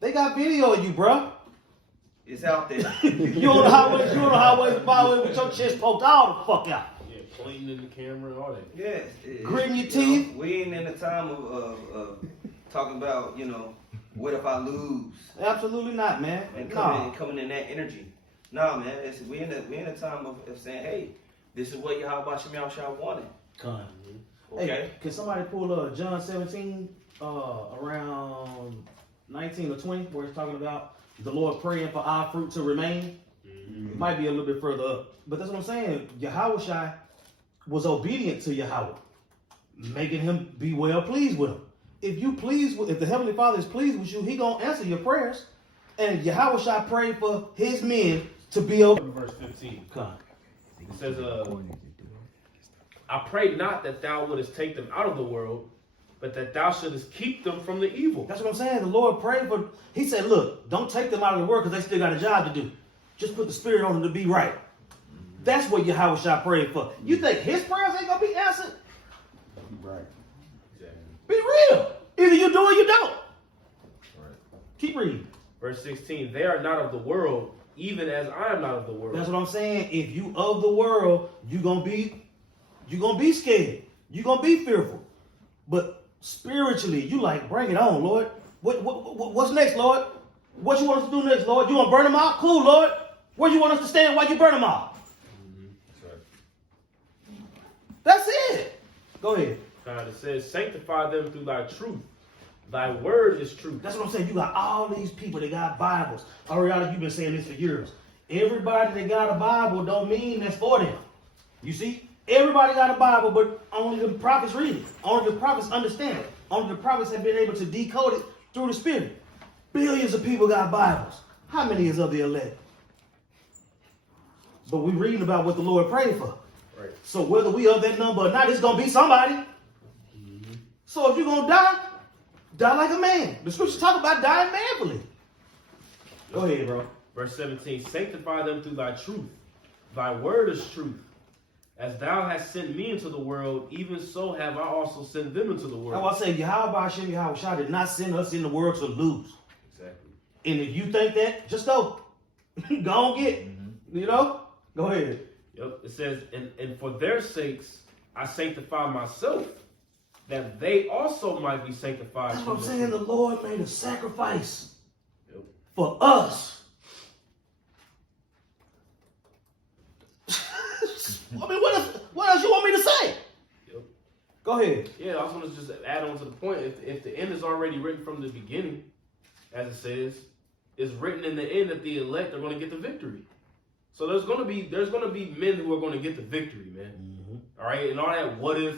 They got video of you, bro. It's out there. You on the highway, the byway with your chest poked all the fuck out. Yeah, pointing in the camera and all that. Yes. Gritting your teeth. We ain't in the time of talking about, what if I lose? Absolutely not, man. And coming in that energy. Nah, man. We in the time of saying, hey, this is what Yahawah Shem Yahushua wanted. Come. Okay. Hey, can somebody pull John 17 around 19 or 20 where it's talking about the Lord praying for our fruit to remain? It might be a little bit further up. But that's what I'm saying. Yahawah was obedient to Yahawah, making him be well pleased with him. If the Heavenly Father is pleased with you, he gonna answer your prayers. And Yahawah prayed for his men to be over. Verse 15. Come. It says, I pray not that thou wouldest take them out of the world, but that thou shouldest keep them from the evil. That's what I'm saying. The Lord prayed for. He said, look, don't take them out of the world because they still got a job to do. Just put the spirit on them to be right. That's what Yahawah prayed for. You think his prayers ain't gonna be answered? Right. Exactly. Be real. Either you do or you don't. Right. Keep reading. Verse 16, they are not of the world, even as I am not of the world. That's what I'm saying. If you of the world, you're gonna be scared. You're gonna be fearful. But spiritually, you like, bring it on, Lord. What's next, Lord? What you want us to do next, Lord? You want to burn them out? Cool, Lord. Where you want us to stand while you burn them out? That's it. Go ahead. It says, sanctify them through thy truth. Thy word is truth. That's what I'm saying. You got all these people that got Bibles. Ariana, you've been saying this for years. Everybody that got a Bible don't mean that's for them. You see? Everybody got a Bible, but only the prophets read it. Only the prophets understand it. Only the prophets have been able to decode it through the Spirit. Billions of people got Bibles. How many is of the elect? But we're reading about what the Lord prayed for. Right. So whether we of that number or not, it's going to be somebody. Mm-hmm. So if you're going to die like a man. The scriptures talk about dying manfully. Go ahead, bro. Verse 17, sanctify them through thy truth. Thy word is truth. As thou hast sent me into the world, even so have I also sent them into the world. I say, Yahawah Shem Yahushua did not send us in the world to lose. Exactly. And if you think that, just go. Go on get it. Mm-hmm. Go ahead. Yep. It says, and for their sakes I sanctify myself, that they also might be sanctified. That's what I'm saying. The Lord made a sacrifice. Yep. For us. I mean, what else you want me to say? Yep. Go ahead. Yeah, I was going to just add on to the point. If the end is already written from the beginning, as it says, it's written in the end that the elect are going to get the victory. So there's going to be men who are going to get the victory, man. Mm-hmm. All right, and all that what if,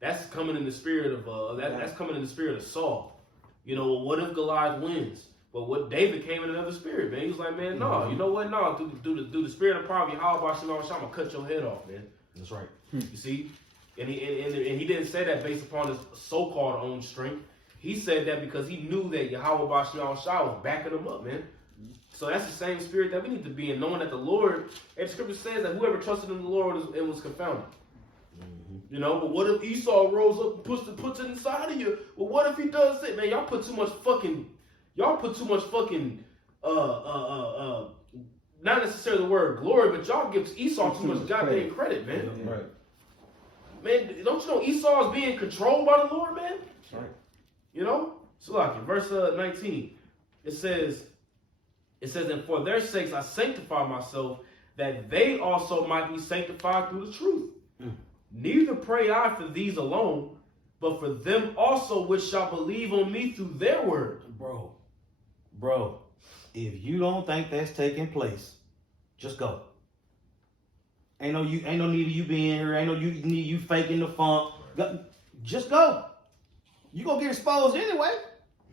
that's coming in the spirit of that's coming in the spirit of Saul. What if Goliath wins? But what David came in another spirit, man. He was like, man, no, you know what? No, through the spirit of power, Yahawah Shem Yahushua, I'm gonna cut your head off, man. That's right. You see, and he didn't say that based upon his so-called own strength. He said that because he knew that Yahawah Shem Yahushua was backing him up, man. So that's the same spirit that we need to be in, knowing that the Lord, and the scripture says that whoever trusted in the Lord was confounded. Mm-hmm. But what if Esau rose up and puts it inside of you? Well, what if he does it, man? Y'all put too much fucking, not necessarily the word glory, but y'all give Esau too much goddamn credit, man. Right. Man, don't you know Esau is being controlled by the Lord, man? Right. So like in verse 19, it says, and for their sakes I sanctify myself, that they also might be sanctified through the truth. Neither pray I for these alone, but for them also which shall believe on me through their word. Bro, if you don't think that's taking place, just go. Ain't no need of you being here. Ain't no need you faking the funk. Just go. You gonna get exposed anyway.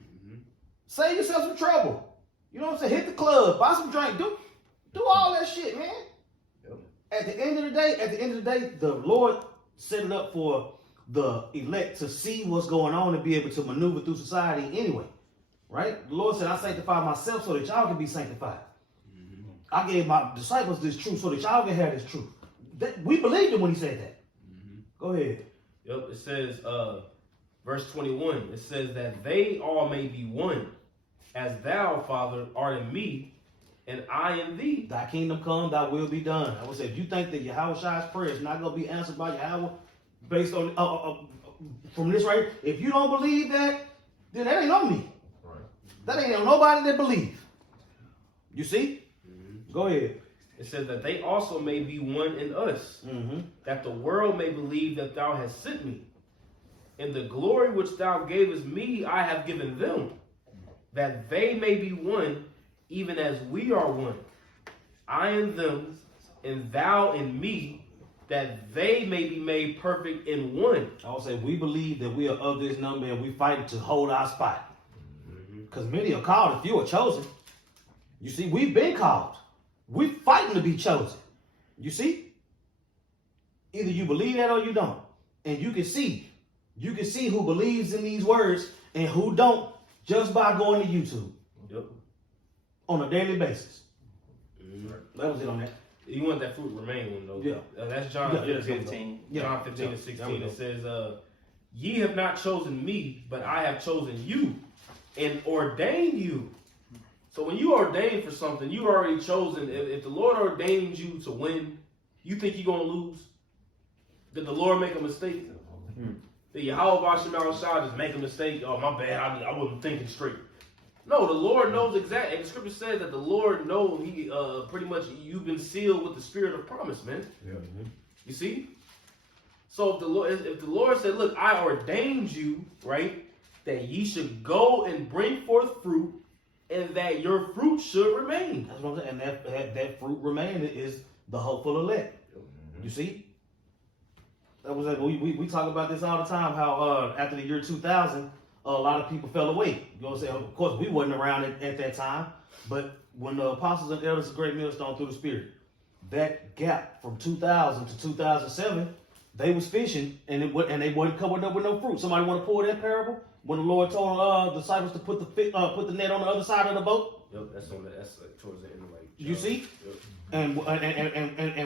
Mm-hmm. Save yourself some trouble. You know what I'm saying? Hit the club, buy some drink, do all that shit, man. Yep. At the end of the day, the Lord set it up for the elect to see what's going on and be able to maneuver through society anyway. Right? The Lord said, I sanctify myself so that y'all can be sanctified. Mm-hmm. I gave my disciples this truth so that y'all can have this truth. We believed him when he said that. Mm-hmm. Go ahead. Yep, it says, verse 21, it says that they all may be one, as thou, Father, art in me, and I in thee. Thy kingdom come, thy will be done. I would say, if you think that Yahawah's prayer is not going to be answered by Yahawah based on, from this right, if you don't believe that, then that ain't on me. Right. That ain't on nobody that believe. You see? Go ahead. It says that they also may be one in us, that the world may believe that thou hast sent me. And the glory which thou gavest me, I have given them, that they may be one, even as we are one. I in them, and thou in me, that they may be made perfect in one. I would say we believe that we are of this number and we fight to hold our spot. Because many are called, a few are chosen. You see, we've been called. We're fighting to be chosen. You see? Either you believe that or you don't. And you can see who believes in these words and who don't just by going to YouTube. Yep. On a daily basis. That was it on that. You want that fruit remain one though. Yeah. That's John Yeah, 15. yeah. John 15 and Yeah. 16. It says, ye have not chosen me, but I have chosen you and ordained you. So when you ordained for something, you already chosen. If the Lord ordained you to win, you think you're going to lose? Did the Lord make a mistake? Did Yahawah just make a mistake? Oh, my bad. I wasn't thinking straight. No, the Lord knows exactly. And the scripture says that the Lord knows he pretty much you've been sealed with the spirit of promise, man. Yeah. You see? So if the Lord said, look, I ordained you, right, that ye should go and bring forth fruit, and that your fruit should remain. That's what I'm saying. And that fruit remaining is the hopeful elect. You see? That was we talk about this all the time, how after the year 2000, a lot of people fell away. You know what I'm saying? Of course, we wasn't around at that time, but when the apostles and elders of Great Millstone through the Spirit, that gap from 2000 to 2007, they was fishing and they wasn't coming up with no fruit. Somebody want to pull that parable when the Lord told disciples to put the net on the other side of the boat? Yep, that's like towards the end of like. You see? Yep. And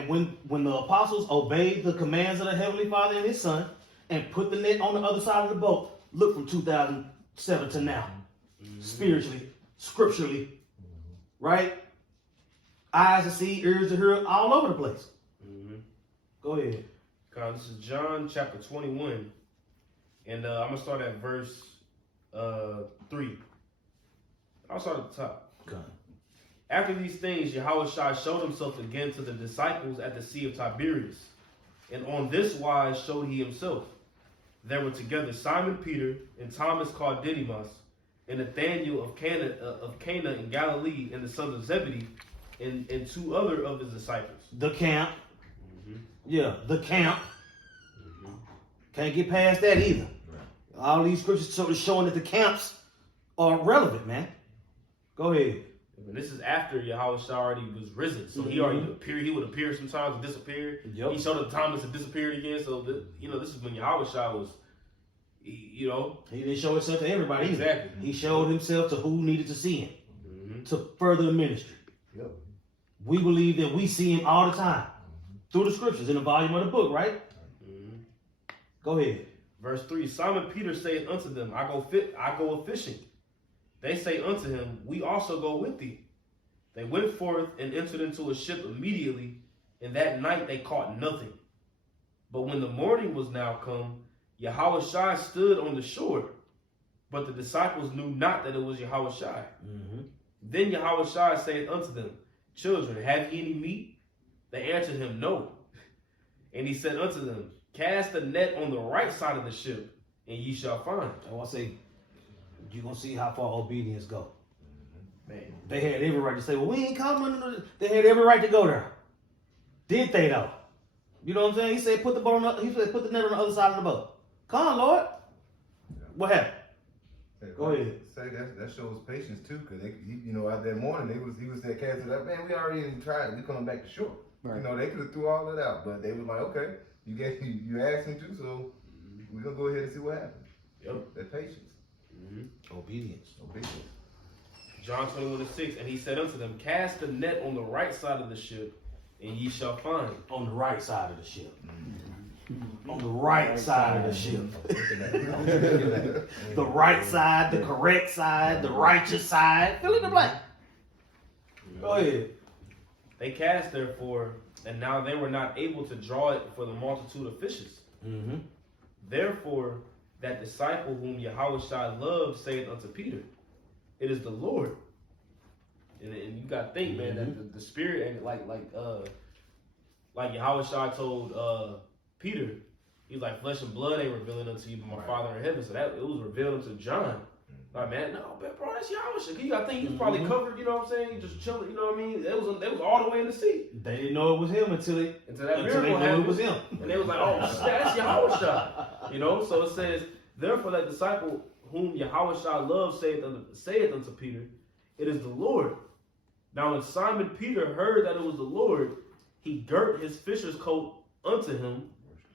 when the apostles obeyed the commands of the Heavenly Father and His Son and put the net on the other side of the boat, look from 2007 to now, spiritually, scripturally, right? Eyes to see, ears to hear, all over the place. Go ahead. This is John chapter 21, and I'm gonna start at verse 3. I'll start at the top. Okay. After these things, Yahawah showed himself again to the disciples at the Sea of Tiberias, and on this wise showed he himself. There were together Simon Peter and Thomas called Didymus, and Nathanael of Cana in Galilee, and the sons of Zebedee, and two other of his disciples. The camp. Yeah, the camp. Can't get past that either. All these scriptures sort of showing that the camps are relevant, man. Go ahead. And this is after Yahawah already was risen, so he already appeared. He would appear sometimes and disappear. Yep. He showed up Thomas and disappeared again. So this is when Yahawah was, He didn't show himself to everybody either. Exactly. He showed himself to who needed to see him to further the ministry. Yep. We believe that we see him all the time through the scriptures in the volume of the book, right? Go ahead. Verse 3, Simon Peter saith unto them, I go a fishing. They say unto him, we also go with thee. They went forth and entered into a ship immediately, and that night they caught nothing. But when the morning was now come, Yahawah stood on the shore, but the disciples knew not that it was Yahawah. Then Yahawah saith unto them, children, have ye any meat? They answered him, no. And he said unto them, cast the net on the right side of the ship, and ye shall find. I want to say, you're going to see how far obedience go. Man. They had every right to say, well, we ain't coming. They had every right to go there. Did they though? You know what I'm saying? He said, put the net on the other side of the boat. Come on, Lord. What happened? Go ahead. Say that shows patience too, because out that morning he was there casting it up. Man, we already tried. We coming back to shore. Right. They could have threw all that out, but they was like, okay, you asked him to, so we're gonna go ahead and see what happens. Yep. That patience. Obedience. John 21:6, and he said unto them, cast the net on the right side of the ship, and ye shall find. On the right side of the ship. On the right side of the ship. The The right side, the correct side, the righteous side. Fill in the blank. Go ahead. They cast therefore, and now they were not able to draw it for the multitude of fishes. Mm-hmm. Therefore, that disciple whom Yahawah loved saith unto Peter, it is the Lord. And you gotta think, man, that the spirit ain't like Yahawah told Peter, he's like, flesh and blood ain't revealing unto you, but my Father in heaven. So that it was revealed unto John. Like, man, no, bro, that's Yahawah. You gotta think he was probably covered, you know what I'm saying? He just chilling, you know what I mean? They was all the way in the sea. They didn't know it was him until that they miracle knew happened. it was him. And they was like, oh, that's Yahawah. You know, so it says, therefore that disciple whom Yahawah loved saith unto Peter, it is the Lord. Now when Simon Peter heard that it was the Lord, he girt his fisher's coat unto him,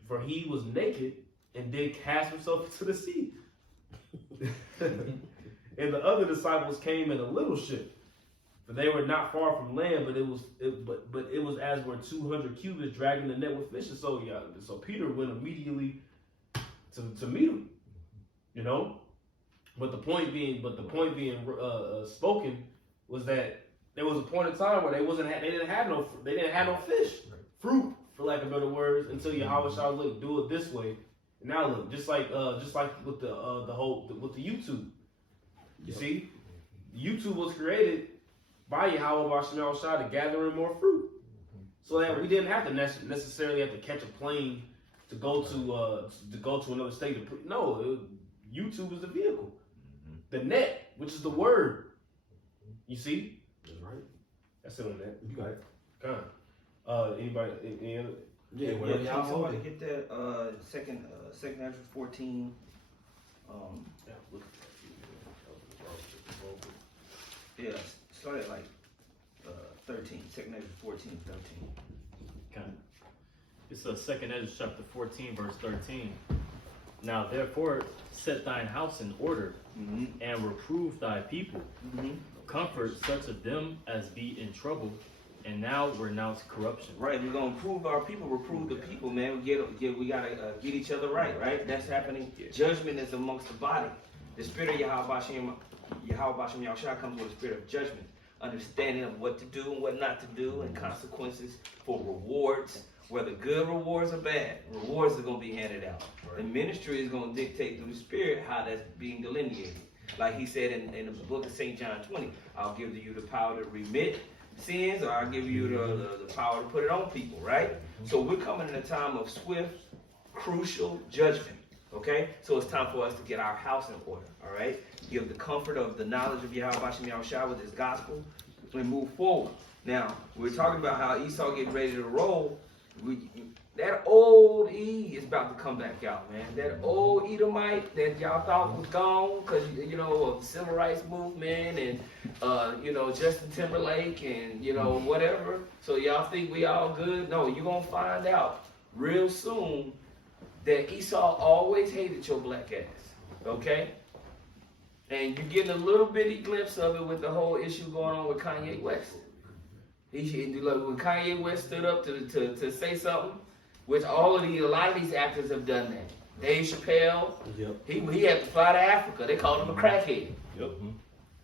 for he was naked, and did cast himself into the sea. And the other disciples came in a little ship, for they were not far from land, but it was as were 200 cubits dragging the net with fishes. So Peter went immediately to meet him, you know. But the point being spoken was that there was a point in time where they didn't have no fish, fruit, for lack of better words, until Yahawah shall look, do it this way. And now look, just like with with the YouTube. You see, YouTube was created by Yahawah to gather in more fruit, so that we didn't have to necessarily have to catch a plane to go to another state. YouTube is the vehicle, the net, which is the word. You see, That's right. that's it on that. You got it. Anybody? Any other? Yeah, Yeah, whatever y'all y'all want. to get that second Ezra 14. Yeah, start at like 13. Second Ezra 14, 13. Okay. It's 2nd Ezra chapter 14, verse 13. Now therefore set thine house in order, and reprove thy people. Comfort such of them as be in trouble, and now renounce corruption. Right, we're gonna improve our people, reprove the people, man. We gotta get each other right? That's happening. Judgment is amongst the body. The spirit of Yahawah Yahushua comes with a spirit of judgment, understanding of what to do and what not to do, and consequences for rewards, whether good rewards or bad. Rewards are gonna be handed out. The ministry is gonna dictate through the spirit how that's being delineated. Like he said in the book of St. John 20, I'll give you the power to remit sins, or I'll give you the power to put it on people, right? So we're coming in a time of swift, crucial judgment, okay? So it's time for us to get our house in order, all right? Give the comfort of the knowledge of Yahawah with his gospel and move forward. Now, we're talking about how Esau getting ready to roll. That old E is about to come back out, man. That old Edomite that y'all thought was gone because, of the civil rights movement and, Justin Timberlake and, whatever. So y'all think we all good? No, you're going to find out real soon that Esau always hated your black ass, okay? And you're getting a little bitty glimpse of it with the whole issue going on with Kanye West. When Kanye West stood up to say something, which a lot of these actors have done that. Dave Chappelle, he had to fly to Africa. They called him a crackhead. Yep.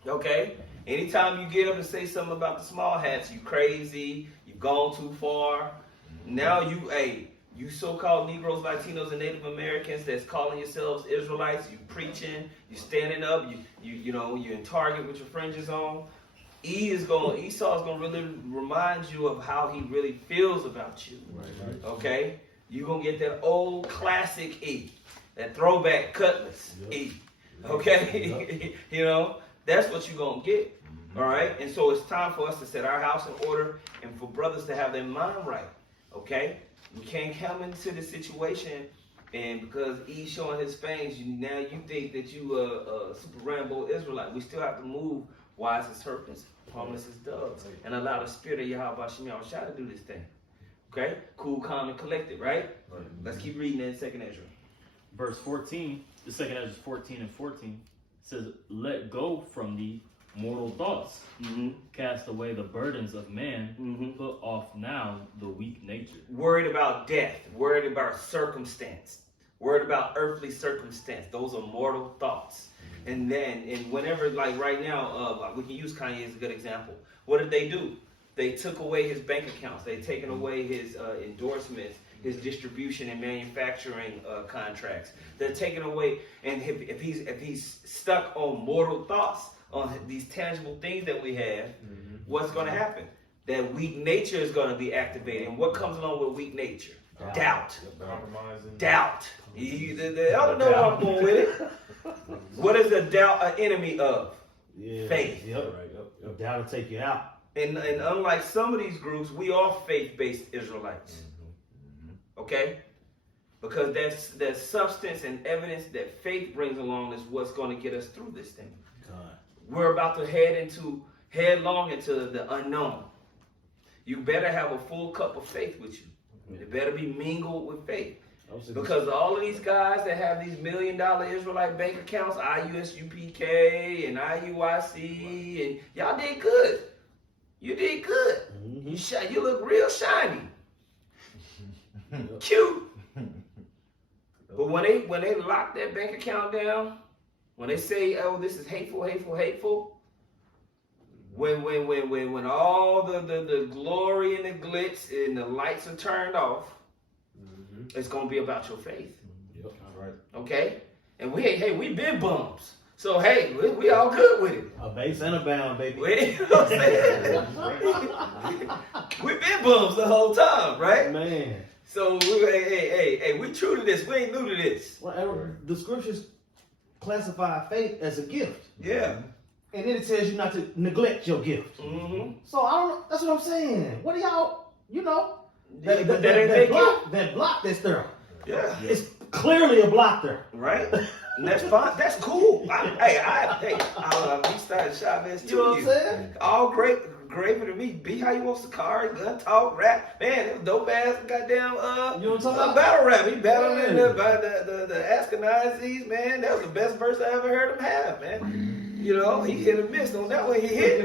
Okay? Anytime you get up and say something about the small hats, you crazy, you've gone too far. Now you so-called Negroes, Latinos, and Native Americans that's calling yourselves Israelites, you preaching, you standing up, you're in Target with your fringes on. Esau is gonna really remind you of how he really feels about you. Right. Okay? You're gonna get that old classic E, that throwback Cutlass E. Okay? That's what you're gonna get. All right? And so it's time for us to set our house in order and for brothers to have their mind right. Okay? We can't come into the situation and because E's showing his fangs, now you think that you a super Rambo Israelite. We still have to move wise as serpents, harmless as doves, and allow the spirit of Yahawah to do this thing. Okay? Cool, calm, and collected, right? Let's keep reading in 2nd Ezra. Verse 14, the 2nd Ezra 14 and 14 says, let go from thee mortal thoughts. Mm-hmm. Cast away the burdens of man. Mm-hmm. Put off now the weak nature. Worried about death, worried about circumstance, worried about earthly circumstance. Those are mortal thoughts. And whenever, like right now, we can use Kanye as a good example. What did they do? They took away his bank accounts. They taken away his endorsements, his distribution and manufacturing contracts. They're taking away, and if he's stuck on mortal thoughts, on these tangible things that we have, what's going to happen? That weak nature is going to be activated. And what comes along with weak nature? Doubt. Compromising. Doubt. I don't know where I'm going with it. What is the doubt an enemy of? Yeah. Faith. Yep. That'll take you out. And unlike some of these groups, we are faith-based Israelites. Okay? Because that substance and evidence that faith brings along is what's going to get us through this thing. God. We're about to headlong into the unknown. You better have a full cup of faith with you. It better be mingled with faith. Because all of these guys that have these $1 million Israelite bank accounts, IUSUPK and IUIC, and y'all did good. You did good. Mm-hmm. You look real shiny. Cute. But when they lock that bank account down, when they say, oh, this is hateful, when all the glory and the glitz and the lights are turned off, it's gonna be about your faith. Yep, right. Okay? And we been bums. So hey, we all good with it. A base and a bound, baby. You know what I'm saying? We've been bums the whole time, right? Man. So we true to this. We ain't new to this. Well, the scriptures classify faith as a gift. Yeah. And then it tells you not to neglect your gift. Mm-hmm. So I don't know. That's what I'm saying. What do y'all, That that block that's there. Yeah. It's clearly a block there. Right? And that's fine. That's cool. We started Chavez too. You know what I'm saying? All great for me. Be how you want to car, gun talk, rap. Man, it was dope ass goddamn You know what I'm talking about? battle rap. He battling the Ashkenazis, man. That was the best verse I ever heard him have, man. You know, he hit a miss on that one. He hit.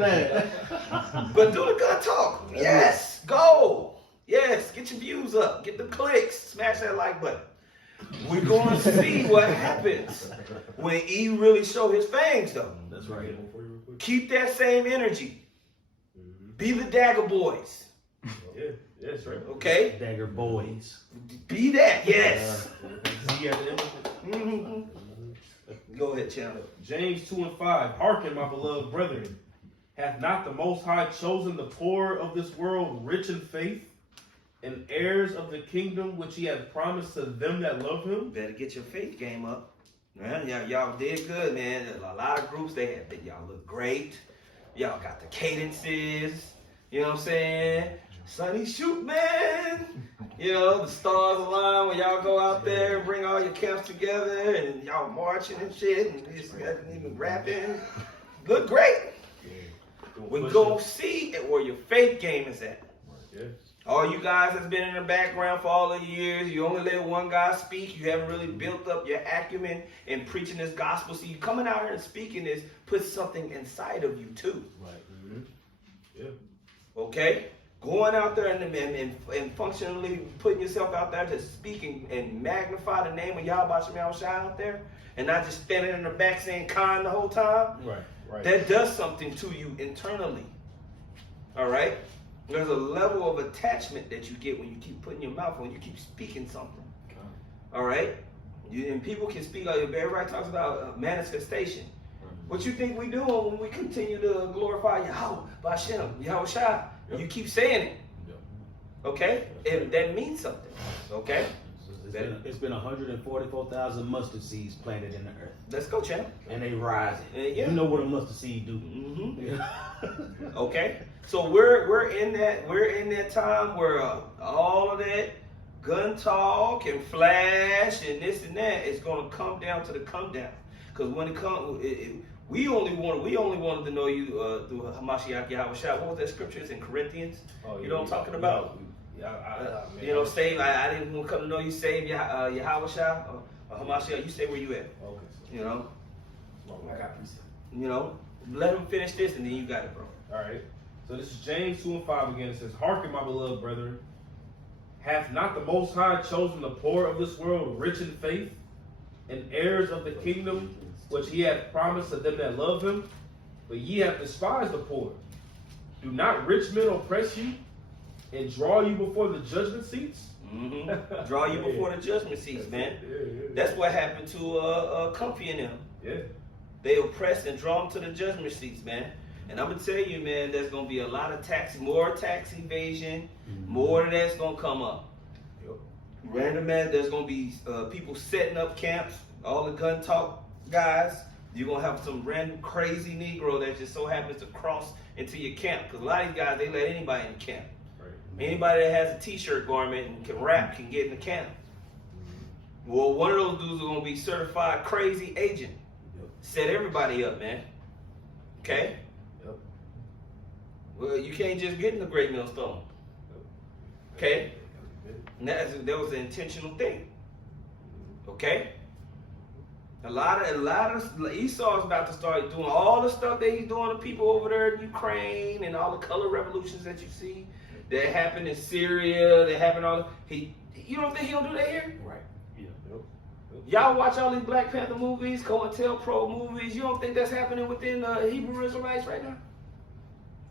But do the gun talk. Yes, go. Yes, get your views up. Get the clicks. Smash that like button. We're going to see what happens when E really show his fangs, though. That's right. Keep that same energy. Be the Dagger Boys. Yeah, that's right. Okay? Dagger boys. Be that. Yes. Mm-hmm. Go ahead, Chandler. James 2:5. Hearken, my beloved brethren. Hath not the Most High chosen the poor of this world rich in faith, and heirs of the kingdom which he hath promised to them that love him? Better get your faith game up. Man, y'all did good, man. A lot of groups, y'all look great. Y'all got the cadences. You know what I'm saying? Sonny shoot, man. You know, the stars align when y'all go out there and bring all your camps together and y'all marching and shit and just even rapping. Look great. We're going to see where your faith game is at. Yes. All you guys that's been in the background for all the years, you only let one guy speak. You haven't really built up your acumen in preaching this gospel. So you coming out here and speaking this puts something inside of you too. Right. Mm-hmm. Yeah. Okay? Going out there and functionally putting yourself out there to speak and magnify the name of Yahawah Shem Yahushua out there and not just standing in the back saying Khan the whole time. Right. That does something to you internally. All right? There's a level of attachment that you get when you keep putting your mouth on, you keep speaking something. All right? And people can speak, everybody talks about manifestation. What you think we do when we continue to glorify Yahawah, Bashem, Yahushua? You keep saying it. Okay? That means something. Okay? It's been 144,000 mustard seeds planted in the earth. Let's go, champ. And they rising. Yeah. You know what a mustard seed do. Mm-hmm. Okay? So we're in that time where all of that gun talk and flash and this and that is going to come down to the come down. Because when it comes, we only wanted to know you through Hamashiach Yahawah. What was that scripture? It's in Corinthians. You know what I'm talking about? Save. I didn't want to come to know you. Save Yahawah or Hamashiach. You stay where you at. Okay. You know. You know. let him finish this, and then you got it, bro. All right. So this is James 2:5 again. It says, "Hearken, my beloved brethren, hath not the Most High chosen the poor of this world rich in faith, and heirs of the kingdom which he hath promised to them that love him? But ye have despised the poor. Do not rich men oppress you, and draw you before the judgment seats?" Mm-hmm. Draw you before the judgment seats, man. That's what happened to Comfy and them. Yeah. They oppress and draw them to the judgment seats, man. And I'm gonna tell you, man, there's gonna be a lot of more tax evasion, more of that's gonna come up. Yep. Random, man, there's gonna be people setting up camps, all the gun talk guys. You're gonna have some random crazy Negro that just so happens to cross into your camp. Because a lot of these guys, they let anybody in the camp. Right. Anybody that has a t-shirt garment and can rap can get in the camp. Well, one of those dudes are gonna be certified crazy agent. Set everybody up, man. Okay? Yep. Well, you can't just get in the Great Millstone. Okay? And that was an intentional thing. Okay? A lot of Esau's about to start doing all the stuff that he's doing to people over there in Ukraine and all the color revolutions that you see that happened in Syria, that happened you don't think he'll do that here? Right. Yeah. Yep. Y'all watch all these Black Panther movies, COINTELPRO movies. You don't think that's happening within Hebrew Israelites right now?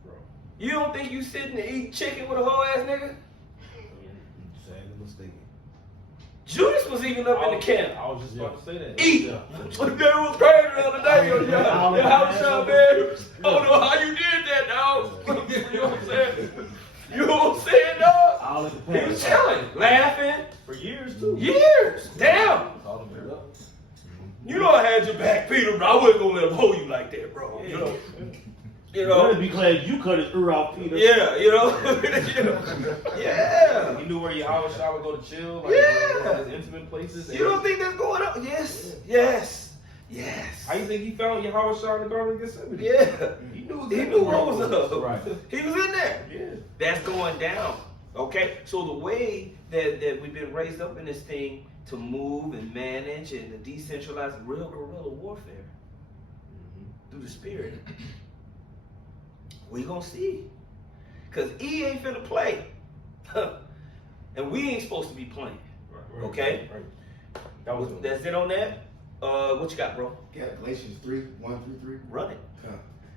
Bro. You don't think you sitting and eating chicken with a whole ass nigga? Sadly mistaken. Judas was even up in the camp. I was just about to say that. Eat. That was crazy the other day. Yahawah, man. I don't know how you did that, dog. You know what I'm saying? You know what I'm saying, dog? All at the He was chilling, laughing. For years too. Years. Damn. Called him there. You know I had your back, Peter, but I wasn't gonna let him hold you like that, bro. You know. You You know. better be glad you cut his ear off, Peter. Yeah, you know. Yeah. He knew where Yahawah would go to chill, like Yeah. his intimate places. You don't think that's going on? Yes. Yes. Yes. How you think he found Yahawah in the Garden of Gethsemane? Yeah. He knew what was up. Right. He was in there. Yeah. That's going down. Okay? So the way that we've been raised up in this thing to move and manage and to decentralize real guerrilla warfare through the spirit, we gonna see. Cause he ain't finna play. And we ain't supposed to be playing. Right. Okay? Right. That's it on that. What you got, bro? Got Galatians 3:1-3. Run it.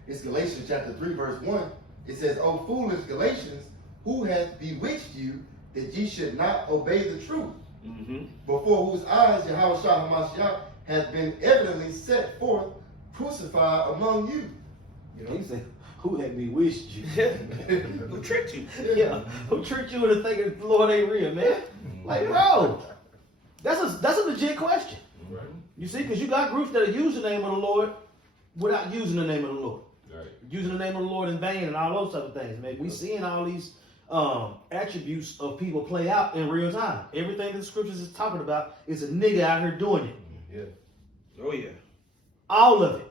It's Galatians chapter 3, verse 1. It says, "O foolish Galatians, who hath bewitched you that ye should not obey the truth, Mm-hmm. before whose eyes Yahawah HaMashiach hath been evidently set forth, crucified among you." You know? He said, "Who had bewitched you?" Who tricked you? Yeah. Who tricked you into thinking the Lord ain't real, man? Like, bro, that's a legit question. Right. You see, because you got groups that are using the name of the Lord without using the name of the Lord. Right. Using the name of the Lord in vain and all those other things, man. We seeing all these attributes of people play out in real time. Everything that the scriptures is talking about is a nigga out here doing it. Yeah. Oh yeah. All of it.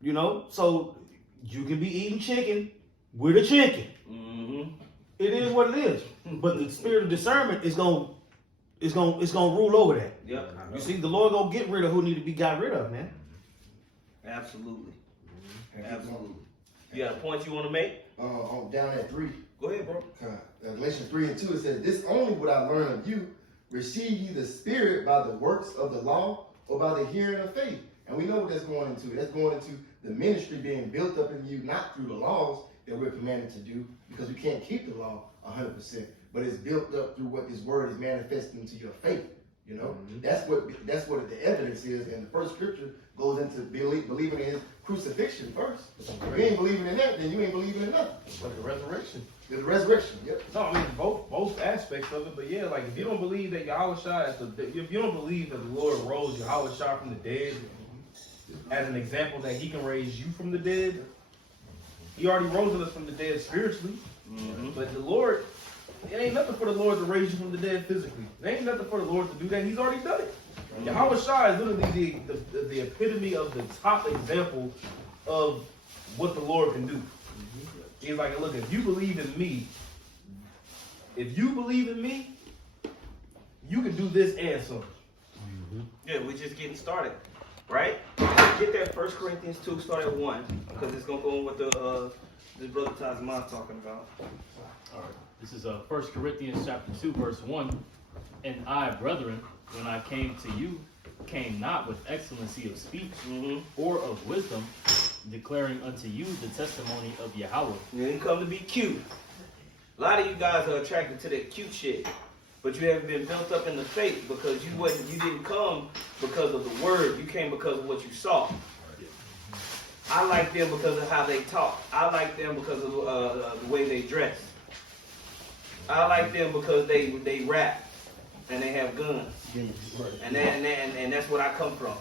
You know? So you can be eating chicken with a chicken. Mm-hmm. It is what it is. But the spirit of discernment is gonna rule over that. Yep. You see, the Lord gonna get rid of who need to be got rid of, man. Absolutely. Absolutely. You got a point you want to make? Down at 3. Go ahead, bro. Galatians 3:2, it says, "This only would I learn of you, receive ye the Spirit by the works of the law, or by the hearing of faith?" And we know what that's going into. That's going into the ministry being built up in you, not through the laws that we're commanded to do, because we can't keep the law 100%, but it's built up through what this word is manifesting into your faith. You know, that's what the evidence is. And the first scripture goes into believing in his crucifixion first. If you ain't believing in that, then you ain't believing in nothing. But the resurrection. The resurrection, yep. No, I mean both aspects of it, but yeah, like if you don't believe that Yahawah if you don't believe that the Lord rose Yahawah from the dead, as an example that he can raise you from the dead, he already rose us from the dead spiritually. Mm-hmm. But the Lord, it ain't nothing for the Lord to raise you from the dead physically. It ain't nothing for the Lord to do that. He's already done it. Yahawah is literally the epitome of the top example of what the Lord can do. He's like, look, if you believe in me, you can do this and some. Yeah, we're just getting started, right? Get that 1 Corinthians 2, start at 1, because it's going to go on with the this brother Tazman talking about. All right. This is 1 Corinthians chapter 2, verse 1. And I, brethren, when I came to you, came not with excellency of speech or of wisdom, declaring unto you the testimony of Yahawah. You didn't come to be cute. A lot of you guys are attracted to that cute shit, but you haven't been built up in the faith because you didn't come because of the word. You came because of what you saw. I like them because of how they talk. I like them because of the way they dress. I like them because they rap and they have guns, and that's what I come from.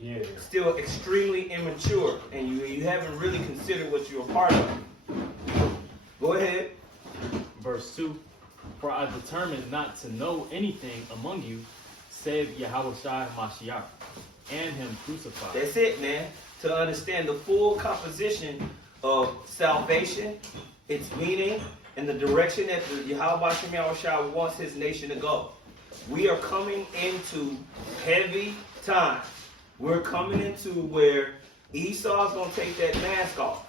Yeah. Still extremely immature, and you haven't really considered what you're a part of. Go ahead. Verse 2. For I determined not to know anything among you, save Yahawah Mashiach, and him crucified. That's it, man. To understand the full composition of salvation, its meaning, and the direction that the Yahawah wants his nation to go. We are coming into heavy times. We're coming into where Esau's going to take that mask off.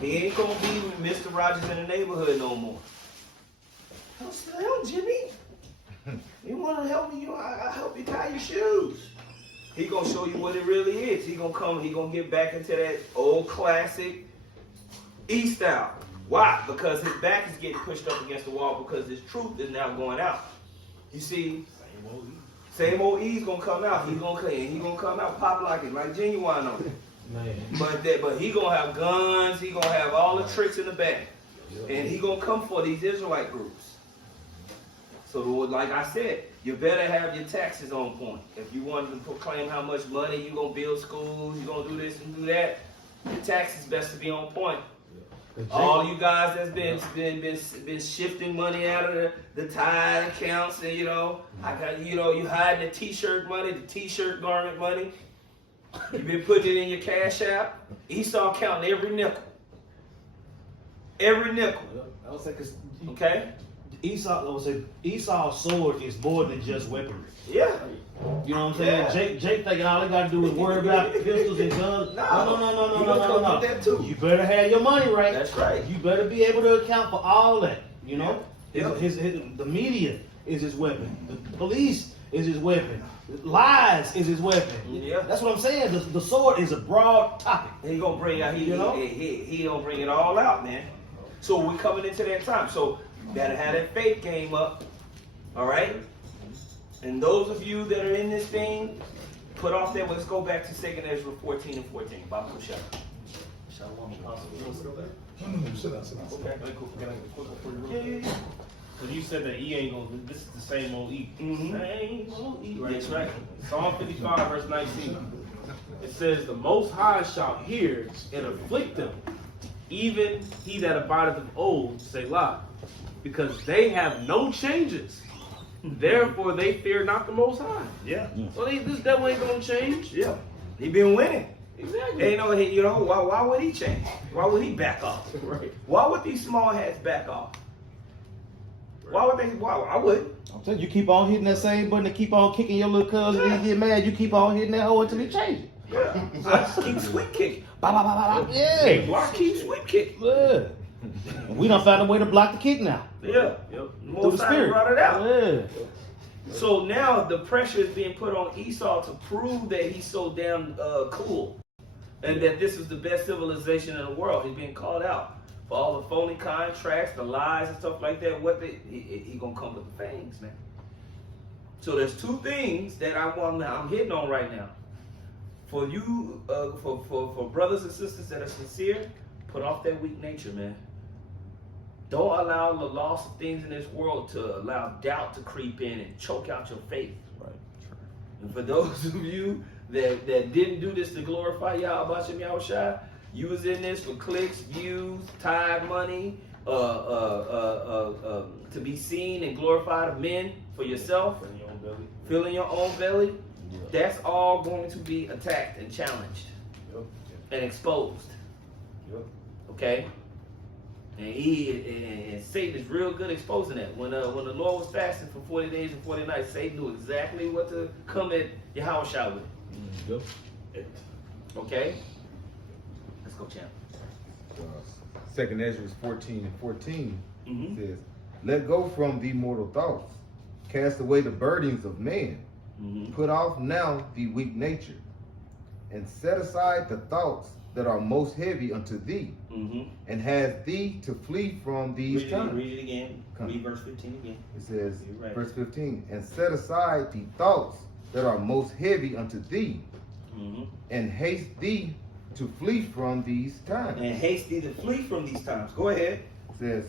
He ain't going to be Mr. Rogers in the neighborhood no more. Don't sit down, Jimmy. You want to help me? I'll help you tie your shoes. He going to show you what it really is. He going to get back into that old classic E style. Why? Because his back is getting pushed up against the wall because his truth is now going out. You see, same old E's gonna come out. He's gonna come out pop like genuine on it. Man. But he gonna have guns. He gonna have all the tricks in the bag, and he gonna come for these Israelite groups. So, like I said, you better have your taxes on point. If you want to proclaim how much money you gonna build schools, you gonna do this and do that, your taxes best to be on point. All you guys that's been shifting money out of the tithe accounts, and you hiding the t-shirt money, the t-shirt garment money. You've been putting it in your cash app. Esau counting every nickel. Every nickel. I would say because okay. Esau's sword is more than just weaponry. Yeah. You know what I'm saying? Jake thinking all they gotta do is worry about pistols and guns. No. That too. You better have your money right. That's right. You better be able to account for all that. You know, Yeah. The media is his weapon. The police is his weapon. Lies is his weapon. Yeah. That's what I'm saying. The sword is a broad topic. He gonna bring out. He gonna bring it all out, man. So we're coming into that time. So you better have that faith game up. All right. And those of you that are in this thing, put off that. Let's go back to 2 Ezra 14 and 14. Bible Shalom. Shalom, Apostle. Okay. Because you said that E ain't gonna. This is the same old E. Same old E. Right. That's right. Psalm 55, verse 19. It says, "The Most High shall hear and afflict them, even he that abideth of old, Selah, because they have no changes. Therefore they fear not the Most High." Yeah. So this devil ain't gonna change. Yeah. He been winning. Exactly. Why would he change? Why would he back off? Right. Why would these small hats back off? Why would they? Why? I would. I'm telling you, you keep on hitting that same button and keep on kicking your little cousin and he get mad. You keep on hitting that hole until he changes. Yeah. So I just keep sweep kicking. Ba, ba, ba, ba, ba. Yeah. Why keep sweep kicking? Yeah. We done found a way to block the kick now. Yeah. Yep. Through Most the High spirit. brought it out. Yeah. So now the pressure is being put on Esau to prove that he's so damn cool, and that this is the best civilization in the world. He's being called out for all the phony contracts, the lies and stuff like that. He gonna come with the fangs, man. So there's two things that I'm hitting on right now. For you, for brothers and sisters that are sincere, put off that weak nature, man. Don't allow the loss of things in this world to allow doubt to creep in and choke out your faith. Right. And for those of you that didn't do this to glorify Yahawah, you was in this for clicks, views, tithe money, to be seen and glorified of men for yourself, filling your own belly. Yeah. That's all going to be attacked and challenged and exposed. Okay? And Satan is real good exposing that. When the Lord was fasting for 40 days and 40 nights, Satan knew exactly what to come at Yahawah with. Yep. Okay? Let's go, champ. Second Ezra 14:14 Mhm. says, "Let go from the mortal thoughts, cast away the burdens of man, Mhm. put off now the weak nature, and set aside the thoughts that are most heavy unto thee, Mhm. and has thee to flee from these times." Read it again. Come. Read verse 15 again. It says, You're right. verse 15, "And set aside the thoughts that are most heavy unto thee, Mhm. and haste thee to flee from these times." And haste thee to flee from these times. Go ahead. It says,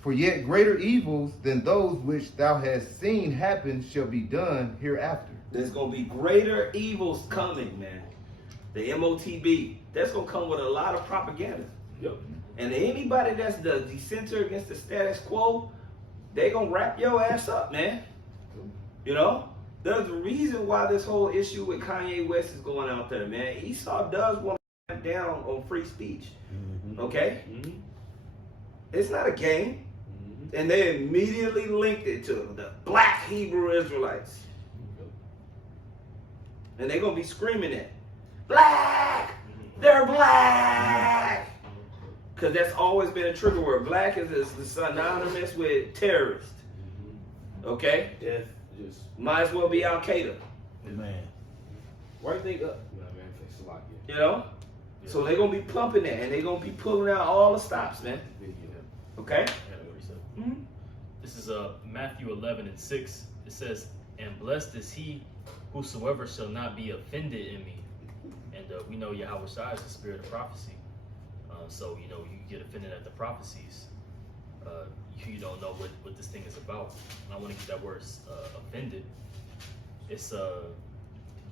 "For yet greater evils than those which thou hast seen happen shall be done hereafter." There's going to be greater evils coming, man. The MOTB. That's going to come with a lot of propaganda. Yep. And anybody that's the dissenter against the status quo, they going to wrap your ass up, man. You know? There's a reason why this whole issue with Kanye West is going out there, man. Esau does want to clamp down on free speech. Okay? Mm-hmm. It's not a game. And they immediately linked it to the black Hebrew Israelites. And they're going to be screaming it. Black! They're black! Because that's always been a trigger word. Black is synonymous with terrorist. Okay? Death, just Might as well be Al Qaeda. Man. why you think? Nah, man, it's a lot. You know? So they're going to be pumping that. And they're going to be pulling out all the stops, man. Okay? Mm-hmm. This is Matthew 11:6. It says, "And blessed is he whosoever shall not be offended in me." And we know Yahawah is the spirit of prophecy. So, you know, you get offended at the prophecies. You don't know what this thing is about. And I want to get that word offended. It's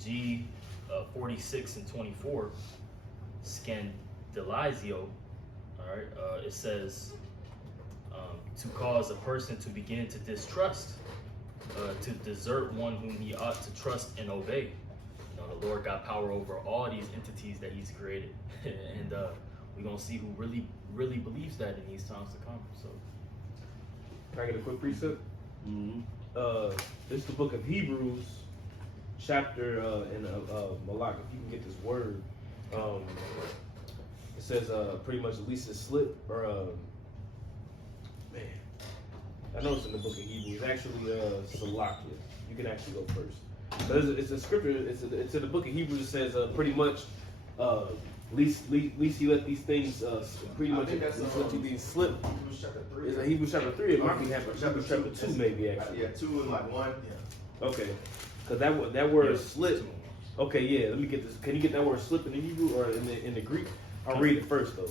G46:24. Scandalizio. All right. It says, to cause a person to begin to distrust, to desert one whom he ought to trust and obey. You know, the Lord got power over all these entities that he's created. And we're going to see who really believes that in these times to come. So, Can I get a quick precept? Mm-hmm. This is the book of Hebrews, chapter in Malak. If you can get this word, it says pretty much at least a slip or man. I know it's in the book of Hebrews. Actually, Salakia. You can actually go first. But it's a scripture. It's in the book of Hebrews. It says pretty much. Least you let these things pretty much let these slip. Hebrews chapter 3. It's Hebrews chapter 3. It might be Hebrews chapter 2 maybe actually. Yeah, 2 and like 1. Yeah. Okay, because that word slip. Okay, yeah. Let me get this. Can you get that word slip in the Hebrew or in the Greek? I'll read it first though.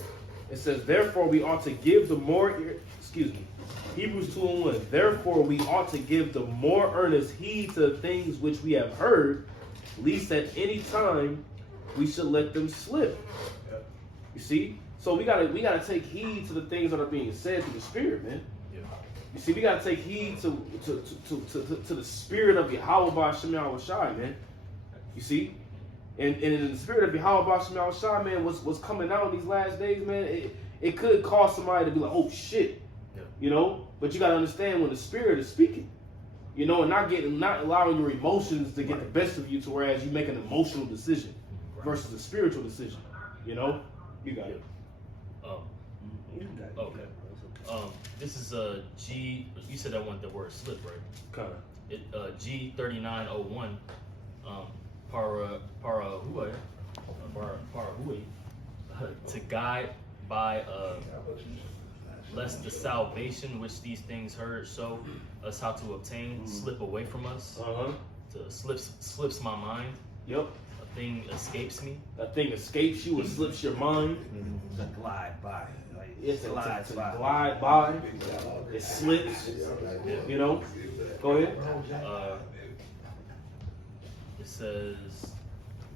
It says, "Therefore we ought to give the more." Hebrews 2:1. "Therefore we ought to give the more earnest heed to the things which we have heard, lest at any time we should let them slip." You see, so we gotta take heed to the things that are being said to the Spirit, man. You see, we gotta take heed to the Spirit of Yahawah B'Shem Yahushai, man. You see, and in the Spirit of Yahawah B'Shem Yahushai, man, what's coming out in these last days, man. It could cause somebody to be like, oh shit, you know. But you gotta understand when the Spirit is speaking, you know, and not allowing your emotions to get the best of you, to whereas you make an emotional decision versus a spiritual decision. You know, you got it. Okay. This is G. You said I want the word slip, right? Kind of. It G3901. Parahui. To guide by lest the salvation which these things heard show us how to obtain slip away from us. To slips my mind. Yep. A thing escapes me. That thing escapes you and slips your mind. To glide by. Like, It's to glides by. glide by. It slips. You know. Go ahead. It says,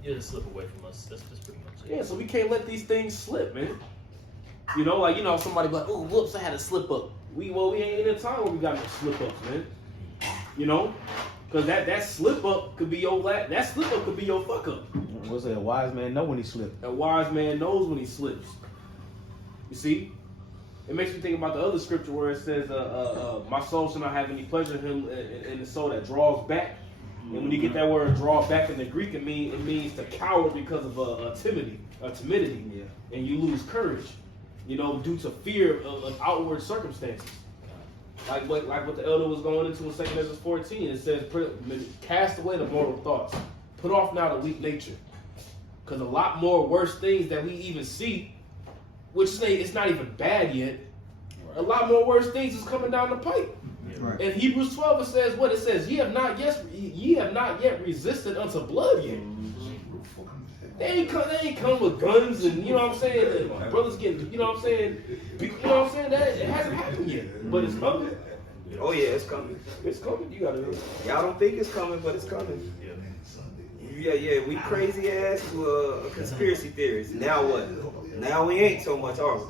to slip away from us. That's pretty much it. Yeah, so we can't let these things slip, man. You know, like, somebody be like, oh, whoops, I had a slip up. We ain't in a time where we got no slip ups, man. You know? Because that slip up could be your fuck up. What's that? A wise man know when he slipped. A wise man knows when he slips. You see? It makes me think about the other scripture where it says, my soul shall not have any pleasure in him in the soul that draws back. And when you get that word draw back in the Greek, it means to cower because of timidity, and you lose courage, due to fear of outward circumstances. Like what the elder was going into in 2 Ezra 14, it says, cast away the mortal thoughts, put off now the weak nature, because a lot more worse things that we even see, which say it's not even bad yet. A lot more worse things is coming down the pipe. Right. In Hebrews 12 it says what? It says, ye have not yet resisted unto blood yet. They ain't come with guns and you know what I'm saying, brothers getting, you know what I'm saying, that it hasn't happened yet. But it's coming. Oh yeah, it's coming. It's coming, you gotta know. Y'all don't think it's coming, but it's coming. Yeah, we crazy ass conspiracy theories. Now what? Now we ain't so much, are we?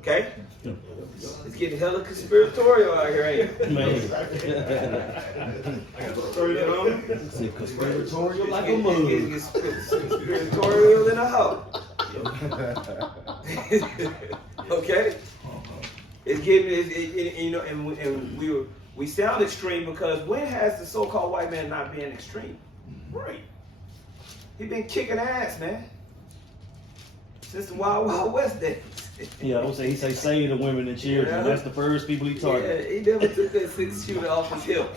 Okay? It's getting hella conspiratorial out here, ain't it? Man. You know? It's conspiratorial like a It's mug. conspiratorial in a hoe. Okay? It's getting, and we sound extreme because when has the so-called white man not been extreme? Right. He been kicking ass, man. Since the Wild Wild West days. Yeah, I would say he say save the women and children. Yeah. That's the first people he targeted. Yeah, he never took that 6-shooter off his hip.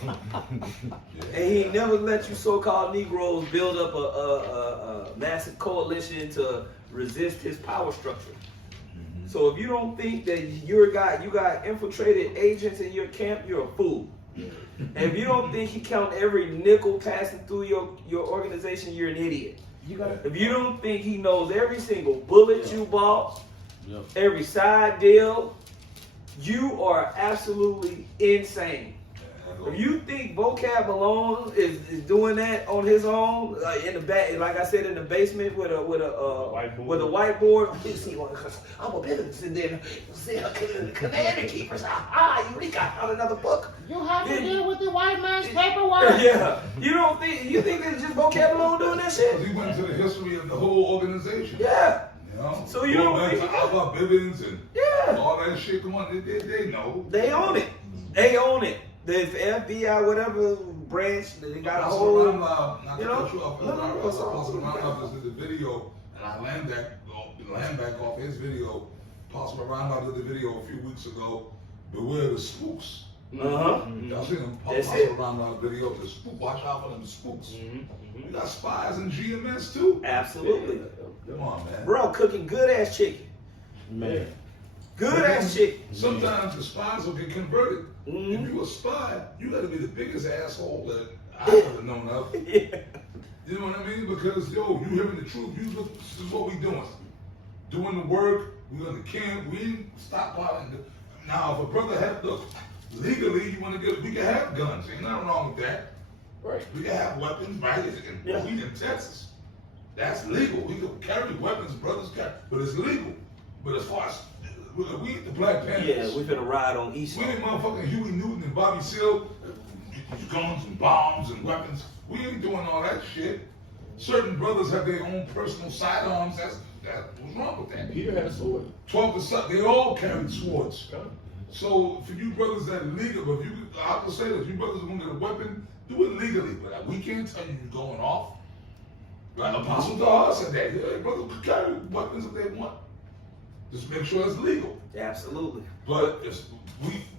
And he never let you so-called Negroes build up a massive coalition to resist his power structure. So if you don't think that you got infiltrated agents in your camp, you're a fool. And if you don't think he count every nickel passing through your organization, you're an idiot. If you don't think he knows every single bullet you bought, every side deal, you are absolutely insane. If you think Vocab Malone is doing that on his own, in the back, like I said, in the basement with a whiteboard, you see, I'm a business, and then Commander Keepers. You got out another book. You have to deal with the white man's paperwork. Yeah, you think it's just Vocab Malone doing that shit? He went into the history of the whole organization. Yeah. You know? So you don't think about Bivens and yeah, all that shit going on. They know. they own it. They own it. The FBI, whatever branch, they got a whole. Not to cut you off. Apostle Ramlov did the video, and I land back off his video. Apostle Ramlov did the video a few weeks ago. Beware the spooks. Y'all seen him? Apostle Ramlov video. The spook. Watch out for them spooks. We got spies in GMS too. Absolutely. Come on, man. Bro, cooking good ass chicken. Man. Good ass chicken. Sometimes the spies will get converted. Mhm. If you a spy, you got to be the biggest asshole that I've ever known of. Yeah. You know what I mean? Because, you hearing the truth. This is what we doing. Doing the work. We're in the camp. We ain't stockpiling. Now, if a brother legally, we can have guns. Ain't nothing wrong with that. Right. We can have weapons, right? Yeah. We in Texas. That's legal. We can carry weapons, brothers carry, but it's legal. But as far as, we ain't the Black Panthers. Yeah, we finna ride on East. We ain't motherfucking Huey Newton and Bobby Seale, guns and bombs and weapons. We ain't doing all that shit. Certain brothers have their own personal sidearms. What's wrong with that? Peter had a sword. 12 to they all carried swords. So for you brothers that are legal, if I can say this, you brothers are gonna get a weapon, do it legally. But we can't tell you you're going off. Like Apostle Dar said that. Yeah, brothers can carry weapons if they want. Just make sure it's legal. Absolutely. But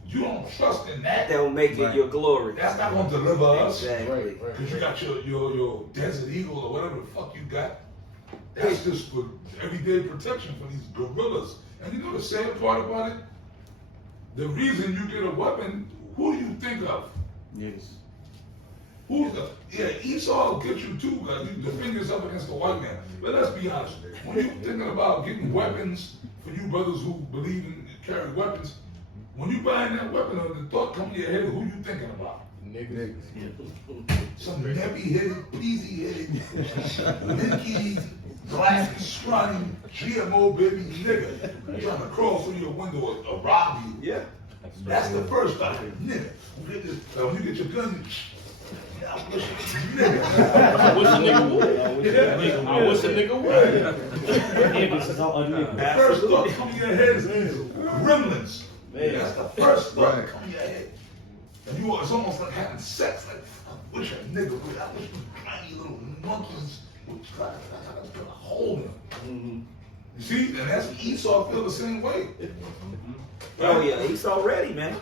you don't trust in that. That will make it your glory. That's not gonna deliver us. Exactly. Because you got your Desert Eagle or whatever the fuck you got. That's just for everyday protection for these gorillas. And you know the sad part about it? The reason you get a weapon, who do you think of? Yes. Esau will get you too, guys. You defend yourself against the white man. But let's be honest. When you're thinking about getting weapons, for you brothers who believe in carry weapons, when you buying that weapon, the thought come to your head, who you thinking about? Niggas. Some nappy-headed, peasy-headed, linky, black, scrawny, GMO baby nigga trying to crawl through your window or rob you. Yeah. That's the first time. Nigga. When you get your gun, I wish a nigga I wish a nigga would. I wish a nigga would. niggas is all The first thought come in your head is gremlins. Man. That's the first thought that come in your head. And you it's almost like having sex. Like, I wish a nigga would. I wish these tiny little monkeys would try to hold him. You see? And that's Esau feel the same way. Oh yeah, Esau ready, man.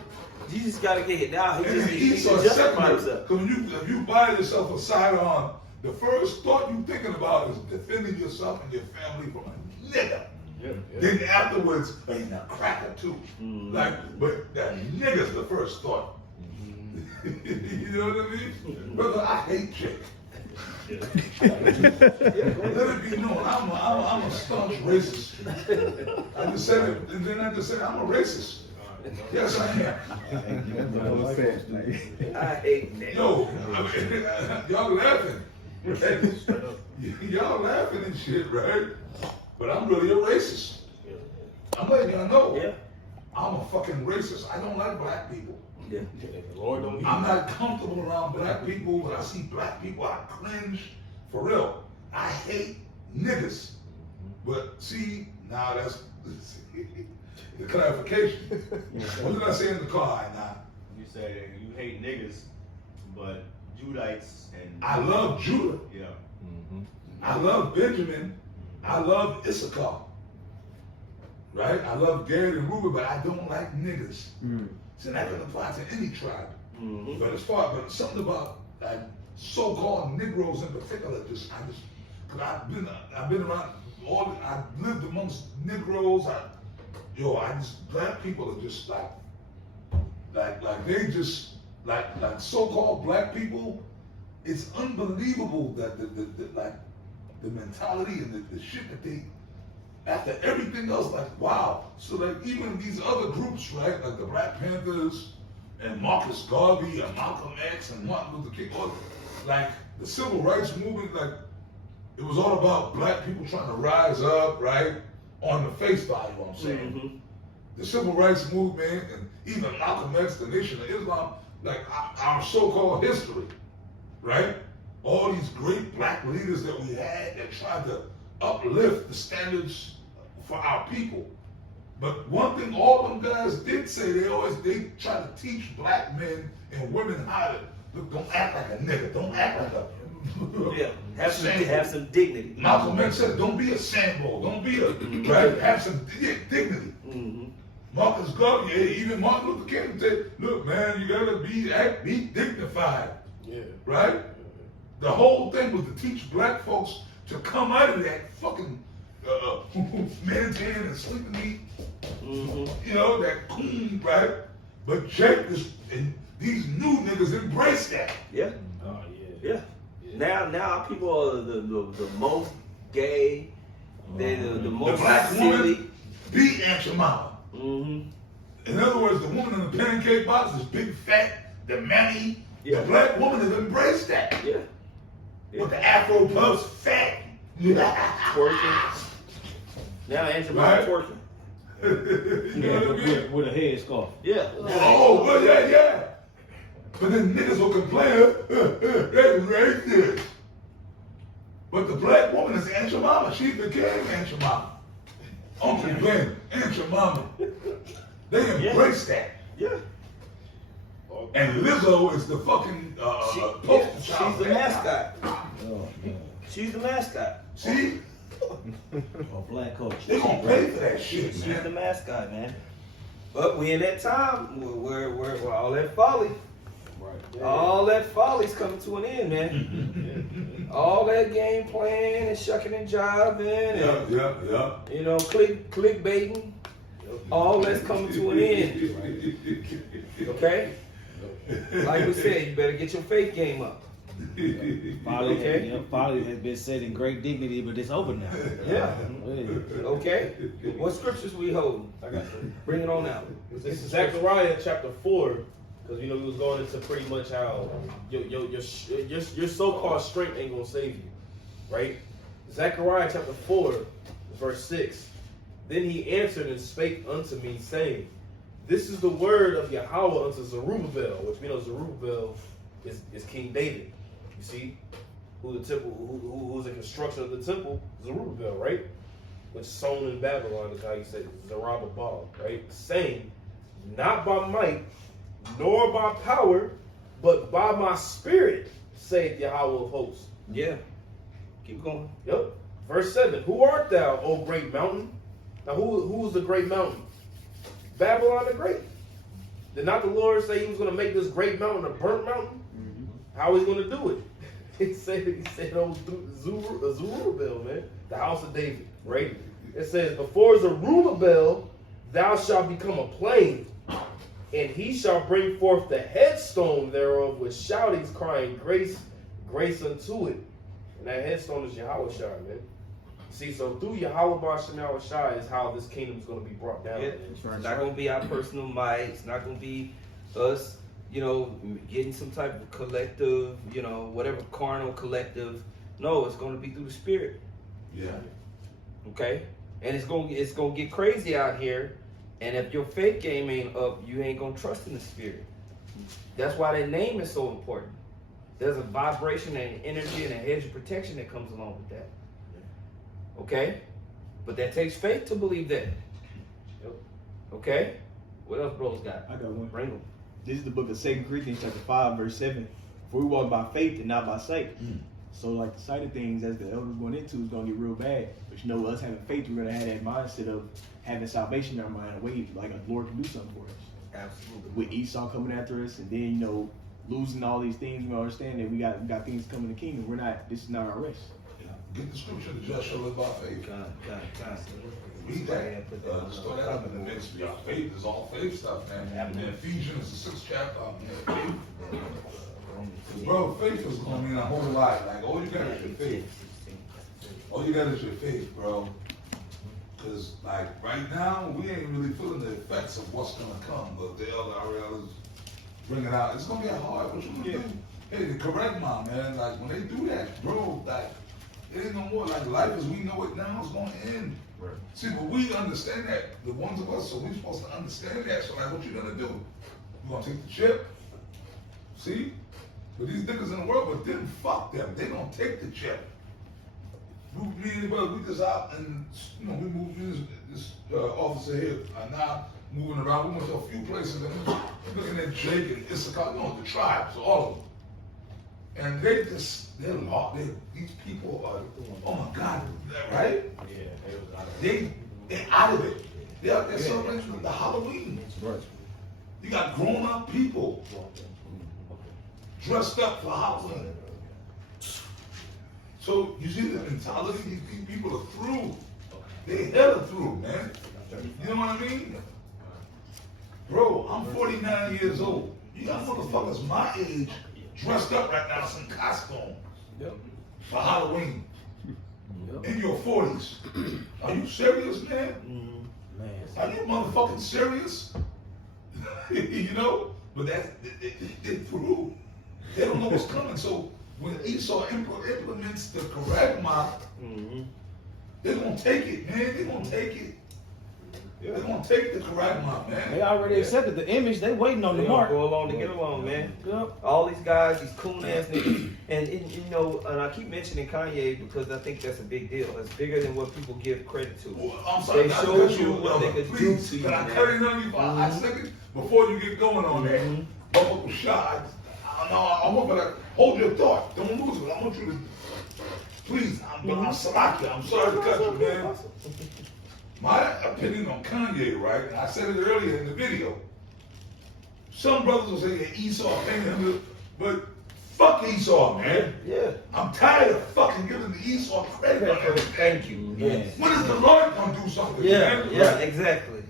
You just gotta get it down. He And just then needs to Esau justify secondary. himself. Because if you buy yourself a sidearm, the first thought you thinking about is defending yourself and your family from a nigga. Yeah. Then afterwards, and a cracker too. Like, but that nigga's the first thought. You know what I mean? Brother, I hate Jake. Let it be known, I'm a staunch racist. I just said it, and then I just said I'm a racist. Yes, I am. I hate that. Yo, I mean, y'all laughing. Right? Y'all laughing and shit, right? But I'm really a racist. I'm letting y'all know. Yeah. I'm a fucking racist. I don't like black people. Yeah. The Lord don't need I'm not comfortable around black people. When I see black people, I cringe. For real. I hate niggas. But see, now that's the clarification. What did I say in the car? Now, You say you hate niggas, but Judites and I love Judah. yeah. I love Benjamin. I love Issachar. Right? I love Gad and Reuben, but I don't like niggas. So that can apply to any tribe. But as far, but something about like so-called Negroes in particular, cause I've been around I've lived amongst Negroes. Black people are just like they just like so-called black people. It's unbelievable that the mentality and the shit that they, after everything else, like, wow. So like even these other groups, right, like the Black Panthers and Marcus Garvey and Malcolm X and Martin Luther King, like the civil rights movement, like it was all about black people trying to rise up, right, on the face value, I'm saying. The civil rights movement and even Malcolm X, the Nation of Islam, like our so-called history, right? All these great black leaders that we had that tried to uplift the standards for our people. But one thing all them guys did say, they try to teach black men and women how to, look, don't act like a nigga, don't act like a Yeah. Have some dignity. Malcolm X said, don't be a Sambo, don't be a, right, have some dignity. Marcus Garvey, even Martin Luther King said, look man, you gotta be dignified. Yeah. Right? The whole thing was to teach black folks to come out of that fucking man and sleeping meat. You know, that coon, right? But Jake and these new niggas embrace that. Yeah. Oh yeah. Yeah. Now people are the most gay. They're the most The black silly. woman beat Aunt your mama. In other words, the woman in the pancake box is big, fat, the mammy. Yeah. The black woman has embraced that. Yeah. With the Afro plus fat. Twerking. Now Aunt your mama Right. twerking. You know what I mean? with a headscarf. Yeah. Oh, well, yeah. But then niggas will complain, that's racist. But the black woman is Aunt your mama. She became Aunt your mama. Uncle Ben, Aunt your mama. They embrace that. Yeah. And Lizzo is the fucking poster child. She's the mascot. Oh, man. She's the mascot. See? For black culture. They gonna pay for that shit, She's man. the mascot, man. But we in that time where all that folly, all that folly's coming to an end, man. All that game playing and shucking and jiving and Yeah. you know clickbaiting, all that's coming to an end. Okay? Like we said, you better get your faith game up. Folly has been said in great dignity, but it's over now. Yeah. Okay? What scriptures we holding? I got you. Bring it on out. This is Zechariah chapter 4, because we was going into pretty much how your so-called strength ain't gonna save you, right? Zechariah chapter 4, verse 6. Then he answered and spake unto me, saying, this is the word of Yahawah unto Zerubbabel, which we know Zerubbabel is King David. You see, who's the construction of the temple? Zerubbabel, right? which sown in Babylon is how you say it, Zerubbabel, right? Saying, not by might, nor by power, but by my spirit, saith Yahawah of hosts. Yeah. Keep going. Yep. Verse 7, who art thou, O great mountain? Now who is the great mountain? Babylon the Great. Did not the Lord say he was going to make this great mountain a burnt mountain? How he's going to do it? He said, oh, Zerubbabel, man, the house of David, right? It says, before Zerubbabel, thou shalt become a plain, and he shall bring forth the headstone thereof with shoutings, crying, grace, grace unto it. And that headstone is Yahawah Shai, man. See, so through Yahawah Ba'Shem Shai is how this kingdom is going to be brought down. Yeah. It's not going to be our personal might. It's not going to be us, you know, getting some type of collective, you know, whatever carnal collective. No, it's going to be through the Spirit. Yeah. Okay? And it's going to get crazy out here. And if your faith game ain't up, you ain't going to trust in the Spirit. That's why that name is so important. There's a vibration and energy and a hedge of protection that comes along with that. Okay? But that takes faith to believe that. Okay? What else brothers got? I got one. Bring them. This is the book of 2 Corinthians chapter 5, verse 7. For we walk by faith and not by sight. So like the sight of things, as the elders going into, is going to get real bad. But you know, us having faith, we're going to have that mindset of having salvation in our mind, a way like the Lord can do something for us. Absolutely. With Esau coming after us, and then, you know, losing all these things, we understand that we got things coming in the kingdom. This is not our rest. Get the scripture, the just shall live by faith. Read that. Start that up in the next week. Faith is all faith stuff, man. And Ephesians, the 6th chapter. Bro, faith is going to mean a whole lot. Like, all you got is your faith. All you got is your faith, bro. Because, like, right now, we ain't really feeling the effects of what's going to come. But the elder RL is bringing out. It's going to be hard. What you going to do? Hey, the correct mom, man. Like, when they do that, bro, like, it ain't no more. Like, life as we know it now is going to end. Right. See, but we understand that. The ones of us, so we're supposed to understand that. So, like, what you going to do? You going to take the chip? See? But these niggas in the world, but then fuck them. They don't take the chip. Me and the brother, we just out and, you know, we moved this officer here now moving around. We went to a few places and looking at Jake and Issachar, you know, the tribes, all of them. And they're lost. These people are, oh my God, right? Yeah, they're out of it. They're out there celebrating the Halloween. Right. You got grown up people dressed up for Halloween. So you see the mentality, these people are through. They hella through, man. You know what I mean? Bro, I'm 49 years old. You got motherfuckers my age dressed up right now in costume for Halloween. In your 40s. Are you serious, man? Are you motherfucking serious? You know? But they're through. They don't know what's coming. So when Esau implements the charagma, they're going to take it, man. They're going to take it. They're going to take the charagma, man. They already accepted the image. They waiting on the mark. Go along to get along, man. Yep. All these guys, these coon ass niggas. And you know, and I keep mentioning Kanye because I think that's a big deal. It's bigger than what people give credit to. Well, I'm sorry, they showed you what they could do to you. Can I cut in on you for a second before you get going on that? Uncle Shad, I want to hold your thought. Don't lose it. I want you to, please, I'm Salaki. I'm sorry to cut you, man. My opinion on Kanye, right? And I said it earlier in the video. Some brothers will say that Esau painted him, but fuck Esau, man. Yeah. I'm tired of fucking giving the Esau credit. Thank you. Yes. When is the Lord gonna do something? Yeah, man? yeah, exactly.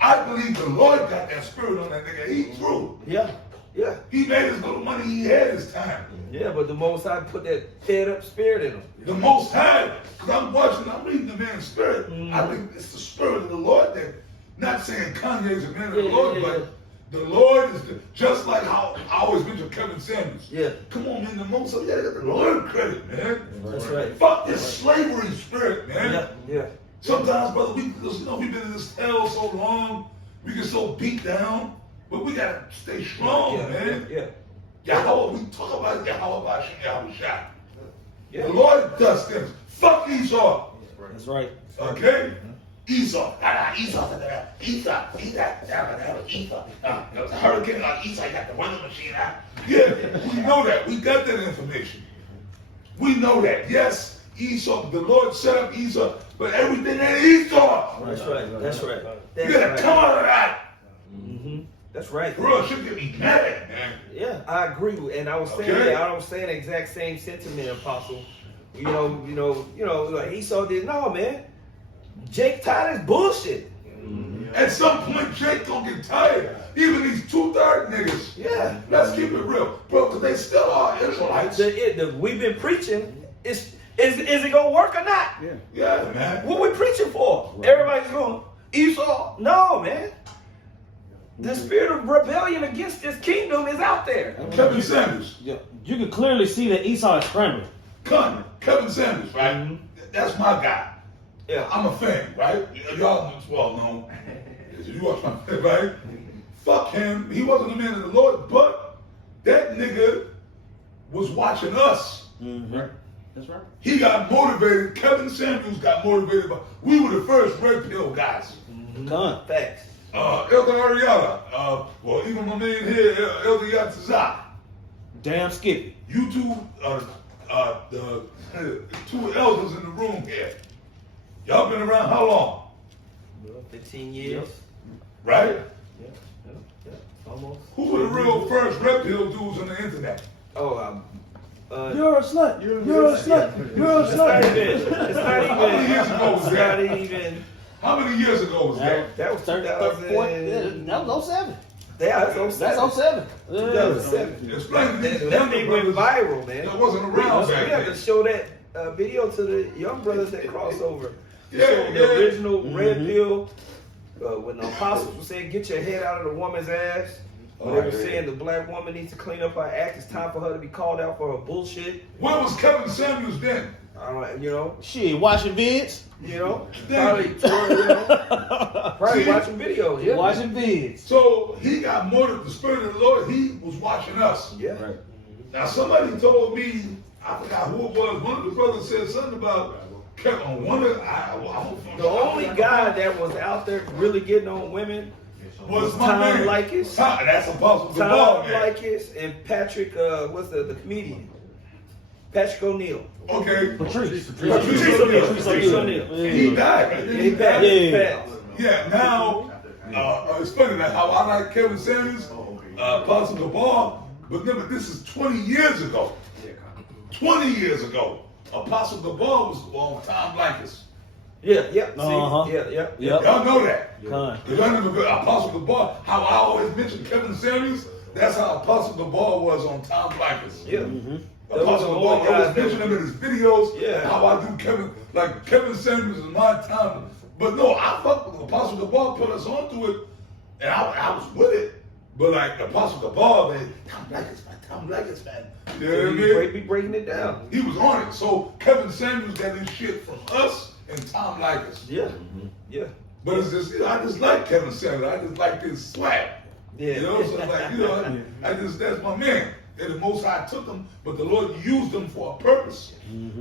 I believe the Lord got that spirit on that nigga. He threw. Yeah, yeah. He made as little money he had this time. Yeah, but the Most High put that fed up spirit in him. The Most High, because I'm reading the man's spirit. I think it's the spirit of the Lord that, not saying Kanye's a man of the Lord, but the Lord is just like how I always mention Kevin Samuels. Yeah. Come on, man, the Most High, you gotta get the Lord credit, man. That's right. Fuck this slavery spirit, man. Yeah, yeah. Sometimes, brother, we've been in this hell so long, we get so beat down, but we gotta stay strong, man. Yeah. Yahawah, we talk about Yahawah Ba'Shem Yahawah Shai. The Lord does things. Fuck Esau. That's right. Okay? Esau. Esau. Esau. The hurricane on Esau. I got the weather machine out. Yeah, we know that. We got that information. We know that. Yes, Esau, the Lord set up Esau, but everything ain't Esau. That's right. That's right. You gotta come out of that. That's right. Bro, should get me mad, man. Yeah, I agree with, and I was saying Okay. that. I was saying the exact same sentiment, Apostle. You know, like Esau did. No, man. Jake tired of bullshit. At some point, Jake gonna get tired. Even these 2/3 niggas. Yeah. Let's keep it real, bro, because they still are Israelites. We've been preaching. Is it gonna work or not? Yeah, man. What we preaching for? Everybody's going Esau. No, man. The spirit of rebellion against this kingdom is out there. Kevin Sanders. Yeah, you can clearly see that Esau is scrambling. Kevin Sanders, right? That's my guy. Yeah. I'm a fan, right? Y'all know well known. You watch my fan, right? Fuck him. He wasn't a man of the Lord, but that nigga was watching us. That's right. He got motivated. Kevin Samuels got motivated by. We were the first red pill guys. Facts. Elder Ariana. Well, even my man here, Elder Yatzazak. Damn Skippy. You two are the two elders in the room here. Y'all been around how long? 15 years. Right? Yeah. Almost. Who were the real first red pill dudes on the internet? Oh, You're a slut. You're a slut. You're a slut. It's not How many years ago was that? not even. How many years ago was that? That was 2000. That was 07. Yeah, that's 07. That's 07. 2007. Explain to these That younger thing went brothers viral, man. that wasn't around We back have to then. show that video to the young brothers that crossover. Yeah, Show the yeah. original red pill when the apostles were saying, "Get your head out of the woman's ass." When they were saying the black woman needs to clean up her act, it's time for her to be called out for her bullshit. Where was Kevin Samuels then? I don't, you know, Shit, watching vids. probably See? watching videos. Yeah, Watching vids. So he got motivated. The Spirit of the Lord, he was watching us. Yeah. Right. Now somebody told me, I forgot who it was, one of the brothers said something about Kevin. The only guy that was out there really getting on women was my Tom man. Likas. That's Apostle Tom Gabal, man. Likas and Patrick, what's the comedian? Patrick O'Neal. Okay. Patrice O'Neal. He died. Right? He passed. Yeah. Yeah, now, it's funny that how I like Kevin Sanders, Apostle Gabal, but remember, this is 20 years ago. 20 years ago, Apostle Gabal was on Tom Likas. Yeah. See? Uh-huh. Yeah. Y'all know that. Con. Y'all never been Apostle Gabal. How I always mention Kevin Sanders, that's how Apostle Gabal was on Tom Likas. Yeah. Apostle Gabal, I always mention him in his videos. Yeah. How I do Kevin Sanders is my time. But no, I fuck with Apostle Gabal, put us onto it, and I was with it. But like Apostle Gabal, man, Tom Likas, man. You know what I mean? Be breaking it down. He was on it. So Kevin Samuels got his shit from us and Tom Likas. Yeah. But it's just, I just like Kevin Samuels. I just like his swag. Yeah. You know, so like, that's my man. And the Most High took him, but the Lord used him for a purpose.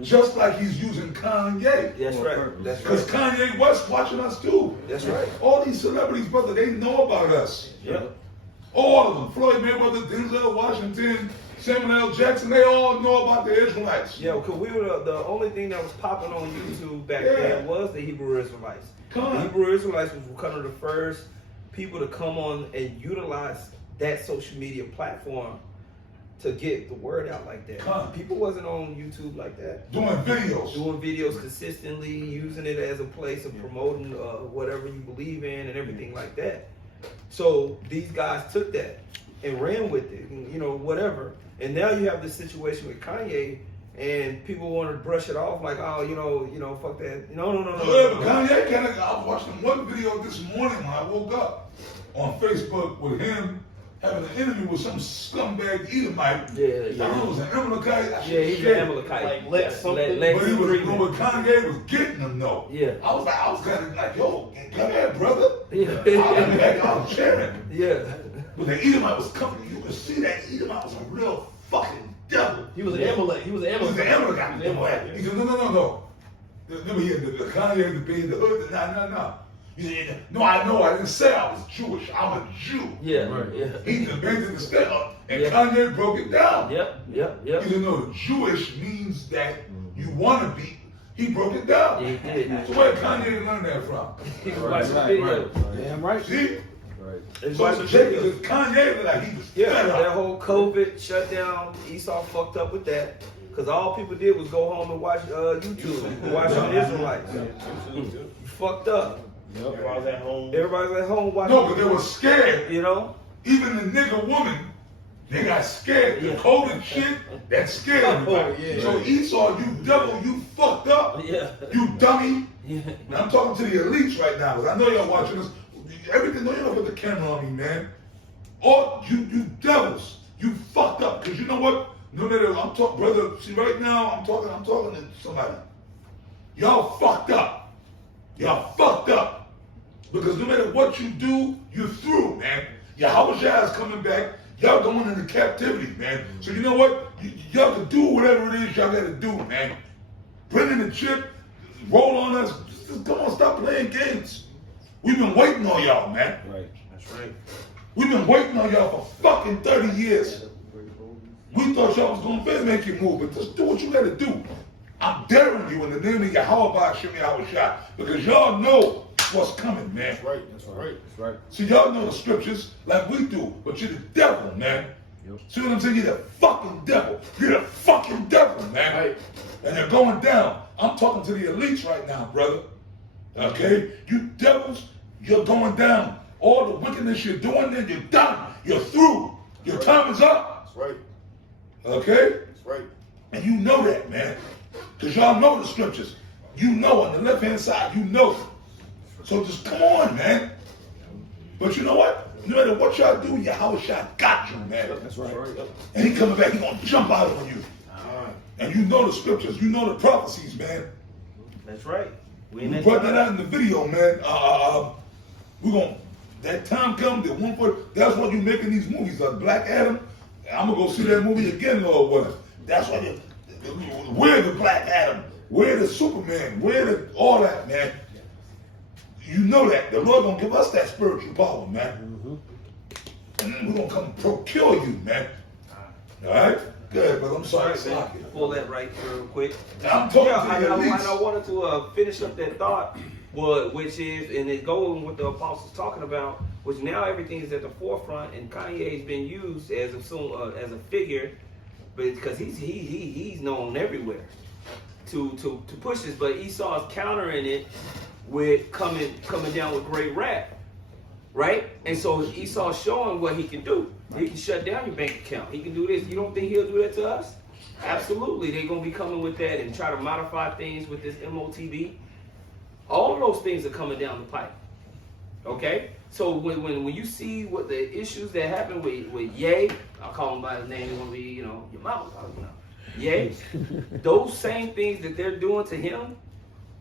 Just like he's using Kanye. That's right. That's Because right. Kanye West watching us too. That's right. All these celebrities, brother, they know about us. Yeah. All of them. Floyd Mayweather, Denzel Washington, Samuel L. Jackson, they all know about the Israelites. Yeah, because we were the only thing that was popping on YouTube back then was the Hebrew Israelites. The Hebrew Israelites was kind of the first people to come on and utilize that social media platform to get the word out like that. People wasn't on YouTube like that. Doing videos consistently, using it as a place of promoting whatever you believe in and everything like that. So these guys took that and ran with it, and, you know, whatever. And now you have this situation with Kanye, and people want to brush it off like, oh, you know, fuck that. No. Kanye, I was watching one video this morning when I woke up on Facebook with him having an interview with some scumbag Edomite. Yeah. I was an Amalekite. Yeah, he's an Amalekite. Like Lex something. But he was, but Kanye was getting him though. Yeah. I was kind of like, yo, come here, brother. Yeah. I was sharing. Yeah. But the Edomite was coming. You could see that Edomite was a real fucking devil. He was an Amalek. He was an He was Amalek. an Amalekite. He goes, no. Remember, Kanye had to be in the hood. No. He said, no, I know. I didn't say I was Jewish. I'm a Jew. Yeah, Right. yeah. He debated the step, and Yeah. Kanye broke it down. Yep. He didn't know Jewish means that you want to be. He broke it down. Yeah, he did. So where Kanye learn that from? Damn right. See? It's So watching because videos. Kanye like he was Yeah, fed that up. whole COVID shutdown, Esau fucked up with that. Because all people did was go home and watch YouTube, watch the Israelites. You fucked up. Everybody's at home. Everybody's at home watching. No, but they were scared. You know? Even the nigga woman, they got scared. The COVID shit, that scared everybody. yeah. So Esau, you devil, you fucked up. Yeah. You dummy. Yeah. And I'm talking to the elites right now, because I know y'all watching this. Everything, no, you don't put the camera on me, man. Or you devils, you fucked up. Because you know what? No matter, I'm talking, brother, see right now, I'm talking to somebody. Y'all fucked up. Y'all fucked up. Because no matter what you do, you're through, man. Yahawah is coming back. Y'all going into captivity, man. So you know what? Y'all can do whatever it is y'all got to do, man. Bring in the chip, roll on us. Just come on, stop playing games. We've been waiting on y'all, man. Right. That's right. We've been waiting on y'all for fucking 30 years. We thought y'all was going to make you move, but just do what you got to do. I'm daring you in the name of Yahawah Shah, because y'all know what's coming, man. That's right. That's right. That's right. See, y'all know the scriptures like we do, but you're the devil, man. Yep. See what I'm saying? You're the fucking devil. You're the fucking devil, man. Right. And they're going down. I'm talking to the elites right now, brother. Okay? You devils, you're going down. All the wickedness you're doing, then you're done. You're through. Your time is up. That's right. Okay? That's right. And you know that, man. Because y'all know the scriptures. You know on the left-hand side, you know. So just come on, man. But you know what? No matter what y'all do, Yahawah got you, man. That's right. And he coming back, he gonna jump out on you. And you know the scriptures, you know the prophecies, man. That's right. We We brought that out in the video, man. We're gonna, that time comes, that one for, that's why you making these movies, Black Adam. I'm gonna go see that movie again, Lord willing. That's why we're the Black Adam, we're the Superman, we're the, all that, man. You know that. The Lord gonna give us that spiritual power, man. And then we're gonna come procure you, man. Alright? Good, but I'm sorry, Pull that right real quick. I'm talking Yeah, to the elites. I wanted to finish up that thought, which is, and it going with the apostles talking about, which now everything is at the forefront, and Kanye's been used as a figure, but because he's known everywhere to push this, but Esau's countering it with coming down with great wrath, right? And so Esau's showing what he can do. He can shut down your bank account. He can do this. You don't think he'll do that to us? Absolutely. They're going to be coming with that and try to modify things with this MOTV. All of those things are coming down the pipe. Okay? So when you see what the issues that happen with Ye, I'll call him by his name, it won't be, your mama, Ye, those same things that they're doing to him,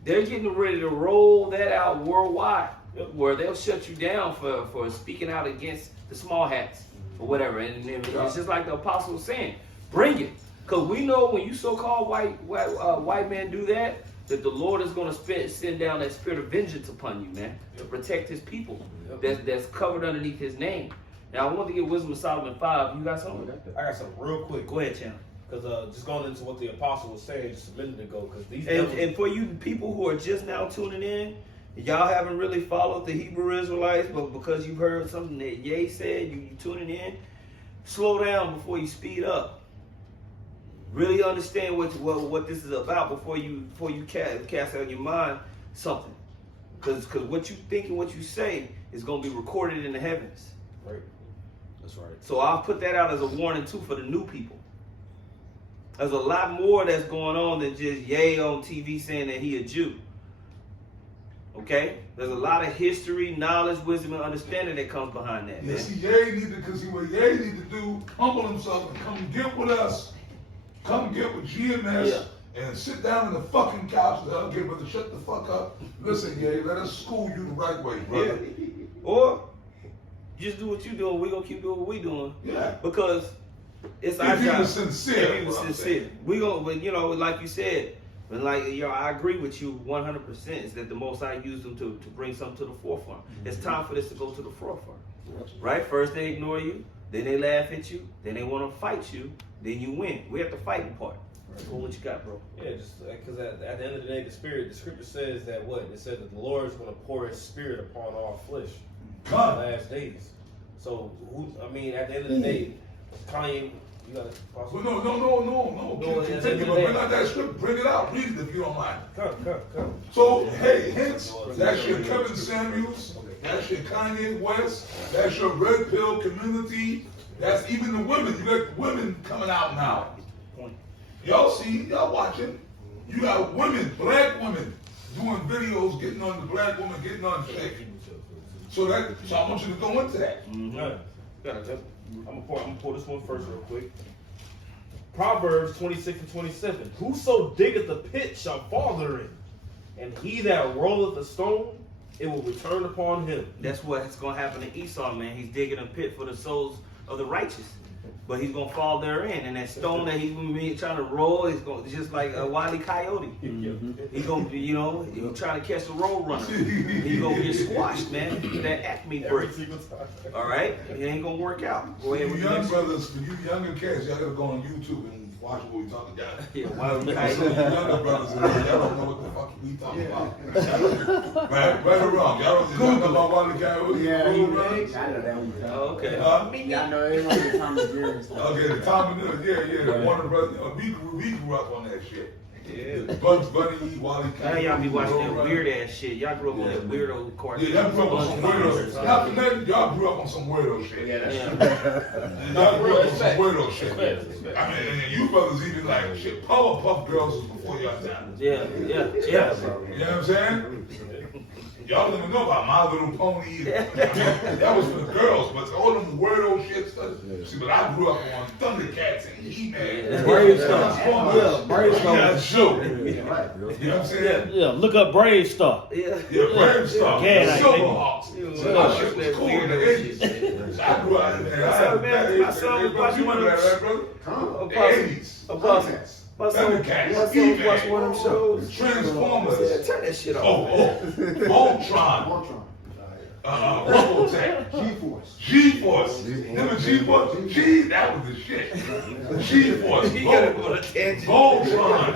they're getting ready to roll that out worldwide, where they'll shut you down for speaking out against the small hats or whatever. And it's just like the apostle was saying, bring it. Because we know when you so-called white men do that the Lord is going to send down that spirit of vengeance upon you, man, to protect his people that's covered underneath his name. Now, I want to get Wisdom of Solomon 5. You got something? I got something real quick. Go ahead, Chan. Because just going into what the apostle was saying just a minute ago, because these And for you people who are just now tuning in, y'all haven't really followed the Hebrew Israelites, but because you heard something that Ye said, you tuning in, slow down before you speed up. Really understand what this is about before you cast out your mind something, because what you think and what you say is going to be recorded in the heavens. Right. That's right. So I'll put that out as a warning too for the new people. There's a lot more that's going on than just Ye on TV saying that he a Jew. Okay? There's a lot of history, knowledge, wisdom, and understanding that comes behind that, man. Yeah, see, Ye need to, because what Ye need to do, humble himself and come get with us. Come get with GMS and sit down on the fucking couch and tell brother, shut the fuck up. Listen, Ye, let us school you the right way, brother. Yeah. Or just do what you doing. We're going to keep doing what we doing. Yeah. Because it's our If he job. was sincere. If he was sincere. We gonna, like you said, But like, I agree with you 100%. Is that the Most High used them to bring something to the forefront. It's time for this to go to the forefront, right? First they ignore you, then they laugh at you, then they want to fight you, then you win. We're at the fighting part. So what you got, bro? Yeah, just because at the end of the day, the scripture says that what? It says that the Lord is going to pour His Spirit upon all flesh in the last days. So, at the end of the day, Kanye, you got to possibly... No. Continue, but bring out that scripture. Bring it out. Read it if you don't mind. Come. So, hey, hence, that's your Kevin Samuels, that's your Kanye West, that's your Red Pill community, that's even the women. You got women coming out now. Y'all see, y'all watching. You got women, black women, doing videos, getting on the black woman, getting on chick. So I want you to go into that. I'm gonna pull this one first real quick. Proverbs 26:27. Whoso diggeth a pit shall fall therein, and he that rolleth a stone, it will return upon him. That's what's going to happen to Esau, man. He's digging a pit for the souls of the righteous. But he's going to fall therein. And that stone that he's going to be trying to roll is going to just like a Wile E. Coyote. He's going to be, he's trying to catch a road runner. He's going to get squashed, man. That Acme break. All right? It ain't going to work out. Go ahead with you young brothers, for you younger cats, y'all got to go on YouTube and watch what we talking about. Yeah, Wile E. You younger brothers, y'all don't know what the fuck we talking about. Right or wrong? Y'all don't know about Wile E. Coyote? Yeah, I know that one. Oh, okay. Yeah, I know everyone the Tom and Jerry. Okay, the Tom and the Warner Brothers. We grew up on that shit. Yeah. Bugs Bunny, Wile E. Now y'all be watching that weird ass shit. Y'all grew up on that weirdo cartoon. Yeah, y'all grew up on some weirdo. Not for nothing, y'all grew up on some weirdo shit. Yeah, that's true. Y'all grew up on some weirdo shit. I mean, and you brothers even like shit. Powerpuff Girls was before y'all time. Yeah. You know what I'm saying? Y'all don't even know about My Little Pony. That was for the girls, but all them weirdo shit stuff. See, but I grew up on Thundercats and He-Man. Brave Star. Yeah, Brave Star. Yeah, sure. You know what I'm saying? Yeah, look up Brave Star. Yeah, Brave Star. Yeah, Silverhawks. So that shit was cool in the 80s. So I grew up in there. My son was watching one of them. Right, brother? The 80s. My son was watching one of them shows. Transformers. Yeah, turn that shit off. Voltron. Robotech. G-Force. Remember G-Force? That was the shit. G-Force. Voltron.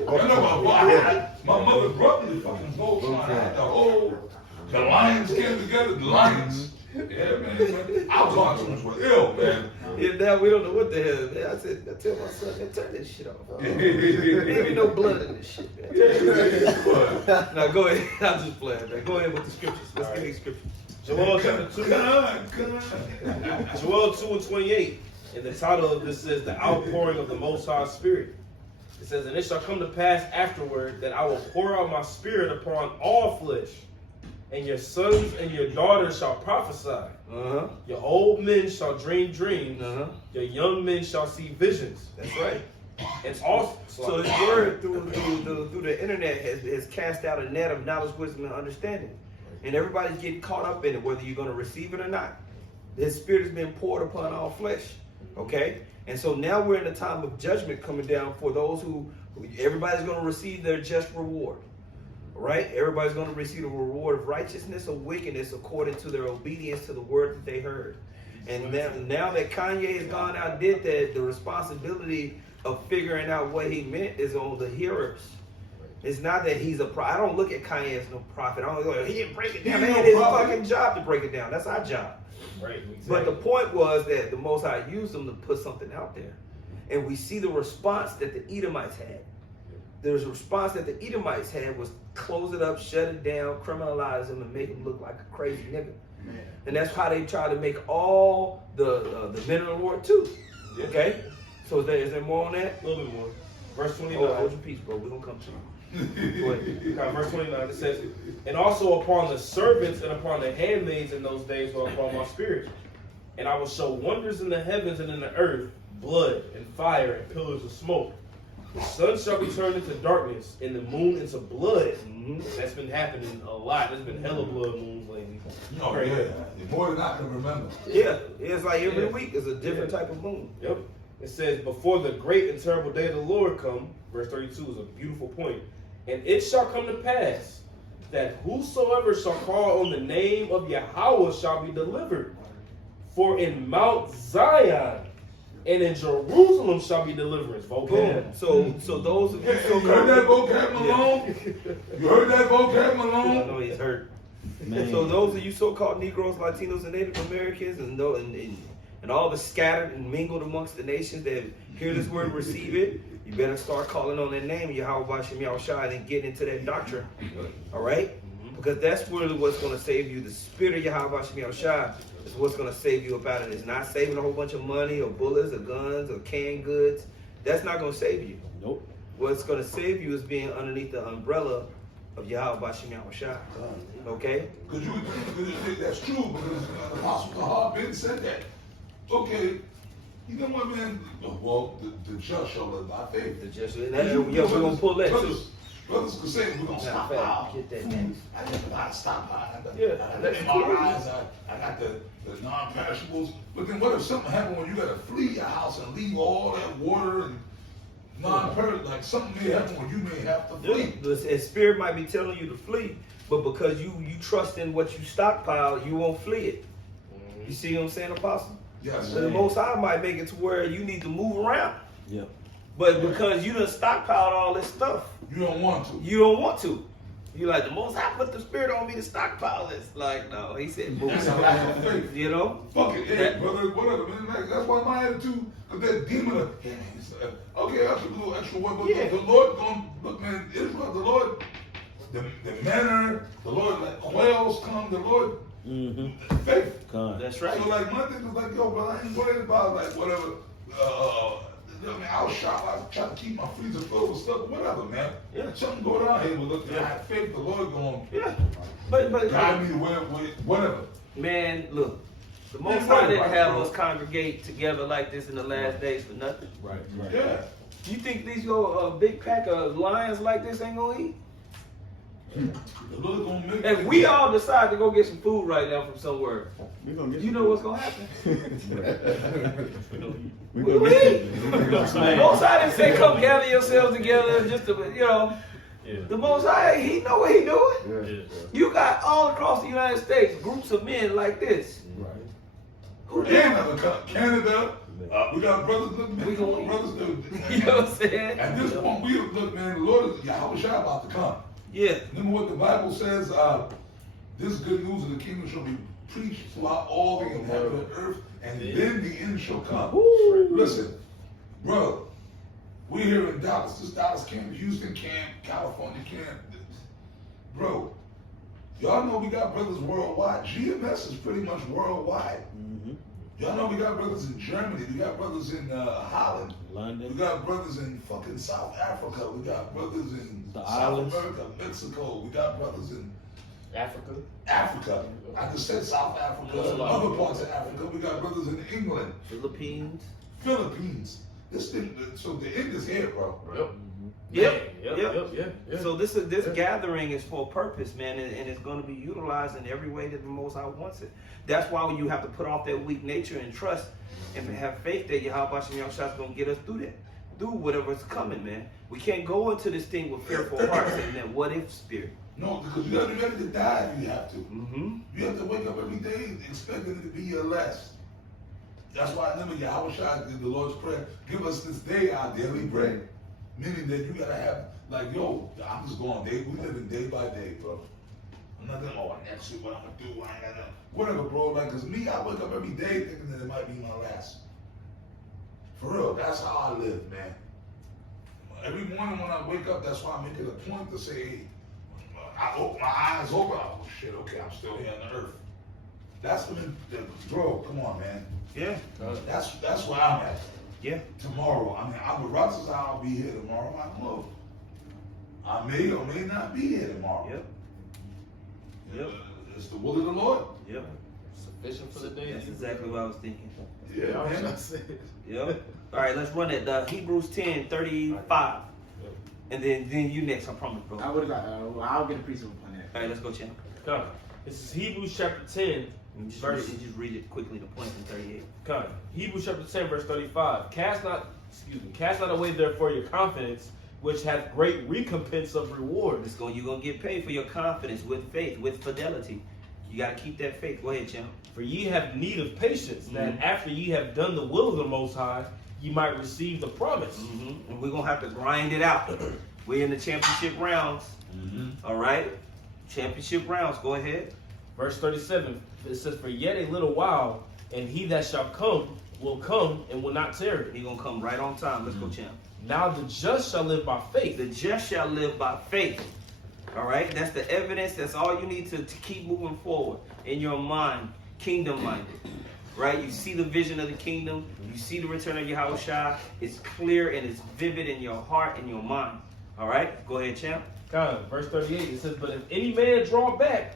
You know my mother brought me the fucking Voltron. The Lions came together. The Lions. Yeah, man. Our cartoons were ill, man. Yeah, now we don't know what the hell, man. I tell my son, man, turn this shit off. There ain't no blood in this shit, man. Now go ahead. I'm just playing, man. Go ahead with the scriptures. Let's get these scriptures. Joel chapter 2. Joel 2:28. And the title of this says, The Outpouring of the Most High Spirit. It says, And it shall come to pass afterward that I will pour out my spirit upon all flesh. And your sons and your daughters shall prophesy. Your old men shall dream dreams. Your young men shall see visions. That's right. It's awesome. So this word through the internet has cast out a net of knowledge, wisdom, and understanding. And everybody's getting caught up in it, whether you're going to receive it or not. His spirit has been poured upon all flesh. Okay? And so now we're in a time of judgment coming down for those who everybody's going to receive their just reward. Right? Everybody's going to receive a reward of righteousness or wickedness according to their obedience to the word that they heard. And now that Kanye has gone out and did that, the responsibility of figuring out what he meant is on the hearers. It's not that he's a prophet. I don't look at Kanye as no prophet. I don't go, he didn't break it down. Man, it's his fucking job to break it down. That's our job. Right. Exactly. But the point was that the Most High used them to put something out there. And we see the response that the Edomites had. There's a response that the Edomites had was close it up, shut it down, criminalize him, and make him look like a crazy nigga. And that's how they try to make all the men of the Lord too. Okay? So is there more on that? A little bit more. Verse 29. Hold your peace, bro. We're going to come to you. Go ahead. Verse 29, it says, And also upon the servants and upon the handmaids in those days will I pour my spirit. And I will show wonders in the heavens and in the earth, blood and fire and pillars of smoke. The sun shall be turned into darkness and the moon into blood. That's been happening a lot. There's been hella blood moons lately. Oh, yeah. More than I can remember. Yeah. It's like every week is a different type of moon. Yep. It says, Before the great and terrible day of the Lord come, verse 32 is a beautiful point. And it shall come to pass that whosoever shall call on the name of Yahawah shall be delivered. For in Mount Zion and in Jerusalem shall be deliverance. Boom. So those of you You heard that vocab, Malone? You heard that vocab, I Malone? know he's hurt. Man. So those of you so-called Negroes, Latinos, and Native Americans, and all the scattered and mingled amongst the nations that hear this word and receive it, you better start calling on that name, Yahawah Bashem Yahushua, and get into that doctrine. All right? Because that's really what's going to save you. The spirit of Yahawah Bashem Yahushua is what's going to save you about it. It's not saving a whole bunch of money or bullets or guns or canned goods. That's not going to save you. Nope. What's going to save you is being underneath the umbrella of Yahawah Bashem Yahushua. Okay? Because that's true, because the Apostle Tahar Ben said that. Okay, you know what, man? Well, the just shall live by faith. The just, yeah, we're going to pull that too. Brothers could say, we're going to stop out. Get that next. I never got to stop out. Yeah, I that's got cool. MRIs, I got the non-perishables. But then what if something happened when you got to flee your house and leave all that water and non-perishable? Like something may happen when you may have to flee. The spirit might be telling you to flee, but because you trust in what you stockpile, you won't flee it. You see what I'm saying, Apostle? Yes. So the Most High might make it to where you need to move around. Yeah. But because you done stockpiled all this stuff, You don't want to. you don't want to. You like, the Most High put the spirit on me to stockpile this. Like, no, he said move. That's a lack of faith. You know? Fuck it, hey, brother, whatever, man. Like, that's why my attitude, because that demon, okay, I have to do extra work, but Yeah. the Lord gonna, look, man, Israel, the Lord, the manner, the Lord, like quails come, the Lord, faith. That's right. So, like, my thing is like, yo, brother, I ain't worried about, like, whatever, I mean, I'll shop, I try to keep my freezer filled with stuff, whatever, man. Yeah. Something go down here, but look, I have faith, the Lord going, Yeah. But guide me to whatever. man, look, the Most Man, High right, didn't right, have bro. us congregate together like this in the last days for nothing. Right. Yeah. You think these a big pack of lions like this ain't gonna eat? The Lord gonna make If we all decide to go get some food right now from somewhere, We gonna get you know what's gonna happen? We We gonna will get eat. The Most High didn't say come gather yourselves together just to, you know. Yeah. The Most High, he know what he doing. Yeah. You got all across the United States groups of men like this. Who doing? Canada, we got brothers, look, man, We gonna eat. brothers do. You know what I'm saying? At this point, we look, man, the Lord is Yahawah about to come. Yeah. Remember what the Bible says? This good news of the kingdom shall be preached throughout all the inhabited earth, and then the end shall come. Listen, bro, we here in Dallas. This Dallas camp, Houston camp, California camp. Bro, y'all know we got brothers worldwide. GMS is pretty much worldwide. Y'all know we got brothers in Germany. We got brothers in Holland. London. We got brothers in fucking South Africa. We got brothers in The South islands. America, Mexico. We got brothers in Africa. Africa. I just said South Africa, other parts of Africa. We got brothers in England, Philippines. Philippines. This thing, so the end is here, bro. Yep. So this gathering is for a purpose, man, and it's going to be utilized in every way that the Most High wants it. That's why you have to put off that weak nature and trust and have faith that Yahawah Bashem Yahushua is going to get us through that, through whatever's coming, man. We can't go into this thing with fearful hearts and that what if spirit. No, because you gotta be ready to die if you have to. Mm-hmm. You have to wake up every day expecting it to be your last. That's why I remember Yahawah did the Lord's Prayer. Give us this day our daily bread. Meaning that you gotta have, like, yo, I'm just going day, we living day by day, bro. I'm not gonna, next week what I'm gonna do, I ain't gonna, whatever, bro. Like, cause me, I wake up every day thinking that it might be my last. For real, that's how I live, man. Every morning when I wake up, that's why I make it a point to say, hey, I open my eyes open, oh shit, okay, I'm still here on the earth. That's when, bro, come on, man. Yeah. That's where I'm at. Yeah. Tomorrow, I mean, I would rather say I'll be here tomorrow. I know. I may or may not be here tomorrow. Yep. It's the will of the Lord. Yep. Sufficient for the day. That's exactly what I was thinking. Yeah, man. Yep. All right, let's run it. Hebrews 10:35. And then you next, I promise, bro. I would have got. I'll get a piece of upon that. All right, let's go, champ. Come. This is Hebrews chapter 10, Just verse. read it quickly, the point in 38. Come. Hebrews chapter 10, verse 35. Cast not away therefore your confidence, which hath great recompense of reward. You're going to get paid for your confidence with faith, with fidelity. You got to keep that faith. Go ahead, champ. For ye have need of patience, that after ye have done the will of the Most High, ye might receive the promise. And we're going to have to grind it out. We're in the championship rounds. All right? Championship rounds. Go ahead. Verse 37, it says, for yet a little while, and he that shall come will come and will not tarry. He's going to come right on time. Let's go, champ. Now the just shall live by faith. The just shall live by faith. All right? That's the evidence. That's all you need to keep moving forward in your mind, kingdom-minded. Right? You see the vision of the kingdom. You see the return of Yahawah. It's clear and it's vivid in your heart and your mind. All right? Go ahead, champ. Verse 38, it says, but if any man draw back,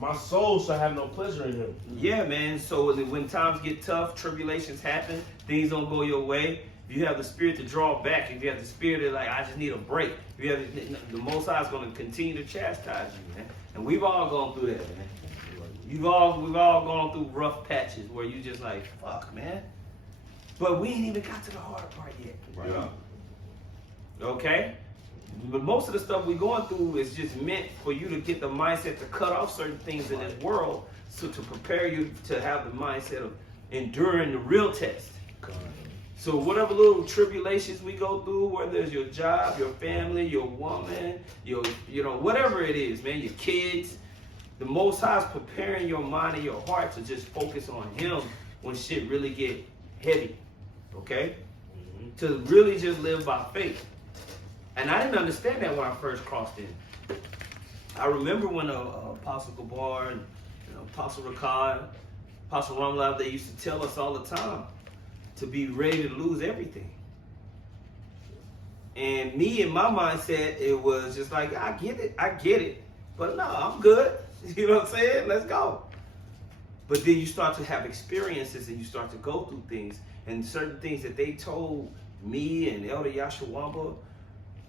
my soul shall have no pleasure in him. Yeah, man. So when times get tough, tribulations happen, things don't go your way. If you have the spirit to draw back, if you have the spirit of like, I just need a break, if you have the Most High is going to continue to chastise you, man. And we've all gone through that, man. We've all gone through rough patches where you just like, fuck, man. But we ain't even got to the hard part yet. Yeah. Okay? But most of the stuff we're going through is just meant for you to get the mindset to cut off certain things in this world, so to prepare you to have the mindset of enduring the real test. So whatever little tribulations we go through, whether it's your job, your family, your woman, whatever it is, man, your kids, the Most High is preparing your mind and your heart to just focus on Him when shit really get heavy, okay? To really just live by faith. And I didn't understand that when I first crossed in. I remember when Apostle Gabar and Apostle Rakad, Apostle Ramlav, they used to tell us all the time to be ready to lose everything. And me, in my mindset, it was just like, I get it, but no, I'm good. You know what I'm saying? Let's go. But then you start to have experiences and you start to go through things, and certain things that they told me and Elder Yahawah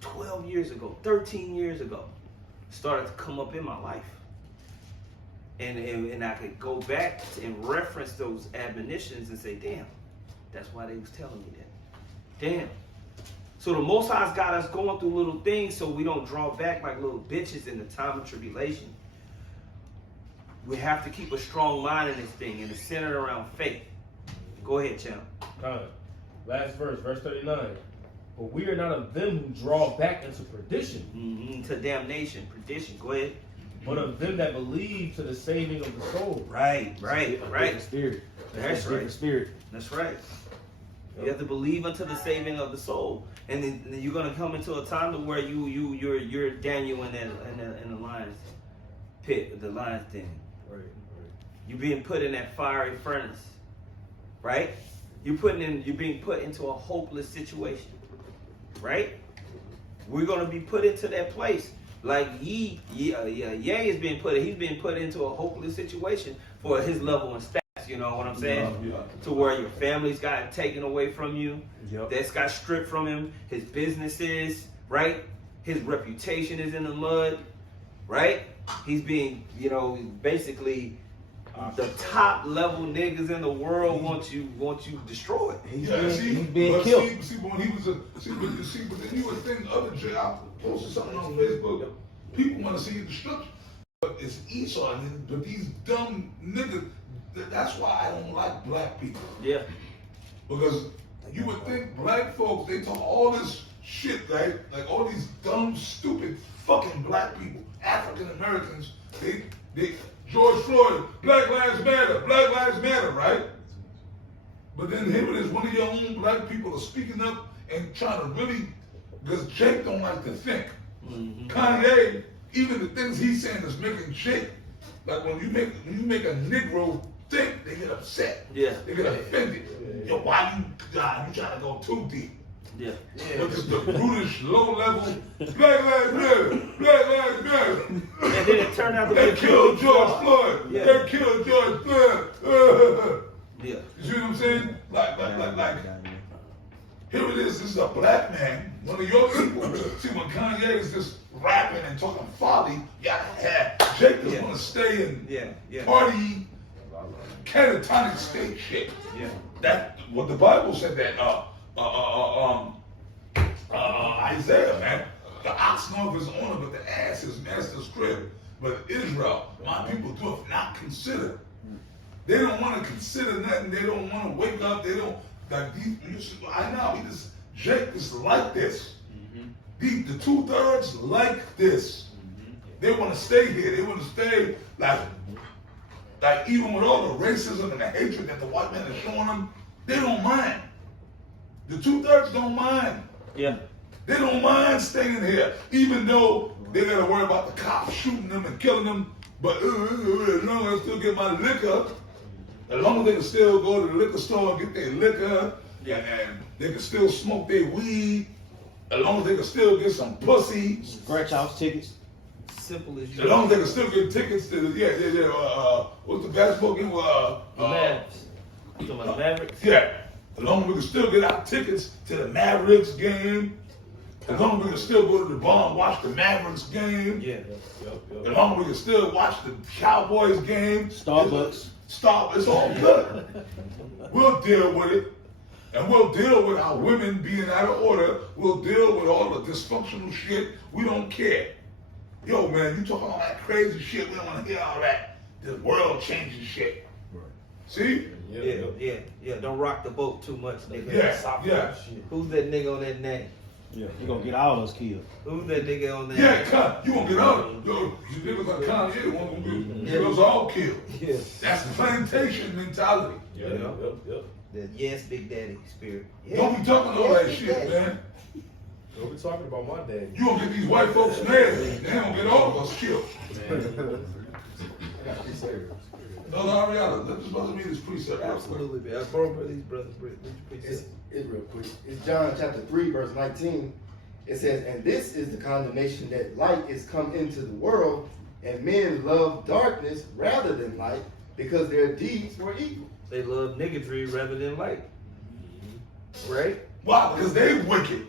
12 years ago, 13 years ago, started to come up in my life. And I could go back and reference those admonitions and say, damn, that's why they was telling me that. Damn. So the Most High's got us going through little things so we don't draw back like little bitches in the time of tribulation. We have to keep a strong mind in this thing, and it's centered around faith. Go ahead, champ. Last verse, verse 39. But we are not of them who draw back into perdition. To damnation, perdition. Go ahead. But of them that believe to the saving of the soul. Right. The spirit. That's right. The spirit. That's right. You have to believe unto the saving of the soul, and then you're gonna come into a time to where you're Daniel in the lion's pit, the lion's den. Right. You're being put in that fiery furnace, right? You're being put into a hopeless situation, right? We're gonna be put into that place. Like Ye is being put. He's being put into a hopeless situation for his level and status. You know what I'm saying? Yeah. To where your family's got taken away from you. Yep. That's got stripped from him. His businesses, right? His reputation is in the mud, right? He's being, basically the top level niggas in the world want you destroyed. He's but being killed. See, when he was but then you would think the other day I posted something on Facebook. People want to see your destruction, but it's Esau, but these dumb niggas. That's why I don't like black people. Yeah. Because you would think black folks, they talk all this shit, right? Like all these dumb, stupid, fucking black people, African Americans, they George Floyd, Black Lives Matter, right? But then here it is, one of your own black people are speaking up and trying to really, because Jake don't like to think. Kanye, even the things he's saying is making Jake, like when you make a Negro think, they get upset. Yeah. They get offended. Yo, why you trying to go too deep? Yeah. Because the brutish, low level, Black Lives Matter. And then it turned out to be They killed George Floyd. Yeah. They killed George Floyd. Yeah. You see what I'm saying? Like, here it is, this is a black man, one of your people. See, when Kanye is just rapping and talking folly, Jake just want to stay and party, catatonic state shit. Yeah. That what the Bible said that Isaiah, man. The ox knoweth his owner, but the ass his master's crib. But Israel, my people doth not consider. They don't want to consider nothing. They don't want to wake up. They don't, like these, I know, Jake is like this. The 2/3 like this. They want to stay here. They want to stay like even with all the racism and the hatred that the white man is showing them, they don't mind. The 2/3 don't mind. Yeah. They don't mind staying here, even though they gotta worry about the cops shooting them and killing them. But as long as I still get my liquor, as long as they can still go to the liquor store and get their liquor, and they can still smoke their weed, as long as they can still get some pussy, Scratch house tickets. Simple as as you. long as they can still get tickets to the what's the basketball game? The Mavericks. You talking about the Mavericks? Yeah. As long as we can still get our tickets to the Mavericks game, as long as we can still go to the bar and watch the Mavericks game, as long as we can still watch the Cowboys game, Starbucks. It's all good. We'll deal with it. And we'll deal with our women being out of order. We'll deal with all the dysfunctional shit. We don't care. Yo, man, you talking all that crazy shit. We don't want to hear all that. This world changing shit. See? Yeah. Don't rock the boat too much, nigga. Yeah. Who's that nigga on that name? Yeah, you gonna get all us killed. Who's that nigga on that? Yeah, you gonna get out. Yo, you niggas like Kanye, one gonna get us all killed. Yeah. That's the plantation mentality. The yes, Big Daddy spirit. Yeah. Don't be talking all that shit, man. Don't be talking about my daddy. You gonna get these white folks mad. They gonna get all of us killed. No, Ariana, let's just read this precept. Absolutely, man. Borrow these brothers, It's real quick. It's John chapter 3, verse 19. It says, and this is the condemnation that light is come into the world, and men love darkness rather than light, because their deeds were evil. They love niggardry rather than light. Right? Why? Because they wicked.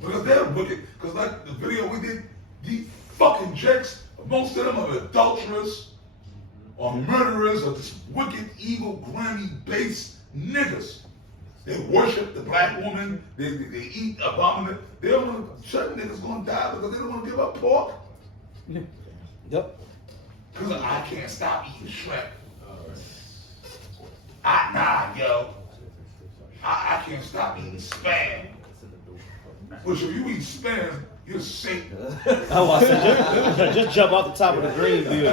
Because they're wicked. Because like the video we did, these fucking jakes, most of them are adulterers, or murderers, or just wicked, evil, grimy, base niggas. They worship the black woman. They eat abominable. They don't want to, certain niggas gonna die because they don't want to give up pork. Yep. Because I can't stop eating shrimp. I can't stop eating spam. Which if you eat spam, you're Satan. Just jump off the top of the green building.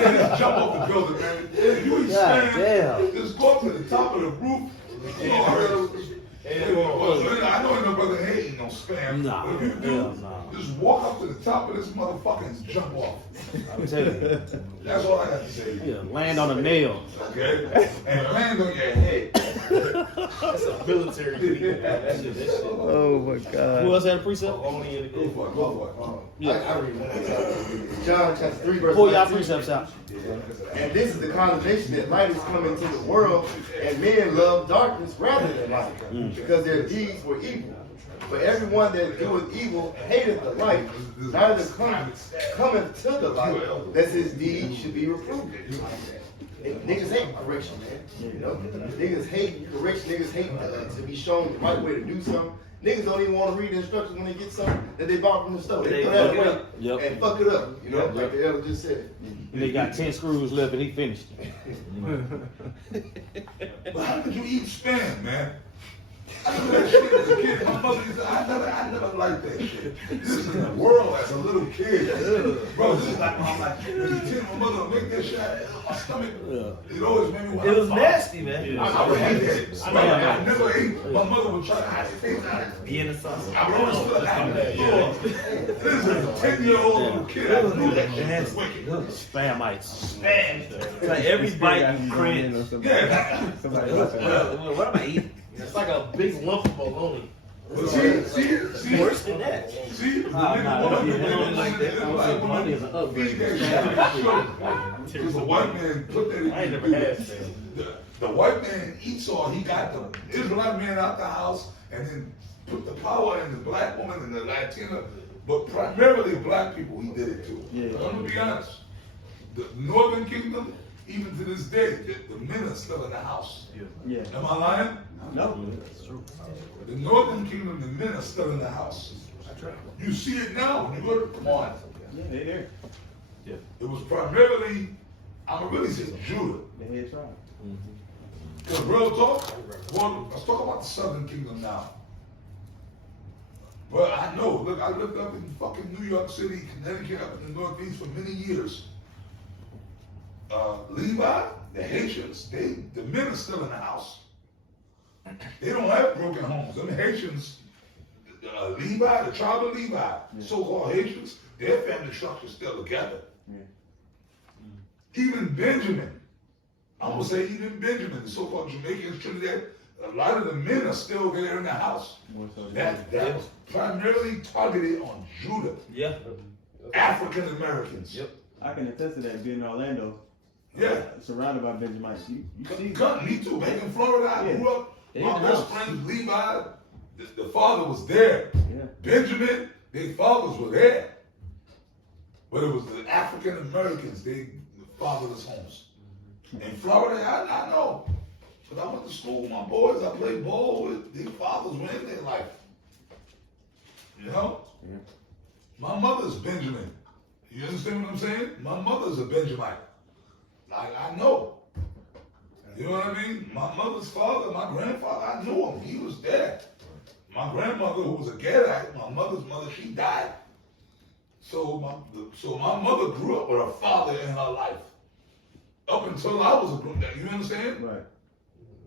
Just jump off the building, man. If you eat spam, just go up to the top of the roof. I know ain't no brother hating no spam. Nah, but if you do, just walk up to the top of this motherfucker and jump off. I'm telling you. That's all I got to say. Yeah, land on a nail. Okay? And land on your head. That's a military thing. Oh my God. Who else had a precept? Only in the Go for it, go for it. I read it. John chapter 3, verse Pull y'all 19. precepts out. And this is the condemnation that light is coming into the world, and men love darkness rather than light, because their deeds were evil. For everyone that doeth evil hateth the light, neither cometh to the light, lest his deeds should be reproved. Niggas hate correction, man. You know, niggas hate correction. Niggas hate to be shown the right way to do something. Niggas don't even want to read the instructions when they get something that they bought from the store. They throw that away and fuck it up. You know, like the elder just said. And they got 10 screws left and he finished. But how could you eat spam, man? I do that shit as a kid. My mother used to, I never liked that shit. This is in the world as a little kid. Bro, this is like when I'm like, when 10, my mother would make that shit, my stomach, it always made me want to It was nasty, man. I would hate that. I never ate. My mother would try to hide it. Be in the sauce. I would always feel like I this is a 10-year-old little kid. I knew that shit was wicked. Spamites. It's like every bite you cringe. Yeah. What am I eating? It's like a big lump of bologna. But see, Worse than that. See, the nigga woman like that. Because the white man put that in. I ain't never had spam. The white man Esau, he got the Israelite man out the house and then put the power in the black woman and the Latina, but primarily black people he did it to. I'm gonna be honest. The northern kingdom, even to this day, the men are still in the house. Yeah. Am I lying? No. That's true. The northern kingdom, the men are still in the house. You see it now when you go to, come on. Yeah, they there. It was primarily, I'm gonna really say Judah. They had tried. Because real talk, well, let's talk about the southern kingdom now. Well, I know, look, I lived up in fucking New York City, Connecticut, up in the Northeast for many years. Levi, the Haitians, the men are still in the house. They don't have broken homes. Them Haitians, Levi, the tribe of Levi, so-called Haitians, their family structure is still together. Even Benjamin, I'm gonna say even Benjamin, the so-called Jamaicans, Trinidad, a lot of the men are still there in the house. That was primarily targeted on Judah. Yeah. African Americans. Yep. I can attest to that being in Orlando. Yeah. Surrounded by Benjamites. You see Me too. Back in Florida, I grew up. They My in the best house. friend Levi, the father was there. Yeah. Benjamin, their fathers were there. But it was the African Americans, they fatherless homes. In Florida, I know. But I went to school with my boys, I played ball with, their fathers were in their life. You know? Yeah. My mother's Benjamin. You understand what I'm saying? My mother's a Benjamite. I know. You know what I mean? My mother's father, my grandfather, I knew him. He was there. My grandmother, who was a Gadite, my mother's mother, she died. So my mother grew up with her father in her life. Up until I was a grown man. You understand? Right.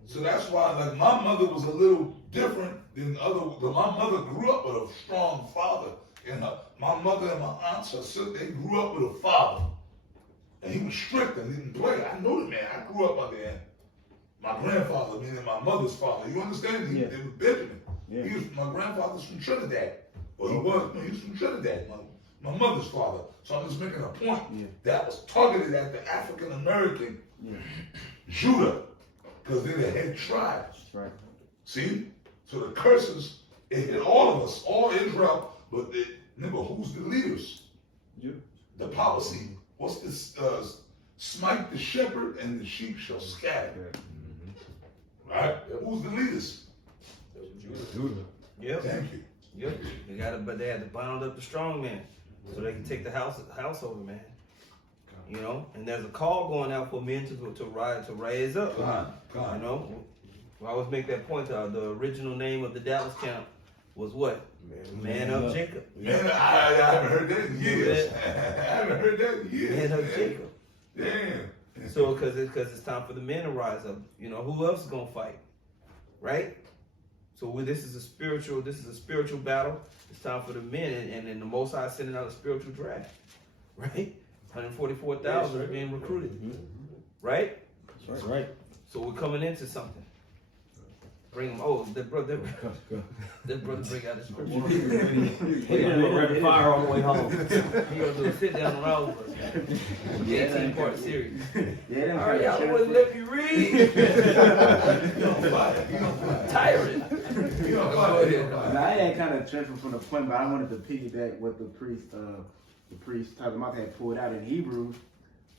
So that's why, like, my mother was a little different than my mother grew up with a strong father. And my mother and my aunts, her sister, they grew up with a father. And he was strict and didn't play. I know the man. I grew up under him. My grandfather, meaning my mother's father. You understand? He was Benjamin. Yeah. He was, my grandfather's from Trinidad. Well, he was from Trinidad, my mother's father. So I'm just making a point that was targeted at the African American Judah, because they're the head tribe. Right. See? So the curses, it hit all of us, all Israel, but remember, who's the leaders? You. The policy. What's this? Smite the shepherd and the sheep shall scatter. Right? Who's the leaders? Judah. Yep. Thank you. Yep. But they had to bound up the strong man so they can take the house over, man. You know, and there's a call going out for men to rise up. You know, we always make that point. The original name of the Dallas camp was what? Man of Jacob. Man, I haven't heard that in years. I haven't heard that in years. Man of Jacob. Damn. So, because it's time for the men to rise up. You know, who else is gonna fight, right? So this is a spiritual battle. It's time for the men, and then the Most High is sending out a spiritual draft, right? 144,000 are being recruited, right? That's right. So we're coming into something. Bring them. Oh, that brother bring out the scripture. He gonna go rapid fire on the way home. He gonna do a sit down around with us. The 18-part series. Yeah, All right, y'all wouldn't let me read. Tiring. Now, I had kind of transferred from the point, but I wanted to piggyback what the priest talking about had pulled out in Hebrews,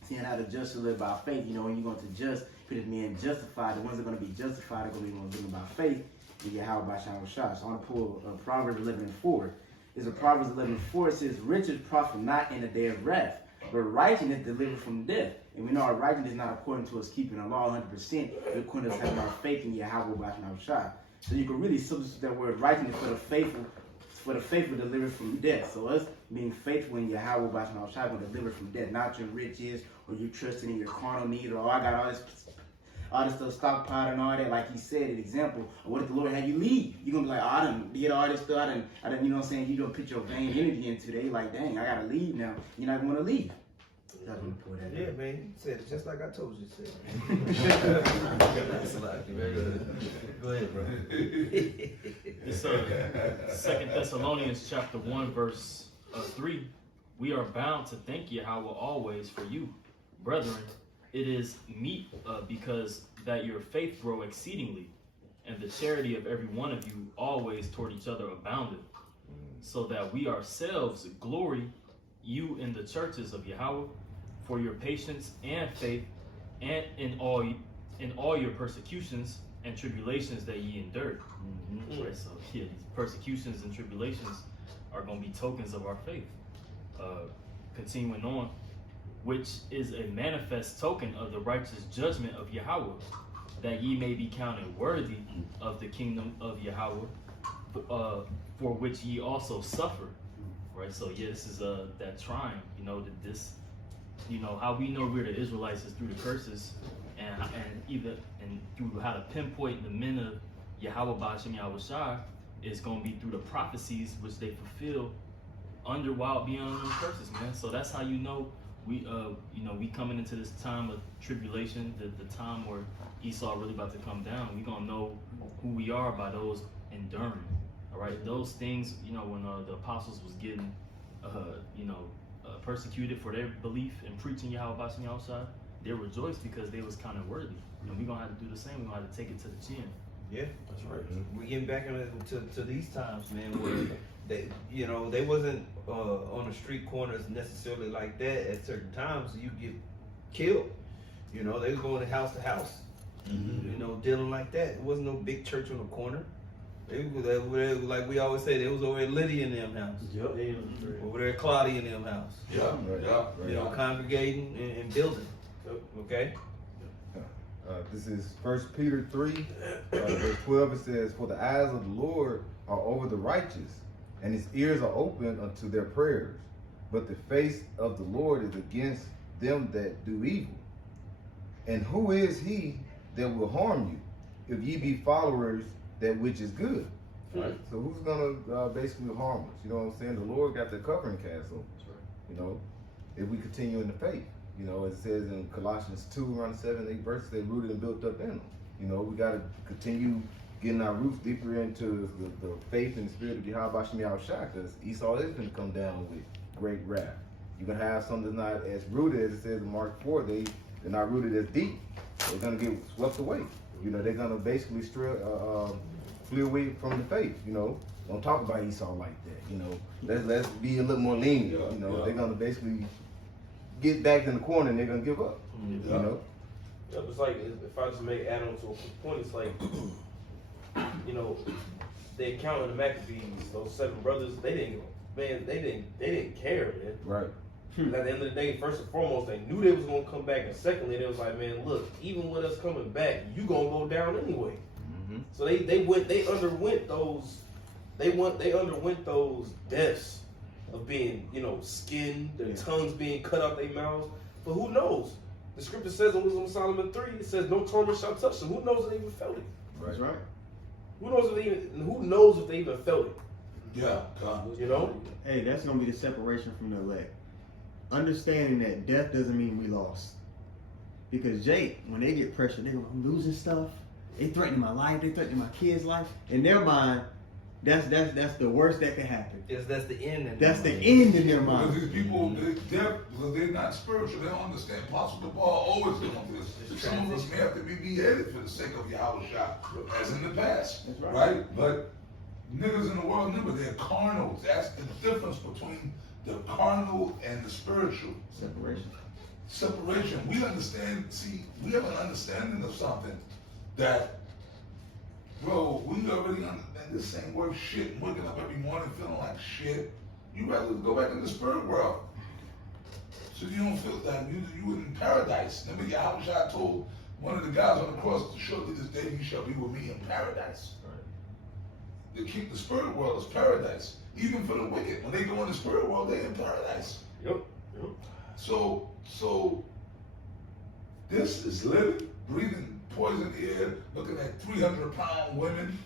seeing how the just shall live by faith. You know, when you're going to just put it being justified, the ones that are going to be justified are going to be living by faith in Yahawah by Shah. So I want to pull Proverbs 11:4. It's a Proverbs 11:4. It says, "Riches profit not in the day of wrath, but righteousness delivered from death." And we know our righteousness is not according to us keeping the law 100%, but according to us having our faith in Yahawah by Shah. So you can really substitute that word righteousness for the faithful delivered from death. So us being faithful in Yahawah by Shah will deliver from death, not your riches or you trusting in your carnal need, or I got all this stuff stockpiled and all that. Like he said, an example, or what if the Lord had you leave? You're gonna be like, oh, I done did all this stuff, I done, you know what I'm saying? You gonna put your vain energy into it. Like, dang, I gotta leave now. You're not gonna leave. Yeah, man. You said it just like I told you to say. That's a lot. Go ahead, bro. It's 2 Thessalonians chapter 1, verse 3. We are bound to thank Yahawah always for you, brethren. It is meet because that your faith grow exceedingly, and the charity of every one of you always toward each other abounded, so that we ourselves glory you in the churches of Yahawah for your patience and faith and in all your persecutions and tribulations that ye endured. Right, so yeah, these persecutions and tribulations are going to be tokens of our faith. Continuing on, which is a manifest token of the righteous judgment of Yahawah, that ye may be counted worthy of the kingdom of Yahawah, for which ye also suffer. Right, so yeah, this is that trying, you know, that this, you know, how we know we're the Israelites is through the curses, and through how to pinpoint the men of Yahawah Ba'ashem Yahushua is going to be through the prophecies which they fulfill while being under the curses, man. So that's how you know we coming into this time of tribulation, the time where Esau really about to come down. We gonna know who we are by those enduring. All right, those things, you know, when the apostles was getting, persecuted for their belief in preaching Yahawah Ba'ashem Yahushua, they rejoiced because they was kind of worthy. And we gonna have to do the same. We gonna have to take it to the chin. Yeah, that's right. We're getting back into these times, man, where they wasn't on the street corners necessarily like that. At certain times, you get killed. You know, they was going to house, you know, dealing like that. It wasn't no big church on the corner. They were like we always say, they was over at Lydia in them house. Yep. Over there at Claudia in them house. Yeah, yeah. You know, congregating and building. Okay. This is 1 Peter 3, verse 12. It says, "For the eyes of the Lord are over the righteous, and his ears are open unto their prayers. But the face of the Lord is against them that do evil. And who is he that will harm you, if ye be followers that which is good?" Right? So who's gonna basically harm us? You know what I'm saying? The Lord got the covering cast over us. You know, if we continue in the faith. You know, it says in Colossians 2, around 7-8 verses, they're rooted and built up in them. You know, we got to continue getting our roots deeper into the faith and the spirit of Yahawah Ba'ashem Yahushua, because Esau is going to come down with great wrath. You're going to have some that's not as rooted, as it says in Mark 4, they're not rooted as deep. They're going to get swept away. You know, they're going to basically flee away from the faith, you know. Don't talk about Esau like that, you know. Let's be a little more lenient, you know. They're going to basically get back in the corner and they're gonna give up. You know? Yeah, it's like, if I just make add on to a quick point, it's like, you know, they counted the Maccabees, those 7 brothers, they didn't care, man. Right. And at the end of the day, first and foremost, they knew they was gonna come back, and secondly, they was like, man, look, even with us coming back, you gonna go down anyway. So they underwent those deaths of being, you know, skinned, their tongues being cut out their mouths. But who knows? The scripture says in Wisdom of Solomon 3, it says no torment shall touch them. Who knows if they even felt it? That's right. Who knows if they even felt it? Yeah, God. You know? Hey, that's gonna be the separation from the elect. Understanding that death doesn't mean we lost. Because Jake, when they get pressured, they go, I'm losing stuff. They threatening my life, they threatening my kids' life. In their mind, that's the worst that can happen. Yes, that's the end. That's the end in their mind. Because these people, they're not spiritual. They don't understand. Apostle Paul always doing this. Some of us may have to be beheaded for the sake of Yahawah, as in the past, right? But niggas in the world, remember, they're carnal. That's the difference between the carnal and the spiritual. Separation. We understand. See, we have an understanding of something that, bro, we already understand this ain't worth shit. Waking up every morning feeling like shit. You rather go back in the spirit world. So you don't feel that. You in paradise. Remember Yahawah told one of the guys on the cross, surely this day you shall be with me in paradise. Right. The spirit world is paradise. Even for the wicked. When they go in the spirit world, they're in paradise. Yep. So this is living, breathing poison air, looking at 300-pound women.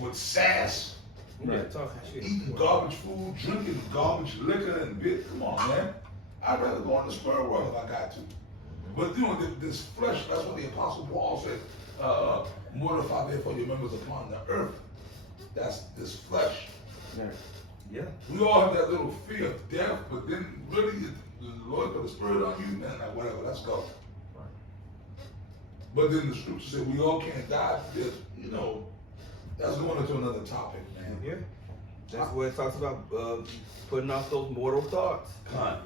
With sass, eating garbage food, drinking garbage liquor and beer. Come on, man. I'd rather go in the spirit world if I got to. But you know, this flesh, that's what the Apostle Paul said, mortify therefore your members upon the earth. That's this flesh. Yeah. We all have that little fear of death, but then really the Lord put the spirit on you, man, like whatever, let's go. But then the scripture said we all can't die. You know, that's going into another topic, man. Yeah. That's what it talks about, putting off those mortal thoughts. Con.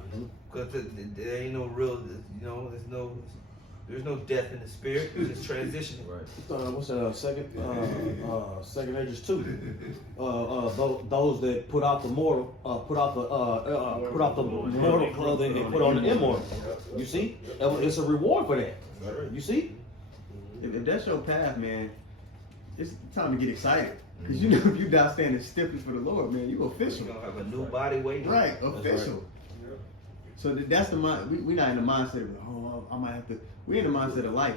Because there ain't no real, there's no death in the spirit. It's just transitioning. Right. What's that? Second Ages 2. Those that put out the mortal, put out the mortal clothing and put on the immortal. You see, it's a reward for that. You see. If that's your path, man, it's time to get excited. Because you know, if you die standing stiffly for the Lord, man, you official. You're gonna have a new body waiting. Right, official. So that's the mind. We're not in the mindset of, oh, I might have to. We're in the mindset of life.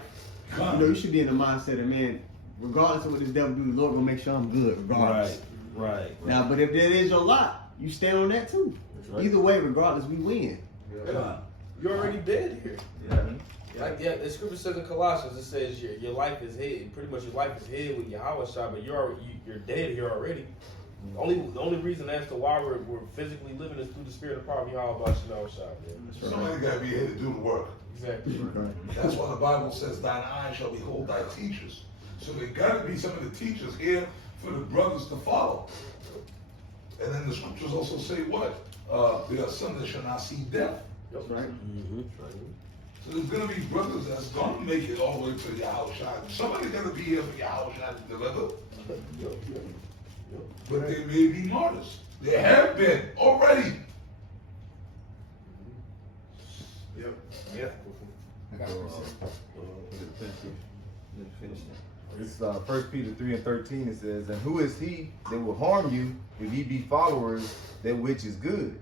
You know, you should be in the mindset of, man, regardless of what this devil do, the Lord gonna make sure I'm good, regardless. Right. Now, but if that is your lot, you stand on that too. Right. Either way, regardless, we win. Yeah. You're already dead here. Yeah. Like the scripture says in Colossians, it says your life is hid. Pretty much your life is hid with Yahawah, but you're dead here already. The only reason as to why we're physically living is through the spirit and power of Yahawah. Somebody got to be here to do the work. Exactly. That's why the Bible says, "Thine eyes shall behold thy teachers." So there got to be some of the teachers here for the brothers to follow. And then the scriptures also say what? There are some that shall not see death. That's right. So there's going to be brothers that's going to make it all the way to Yahawah. Somebody's going to be here for Yahawah to deliver. But they may be martyrs. They have been already. Yep. I got Finish that. This is 1 Peter 3:13. It says, "And who is he that will harm you if ye be followers that which is good?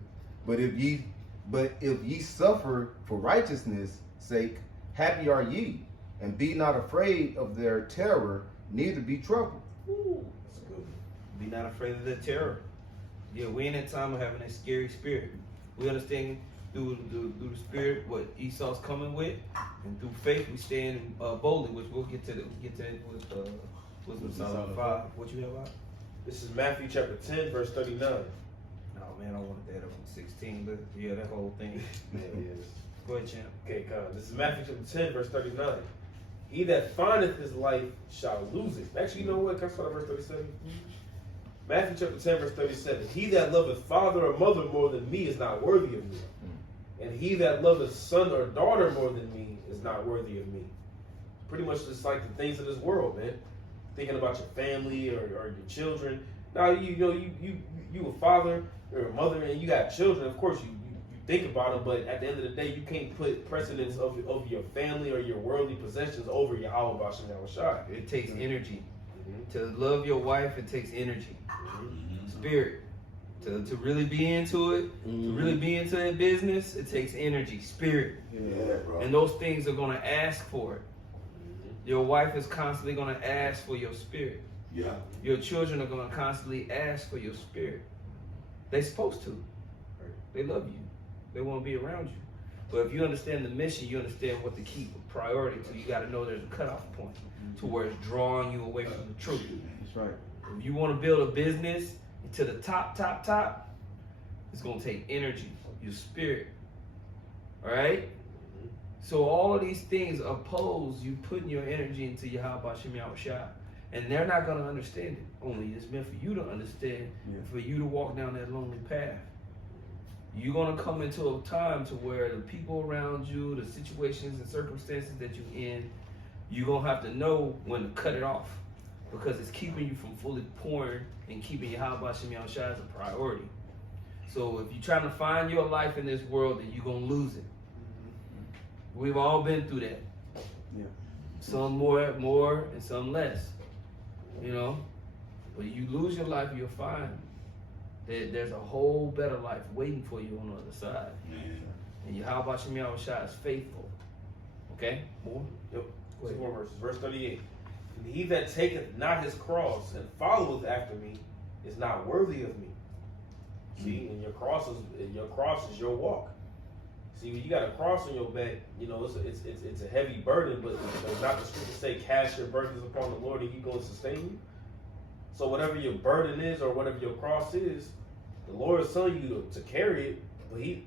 But if ye suffer for righteousness' sake, happy are ye, and be not afraid of their terror, neither be troubled." Ooh, that's good. Be not afraid of the terror. Yeah, we in that time of having a scary spirit. We understand through the spirit what Esau's coming with, and through faith we stand boldly, which we'll get to it with Psalm 5. What you have about? This is Matthew chapter 10, verse 39. No man, I wanted that up on 16, but yeah, that whole thing. Go ahead, champ. Okay, this is Matthew chapter 10, verse 39. He that findeth his life shall lose it. Actually, you know what? Can I start at verse 37? Matthew chapter 10, verse 37. He that loveth father or mother more than me is not worthy of me. And he that loveth son or daughter more than me is not worthy of me. Pretty much just like the things of this world, man. Thinking about your family or your children. Now, you a father or a mother and you got children. Of course, you think about it, but at the end of the day, you can't put precedence of your family or your worldly possessions over Yahawah Bashem Yahushua. It takes energy. To love your wife, it takes energy. Spirit. To really be into it, to really be into that business, it takes energy, spirit. And those things are going to ask for it. Your wife is constantly going to ask for your spirit. Yeah. Your children are going to constantly ask for your spirit. They're supposed to. They love you. They want to be around you. But if you understand the mission, you understand what to keep a priority to. You got to know there's a cutoff point to where it's drawing you away from the truth. That's right. If you want to build a business to the top, it's going to take energy, your spirit. All right? So all of these things oppose you putting your energy into Yahawah Bashem Yahushua. And they're not going to understand it. Only it's meant for you to understand, for you to walk down that lonely path. You're going to come into a time to where the people around you, the situations and circumstances that you're in, you're going to have to know when to cut it off. Because it's keeping you from fully pouring and keeping Yahawah Bashem Yahushua as a priority. So if you're trying to find your life in this world, then you're going to lose it. We've all been through that. Yeah. Some more and some less. You know? But you lose your life, you'll find that there's a whole better life waiting for you on the other side. And Yahawah Bashem Yahushua is faithful. Okay? More? Yep. 2 more verses. Verse 38. And he that taketh not his cross and followeth after me is not worthy of me. See, and your cross is your walk. See, when you got a cross on your back, it's a heavy burden, but it's not the scripture say cast your burdens upon the Lord and He's going to sustain you. So whatever your burden is or whatever your cross is, the Lord is telling you to carry it.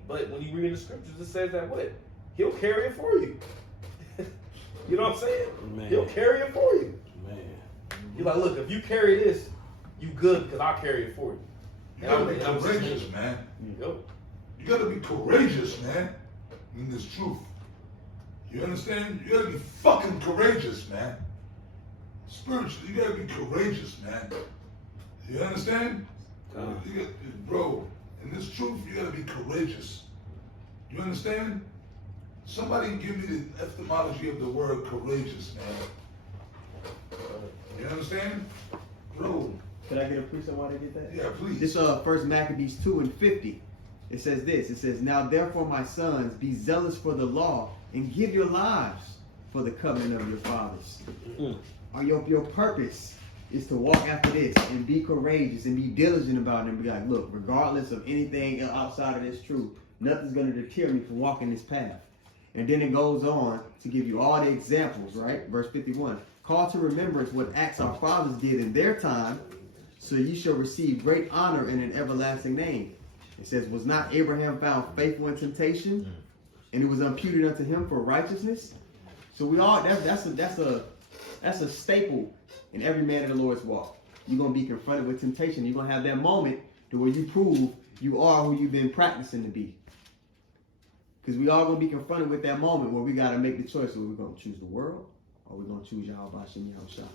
But when you read the scriptures, it says that what? He'll carry it for you. You know what I'm saying? Man. He'll carry it for you. Man. You're like, look, if you carry this, you good because I'll carry it for you. You gotta be courageous, man. Yep. You gotta be courageous, man, in this truth. You understand? You gotta be fucking courageous, man. Spiritually, you gotta be courageous, man. You understand? Bro, in this truth, you gotta be courageous. You understand? Somebody give me the etymology of the word courageous, man. You understand? Bro. Could I get a precept while they get that? Yeah, please. This First Maccabees 2:50. It says this. It says, "Now therefore, my sons, be zealous for the law and give your lives for the covenant of your fathers." Or your purpose is to walk after this and be courageous and be diligent about it and be like, look, regardless of anything outside of this truth, nothing's going to deter me from walking this path. And then it goes on to give you all the examples, right? Verse 51. "Call to remembrance what acts our fathers did in their time, so ye shall receive great honor in an everlasting name." It says, "Was not Abraham found faithful in temptation, and it was imputed unto him for righteousness?" So we all that's a staple in every man of the Lord's walk. You're gonna be confronted with temptation. You're gonna have that moment to where you prove you are who you've been practicing to be. Because we all gonna be confronted with that moment where we gotta make the choice: are we gonna choose the world, or we're gonna choose Yahawah Shem Yahushua.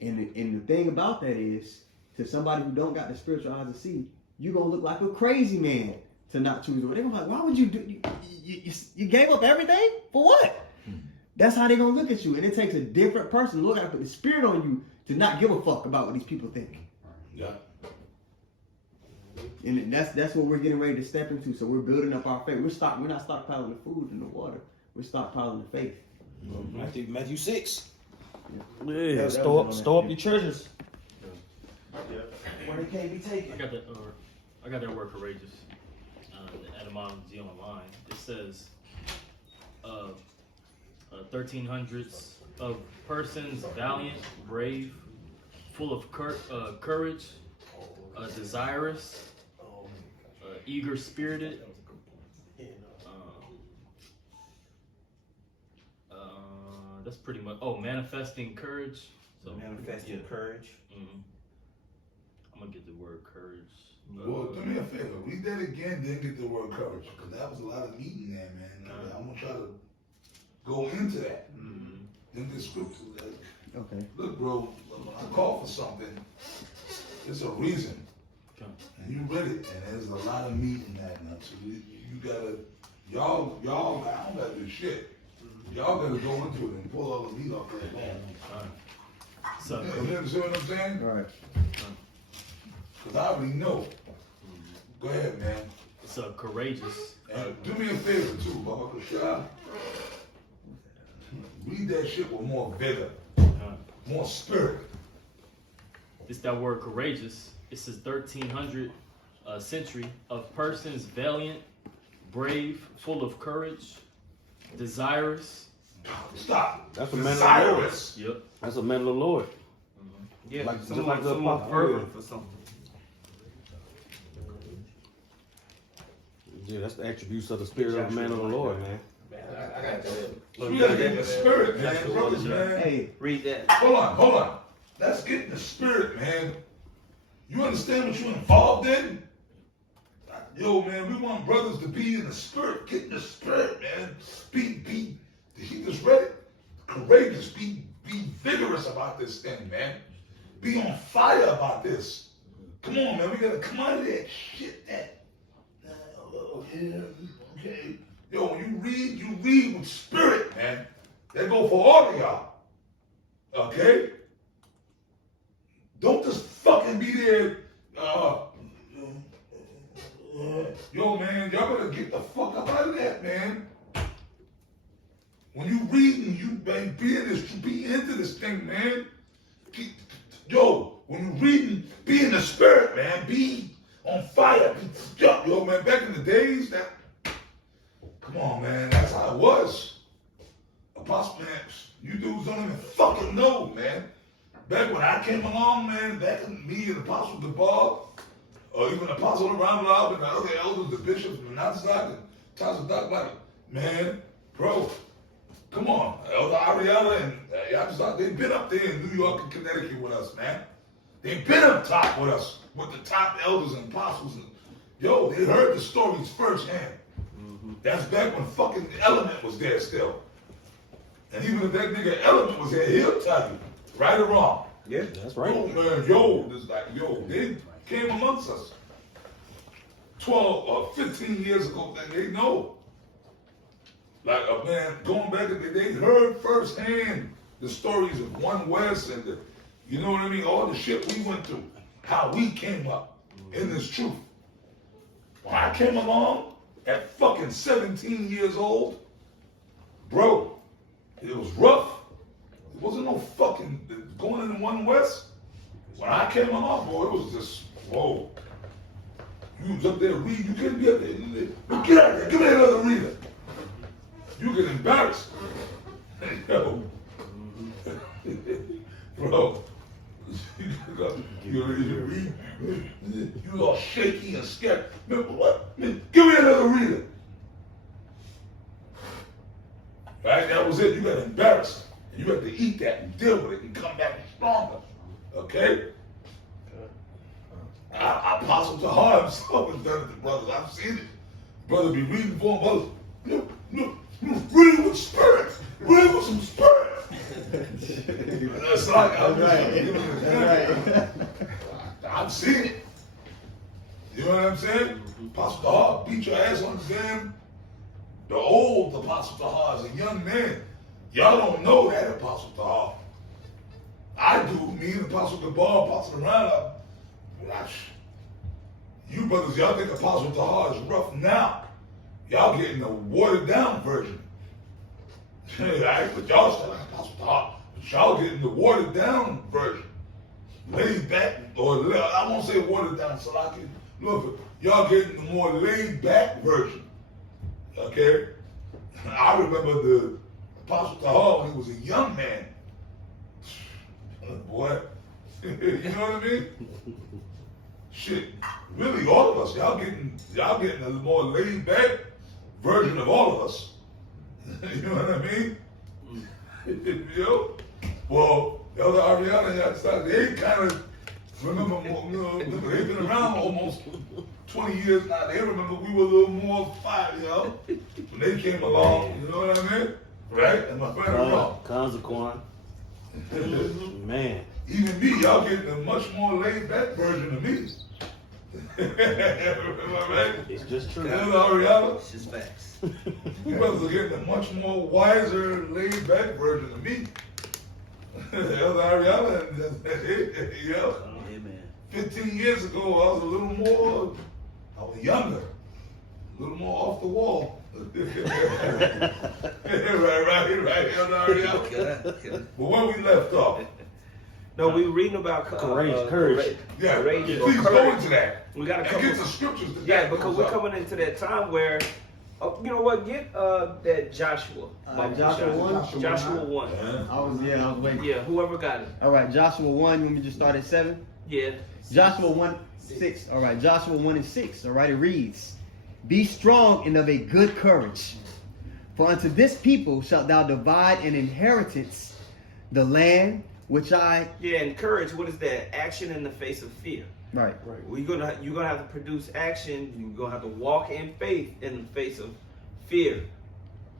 And the thing about that is, to somebody who don't got the spiritual eyes to see, you gonna look like a crazy man to not choose the world. They're gonna be like, why would you do? You gave up everything for what? That's how they're gonna look at you. And it takes a different person to look at, put the spirit on you to not give a fuck about what these people think. Yeah. And that's what we're getting ready to step into. So we're building up our faith. We're not stockpiling the food and the water. We're stockpiling the faith. Matthew 6. Yeah, store up your treasures. Yeah. Where they can't be taken. I got that word courageous. The etymology online. It says 1300s of persons valiant, brave, full of courage, desirous, eager spirited. That's pretty much. Manifesting courage. So Manifesting courage. Mm-hmm. I'm gonna get the word courage. Well, do me a favor. Read that again, then get the word courage, because that was a lot of meat in there, man. I'm gonna try to go into that. In the scripture, Okay. Look, bro, when I call for something, it's a reason. Okay. And you read it, and there's a lot of meat in that now. So you gotta, y'all, I don't gotta do shit. Y'all gotta go into it and pull all the meat off that bone. So, You understand what I'm saying? All right. Because I already know. Go ahead, man. it's courageous. And do me a favor too, Baba Kashah. Read that shit with more vigor, more spirit. It's that word courageous. It says 1300 century of persons valiant, brave, full of courage, desirous. Stop. That's a man of the Lord. Desirous. Yep. That's a man of the Lord. Yeah, Like- just someone, like the someone apostle. fervent for something. Yeah, that's the attributes of the spirit of the man of the Lord, man. I got that. We gotta get in the spirit, man. Brothers, man. Hey, Read that. Hold on. Let's get in the spirit, man. You understand what you're involved in? Yo, man, we want brothers to be in the spirit. Get in the spirit, man. Be, he just read it. Courageous. Be vigorous about this thing, man. Be on fire about this. Come on, man. We gotta come out of that shit. Okay. Yo, when you read with spirit, man. That go for all of y'all. Okay? Don't just fucking be there. Yo, man, y'all better get the fuck up out of that, man. When you reading, you man, be into this thing, man. Yo, when you reading, be in the spirit, man. Be on fire. Yo, man, back in the days, come on, man, that's how it was. Apostle, man, you dudes don't even fucking know, man. Back when I came along, man, back in me and Apostle DeBar, or even Apostle Ramlab and the other elders, the bishops, and Natsak and Tazadak, like, man, bro, come on. Elder Ariella and Yabzak, they've been up there in New York and Connecticut with us, man. They've been up top with us. with the top elders and apostles. And, yo, they heard the stories firsthand. That's back when fucking Element was there still. And even if that nigga Element was there, he'll tell you, right or wrong. Yeah, that's right. Yo, man, yo, this like, yo, they came amongst us 12 or 15 years ago, and they know. Like, man, going back in the day, they heard firsthand the stories of One West and the, you know what I mean, all the shit we went through, how we came up in this truth. When I came along at fucking 17 years old, bro, it was rough. It wasn't no fucking going into One West. When I came along, bro, it was just, whoa. You was up there reading, you couldn't be up there. Get out of there, give me another reader. You get embarrassed. Yo. Bro, you read, you all shaky and scared. What? Give me another reader. Right? That was it. You got embarrassed. You had to eat that and deal with it and come back stronger. Okay? Apostle Tahar himself has done it to brothers. I've seen it. Brother be reading for him, brothers. Reading with spirit. Reading with some spirit. That's like, I've seen it. You know what I'm saying? Apostle Tahar beat your ass on the exam. The old Apostle Tahar is a young man. Y'all don't know that Apostle Tahar. I do. Me and Apostle Gabar, Apostle Rana. You brothers, y'all think Apostle Tahar is rough now. Y'all getting the watered down version. Right? But y'all still like Apostle Tahar. But y'all getting the watered down version. Laid back, or I won't say watered down, so I can look, y'all getting the more laid back version. Okay? I remember the Apostle Tahar when he was a young man. Boy, you know what I mean? Shit, really, all of us, y'all getting a more laid back version of all of us. You know what I mean? Yo, well, Elder Ariana, they kind of remember more, you know, they've been around almost 20 years now. They remember we were a little more fire, yo, when they came along. You know what I mean? Right? And my friend wrong. Consequence. Man. Even me, y'all getting a much more laid back version of me. Am I right? It's just true. It's just facts. You brothers are getting a much more wiser, laid back version of me. Elder Ariana, yo. Amen. 15 years ago, I was a little more, I was younger, a little more off the wall. right, Elder Ariana. But where we left off. No, we were reading about courage. Yeah, courage. please go into that. We gotta and get the scriptures. Yeah, because we're coming into that time where, you know what? Get that Joshua. Joshua 1? Joshua 1. I was waiting. Yeah, whoever got it. All right, Joshua 1. You want me to just start at 7? Yeah. Joshua 1:6. All right, Joshua 1:6. All right, it reads, "Be strong and of a good courage, for unto this people shalt thou divide an inheritance, the land which I." Yeah, and courage. What is that? Action in the face of fear. Right. Well, you're gonna have to produce action. You're gonna have to walk in faith in the face of fear,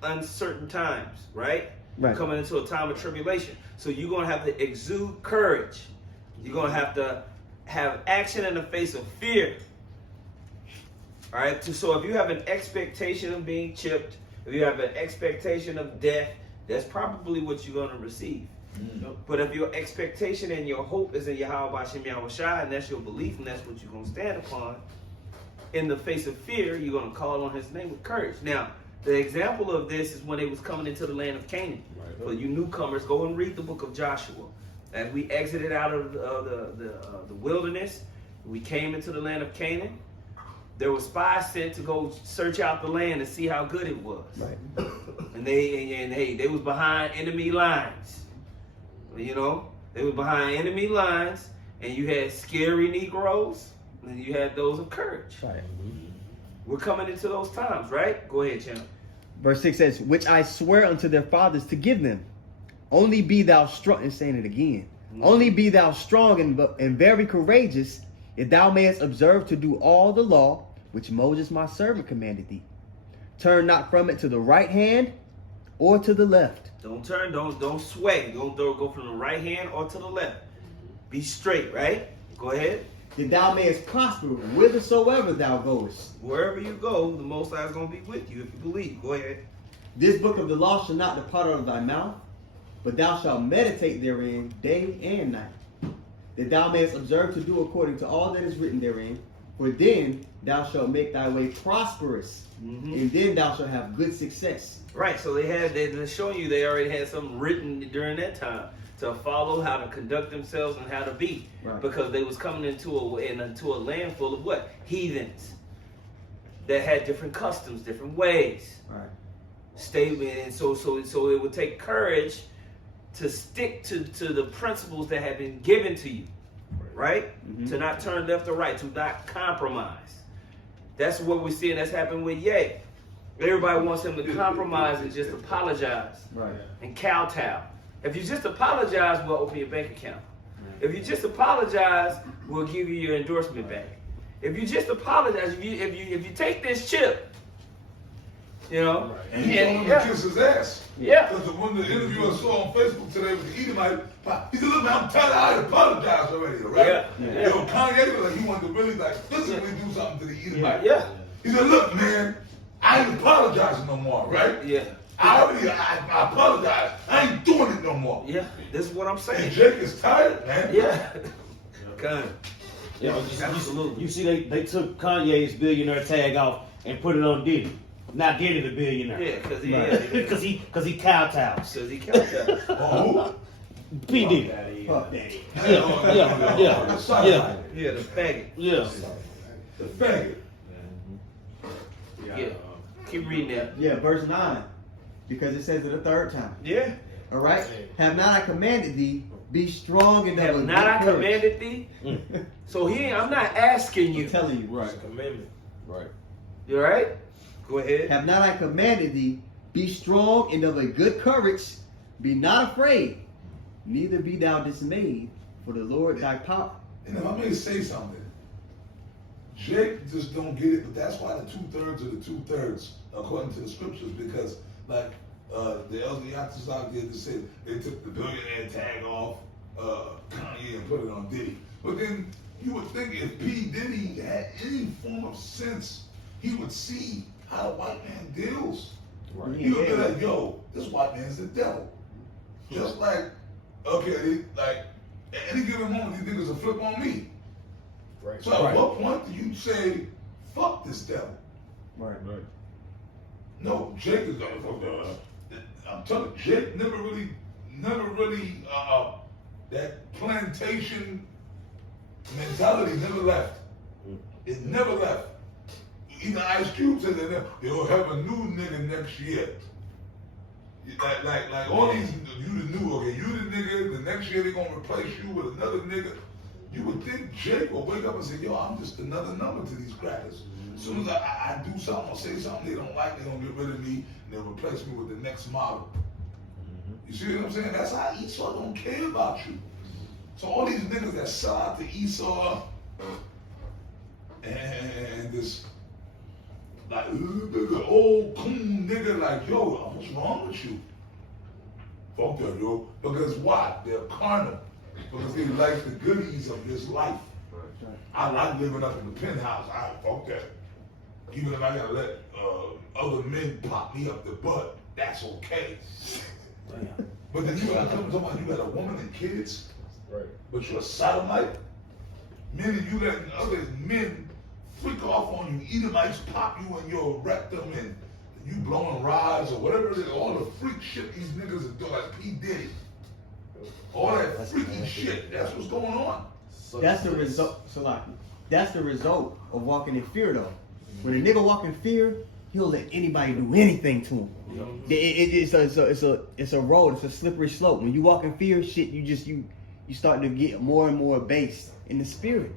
uncertain times. Right. Right. You're coming into a time of tribulation, so you're gonna have to exude courage. You're gonna have to have action in the face of fear. All right. So if you have an expectation of being chipped, if you have an expectation of death, that's probably what you're gonna receive. But if your expectation and your hope is in Yahawah Shem Yahushua, and that's your belief, and that's what you're going to stand upon, in the face of fear, you're going to call on his name with courage. Now, the example of this is when they was coming into the land of Canaan. For you newcomers, go and read the book of Joshua. As we exited out of the wilderness, we came into the land of Canaan. There were spies sent to go search out the land and see how good it was. Right. And they was behind enemy lines. You know, they were behind enemy lines, and you had scary Negroes, and you had those of courage. Right. We're coming into those times, right? Go ahead, Chandler. Verse 6 says, "Which I swear unto their fathers to give them. Only be thou strong," and saying it again. Only be thou strong and very courageous, If thou mayest observe to do all the law which Moses my servant commanded thee, turn not from it to the right hand or to the left. Don't turn, don't sway. Don't go from the right hand or to the left. Be straight, right? Go ahead. That thou mayest prosper whithersoever thou goest. Wherever you go, the Most High is going to be with you if you believe. Go ahead. This book of the law shall not depart out of thy mouth, but thou shalt meditate therein day and night, that thou mayest observe to do according to all that is written therein. For then thou shalt make thy way prosperous, and then thou shalt have good success. Right, so they're showing you they already had something written during that time to follow, how to conduct themselves, and how to be. Right. Because they was coming into a land full of what? Heathens. That had different customs, different ways. Right. And so it would take courage to stick to the principles that have been given to you. Right? To not turn left or right, to not compromise. That's what we're seeing that's happening with Ye. Everybody wants him to compromise and just apologize. Right. And kowtow. If you just apologize, we'll open your bank account. If you just apologize, we'll give you your endorsement back. If you just apologize, if you take this chip, you know, and he told him to kiss his ass. Yeah. Because when the interview I saw on Facebook today with the Edomite, he said, look, man, I'm tired. I apologized already, right? Yeah. Yo, Kanye was like, he wanted to really like physically do something to the Edomite. Yeah. He said, look, man, I ain't apologizing no more, right? Yeah. I apologize. I ain't doing it no more. Yeah. This is what I'm saying. And Jake is tired, man. Yeah. Kind. Yeah, you see, they took Kanye's billionaire tag off and put it on Diddy. Not Diddy the billionaire. Yeah, because he because he kowtows. Because he kowtows. Oh, P Diddy. Puff Daddy. Yeah, the faggot. Yeah. The faggot. Yeah. Keep reading that. Yeah, verse 9. Because it says it a third time. Yeah. All right? Have not I commanded thee, be strong and Have not I commanded thee? So I'm not asking you. I'm telling you. Right. Commandment. Right. You alright? Go ahead. Have not I commanded thee, be strong and of a good courage, be not afraid, neither be thou dismayed, for the Lord thy power. And if I may say something, Jake just don't get it, but that's why the 2/3 are the 2/3 according to the scriptures, because like the elder Yahawah did to say they took the billionaire tag off Kanye and put it on Diddy. But then you would think if P. Diddy had any form of sense, he would see how a white man deals. Right. He would be like, yo, this white man's the devil. Just like, okay, like at any given moment these niggas will flip on me. Right. So at what point do you say, fuck this devil? Right. No, Jake is I'm telling you, Jake never really that plantation mentality never left. It never left. Even Ice Cube said that they'll have a new nigga next year. Like all these, you the new, okay, you the nigga, the next year they gonna replace you with another nigga. You would think Jake will wake up and say, yo, I'm just another number to these crackers. As soon as I do something or say something they don't like, they're gonna get rid of me and they'll replace me with the next model. You see what I'm saying? That's how Esau don't care about you. So all these niggas that sell out to Esau and this like old coon nigga like, yo, what's wrong with you? Fuck that, yo. Because why? They're carnal. Because they like the goodies of this life. I like living up in the penthouse. I fuck that. Even if I gotta let other men pop me up the butt, that's okay. But then you gotta come to somebody, you got a woman and kids, Right. but you're a sodomite. Men and you letting other men freak off on you. Edomites pop you in your rectum and you blowing rods or whatever it is. All the freak shit these niggas are doing, like P. Diddy. All that freaky shit. That's what's going on. That's the result. That's the result of walking in fear, though. When a nigga walk in fear, he'll let anybody do anything to him. It's a road. It's a slippery slope. When you walk in fear, shit, you start to get more and more based in the spirit,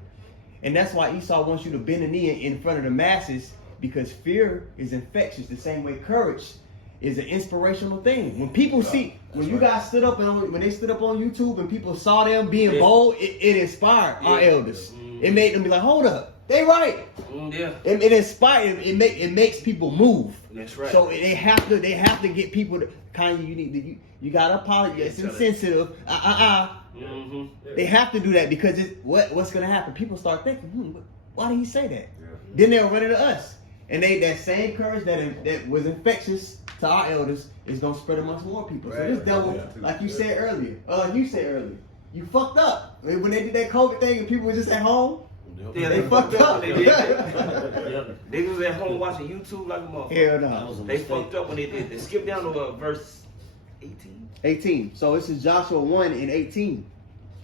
and that's why Esau wants you to bend a knee in front of the masses, because fear is infectious. The same way courage is an inspirational thing. When people see, when you guys stood up and when they stood up on YouTube and people saw them being bold, it inspired our elders. It made them be like, hold up, they right. Yeah. It inspires. It makes people move. That's right. So they have to get people to kind of you gotta apologize. It's insensitive. Mm-hmm. They have to do that because what's gonna happen? People start thinking, why did he say that? Then they'll run into us, and that same courage that was infectious to our elders is gonna spread amongst more people. So this devil, like you said earlier, you fucked up when they did that COVID thing and people were just at home. Yeah, they fucked up. They did that. They was at home watching YouTube like a motherfucker. Hell no. They fucked up when they did. They skipped down to verse 18. 18. So this is Joshua 1 and 18.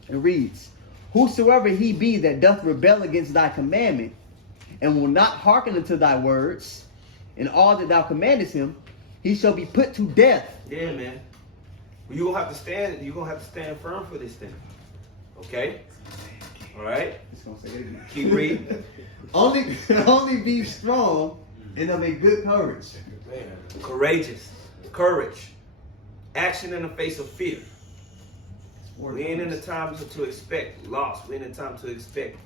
It reads, whosoever he be that doth rebel against thy commandment, and will not hearken unto thy words, and all that thou commandest him, he shall be put to death. Yeah, man. Well, you're gonna have to stand. You're gonna have to stand firm for this thing. Okay. All right. Keep reading. only be strong and of a good courage. Courageous. Courage. Action in the face of fear. We ain't in the time to expect loss. We ain't in the time to expect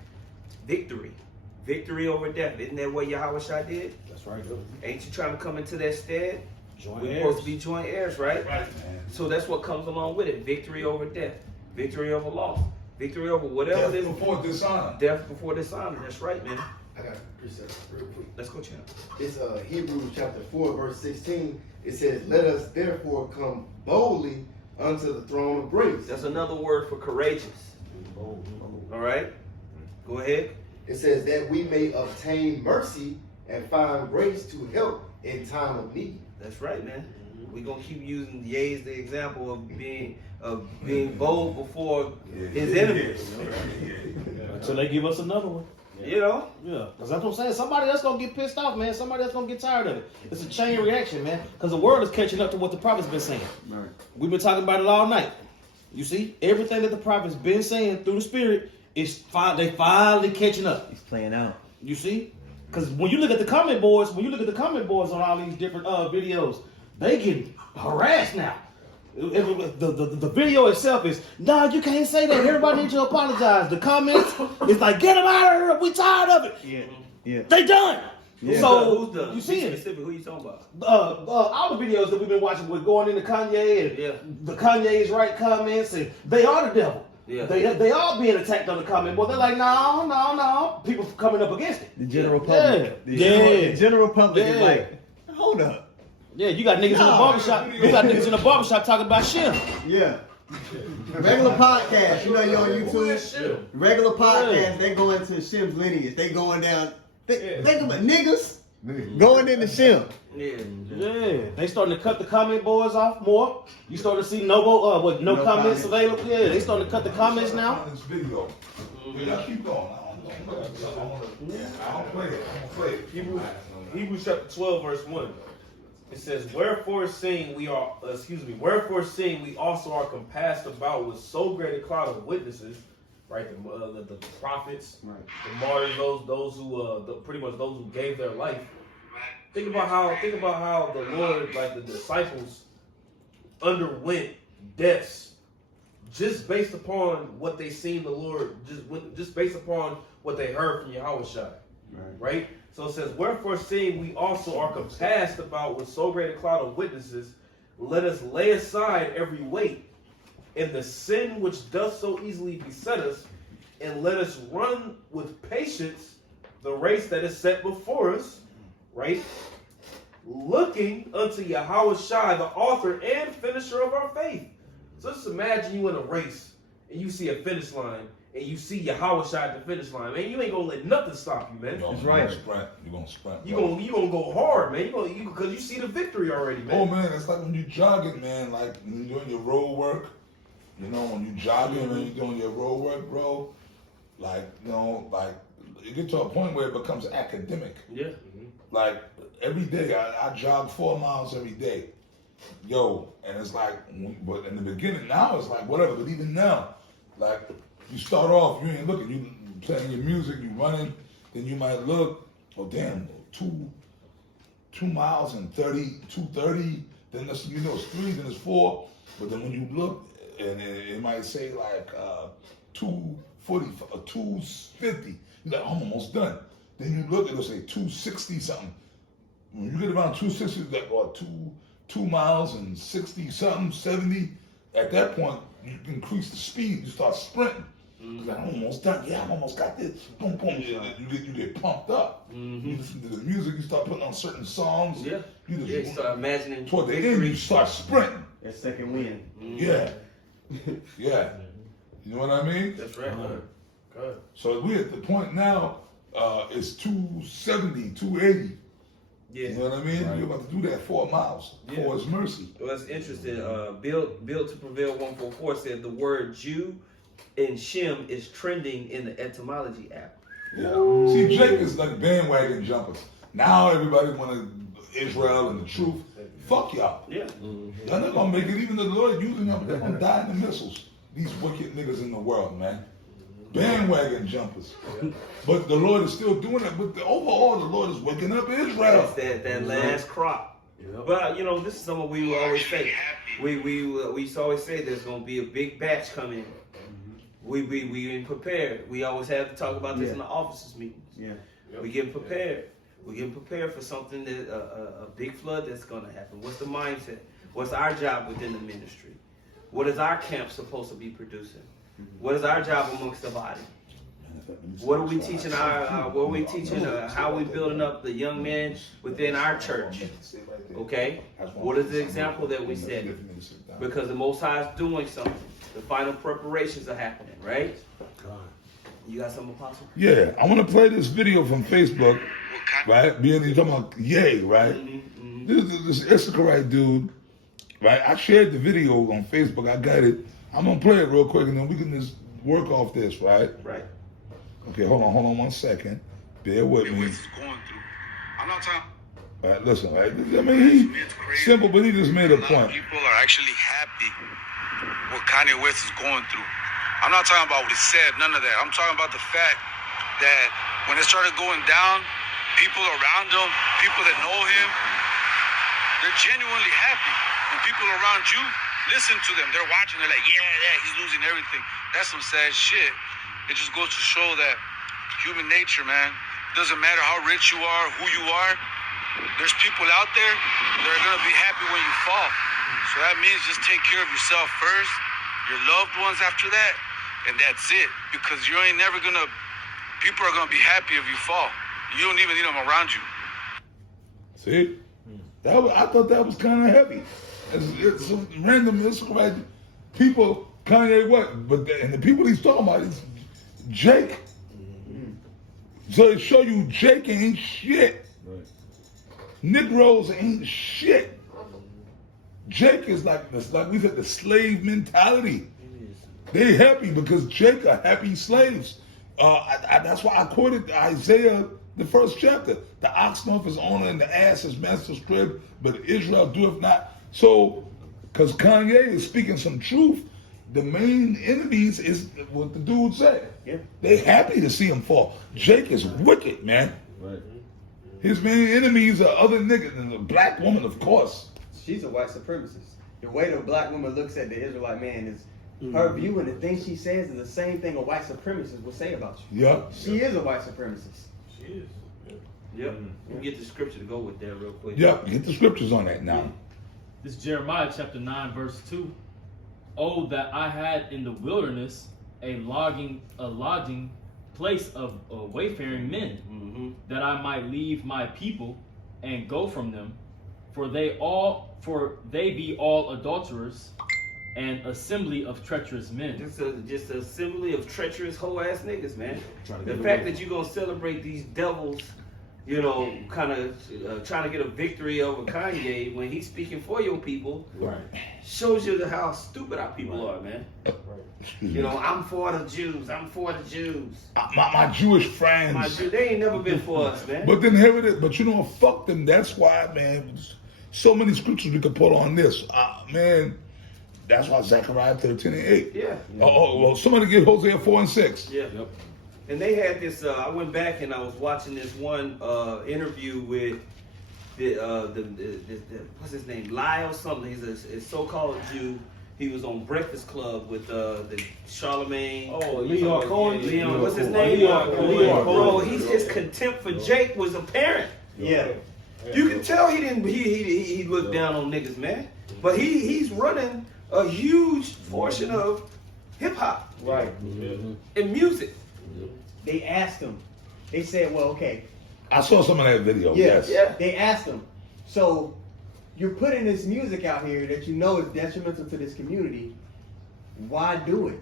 victory. Victory over death. Isn't that what Yahawah did? That's right. Ain't you trying to come into that stead? Joint We're heirs. supposed to be joint heirs, right? So that's what comes along with it. Victory over death. Victory over loss. Victory over whatever it is. Death before dishonor. Death before dishonor. That's right, man. I got a precept real quick. Let's go, champ. It's Hebrews chapter 4, verse 16. It says, let us therefore come boldly unto the throne of grace. That's another word for courageous. All right? Go ahead. It says that we may obtain mercy and find grace to help in time of need. That's right, man. We're gonna keep using Ye as the example of being bold before his enemies. Until they give us another one. You know? Yeah, because that's what I'm saying. Somebody that's going to get pissed off, man. Somebody that's going to get tired of it. It's a chain reaction, man. Because the world is catching up to what the prophet's been saying. Right. We've been talking about it all night. You see? Everything that the prophet's been saying through the Spirit, they finally catching up. He's playing out. You see? Because when you look at the comment boards, on all these different videos, they get harassed now. The video itself is, no, you can't say that. Everybody needs to apologize. The comments, it's like, get them out of here. We tired of it. Yeah. They done. Yeah. So Who's done? you see it. Specific, who you talking about? All the videos that we've been watching with going into Kanye and the Kanye's right comments, and they are the devil. Yeah. They are being attacked on the comment board. They're like, no. People coming up against it. The general public. Yeah. The general public is like, hold up. Yeah, you got niggas in the barbershop. You got niggas in the barbershop talking about Shem. Yeah. Regular podcast, you know, you're on YouTube. Regular podcast, they go into Shem's lineage. They going down. Think about niggas going into Shem. Yeah. They starting to cut the comment boards off more. You starting to see no comments available. Yeah, they starting to cut the comments now. This video. Yeah, keep going. I don't play it. I'm gonna play it. Hebrews chapter 12, verse 1. It says, wherefore seeing we also are compassed about with so great a cloud of witnesses, right? The prophets, right. The martyrs, those who pretty much those who gave their life. Think about how the Lord, like the disciples, underwent deaths just based upon what they seen the Lord, just based upon what they heard from Yahawah. Right? So it says, wherefore seeing we also are compassed about with so great a cloud of witnesses, let us lay aside every weight and the sin which doth so easily beset us, and let us run with patience the race that is set before us, right? Looking unto Yahawah, the author and finisher of our faith. So just imagine you in a race and you see a finish line. And you see Yahawah at the finish line, man. You ain't gonna let nothing stop you, man. That's right. You're gonna sprint. You gonna go hard, man. Because you see the victory already, man. Oh man, it's like when you jogging, man. Like when you're doing your road work. You know, when you jogging and you're doing your road work, bro. Like you get to a point where it becomes academic. Yeah. Mm-hmm. Like every day, I jog 4 miles every day. Yo, and it's like, but in the beginning, now it's like whatever. But even now, like. You start off, you ain't looking, you playing your music, you running, then you might look, oh damn, 2 miles and 2:30, then it's 3, then it's 4, but then when you look, and it might say like 2:40, 250. You're like, I'm almost done. Then you look, it'll say 260 something. When you get around 260, it's like, what, 2 miles and 60 something, 70. At that point, you increase the speed. You start sprinting. You're like, I'm almost done. Yeah, I'm almost got this. Boom, boom. You get pumped up. You listen to the music. You start putting on certain songs. Yeah. You start imagining. Toward the end, you start sprinting. That second wind. Yeah. Yeah. You know what I mean? That's right. Good. So we at the point now, it's 270, 280. Yeah. You know what I mean? We're about to do that 4 miles for His mercy. Well, that's interesting. Build to Prevail 144 said the word Jew and Shem is trending in the etymology app. Yeah. See, Jake is like bandwagon jumpers. Now everybody want Israel and the truth. Fuck y'all. Yeah. Y'all not gonna make it. Even though the Lord using them, they're gonna die in the missiles. These wicked niggas in the world, man. Bandwagon jumpers. But the Lord is still doing it. But overall, the Lord is waking up Israel. That's that last crop. But you know, this is something we will always say. We used to always say there's gonna be a big batch coming. We ain't prepared. We always have to talk about this in the officers meetings. Yeah. We getting prepared. We're getting prepared for something that a big flood that's gonna happen. What's the mindset? What's our job within the ministry? What is our camp supposed to be producing? What is our job amongst the body? What are we teaching how we building up the young men within our church? Okay? What is the example that we set? Because the Most High is doing something. The final preparations are happening, right? You got something, Apostle? Yeah, I want to play this video from Facebook, right? Being you talking about Yay, right? This Israelite dude, right? I shared the video on Facebook. I got it. I'm gonna play it real quick, and then we can just work off this, right? Right. Okay, hold on 1 second. Bear with me. I'm not talking. All right, listen, right? I mean, he's simple, but he just made a point. People are actually happy what Kanye West is going through. I'm not talking about what he said, none of that. I'm talking about the fact that when it started going down, people around him, people that know him, they're genuinely happy. And people around you listen to them. They're watching. They're like, yeah, he's losing everything. That's some sad shit. It just goes to show that human nature, man. It doesn't matter how rich you are, who you are. There's people out there that are going to be happy when you fall. So that means just take care of yourself first, your loved ones after that, and that's it. Because you ain't never going to, people are going to be happy if you fall. You don't even need them around you. See? I thought that was kind of heavy. It's random, it's like people, Kanye what? But and the people he's talking about is Jake. So they show you Jake ain't shit. Right. Negroes ain't shit. Jake is like this, like we said, the slave mentality. They happy because Jake are happy slaves. That's why I quoted Isaiah, the first chapter. The ox knoweth his owner and the ass his master's crib, but Israel doeth not. So, because Kanye is speaking some truth, the main enemies is what the dude said. Yeah. They happy to see him fall. Jake is wicked, man. Right. His main enemies are other niggas, and the black woman, of course. She's a white supremacist. The way the black woman looks at the Israelite man is her view, and the things she says is the same thing a white supremacist would say about you. Yep. She is a white supremacist. She is. Yep. We'll get the scripture to go with that real quick. Yep. Get the scriptures on that now. This is Jeremiah chapter 9, verse 2. Oh, that I had in the wilderness a lodging place of wayfaring men, that I might leave my people and go from them, for they be all adulterers, and assembly of treacherous men. Just an assembly of treacherous whole ass niggas, man. The fact that you're gonna celebrate these devils, you know, kind of trying to get a victory over Kanye when he's speaking for your people, right, shows you how stupid our people are, man. Right. You know, I'm for the Jews. I'm for the Jews. My Jewish friends. They ain't never been for us, man. But then here it is. But you know, fuck them. That's why, man. So many scriptures we could put on this, man. That's why Zechariah 13:8. Yeah. Well, somebody get Hosea 4:6. Yeah. Yep. And they had this. I went back and I was watching this one interview with the what's his name, Lyle something. He's a so-called Jew. He was on Breakfast Club with the Charlemagne. Oh, Leon Cohen. Leon, what's his name? Leon. Bro, his contempt for Jake was apparent. Yeah. You can tell he didn't. He looked down on niggas, man. But he's running a huge portion of hip hop, Right. and music. They asked him. They said, well, okay. I saw some of that video. Yes. Yeah. They asked him, so you're putting this music out here that you know is detrimental to this community. Why do it?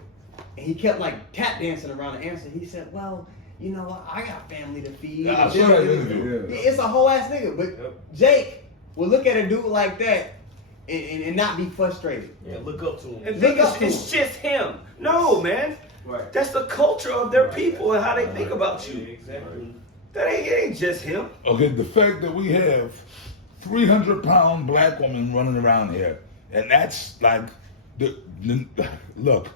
And he kept like tap dancing around the answer. He said, well, you know what? I got family to feed. I saw that interview. It's a whole ass nigga. But Jake will look at a dude like that and not be frustrated. Yeah, look up to him. And think it's just him. No, man. Right. That's the culture of their people and how they think about you. Exactly. It ain't just him. Okay, the fact that we have 300-pound black women running around here, and that's like look,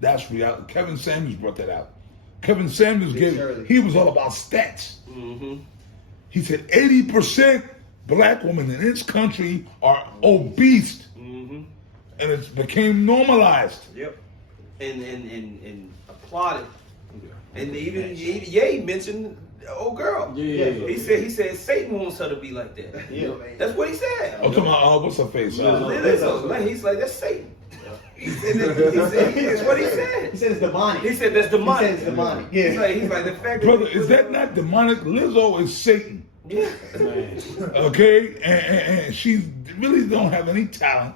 that's reality. Kevin Samuels brought that out. Kevin Samuels he was all about stats. Mm-hmm. He said 80% black women in this country are obese, Mm-hmm. and it became normalized. Yep. And applauded. And even Ye mentioned the old girl. Yeah. He said Satan wants her to be like that. Yeah. That's what he said. I'm talking about what's her face? Lizzo. Like, he's like, that's Satan. He said that's what he said. He said it's demonic. He said that's demonic. He said it's demonic. Yeah. He's like the fact that Brother, is that not demonic? Lizzo is Satan. Yeah. Okay, and she really don't have any talent.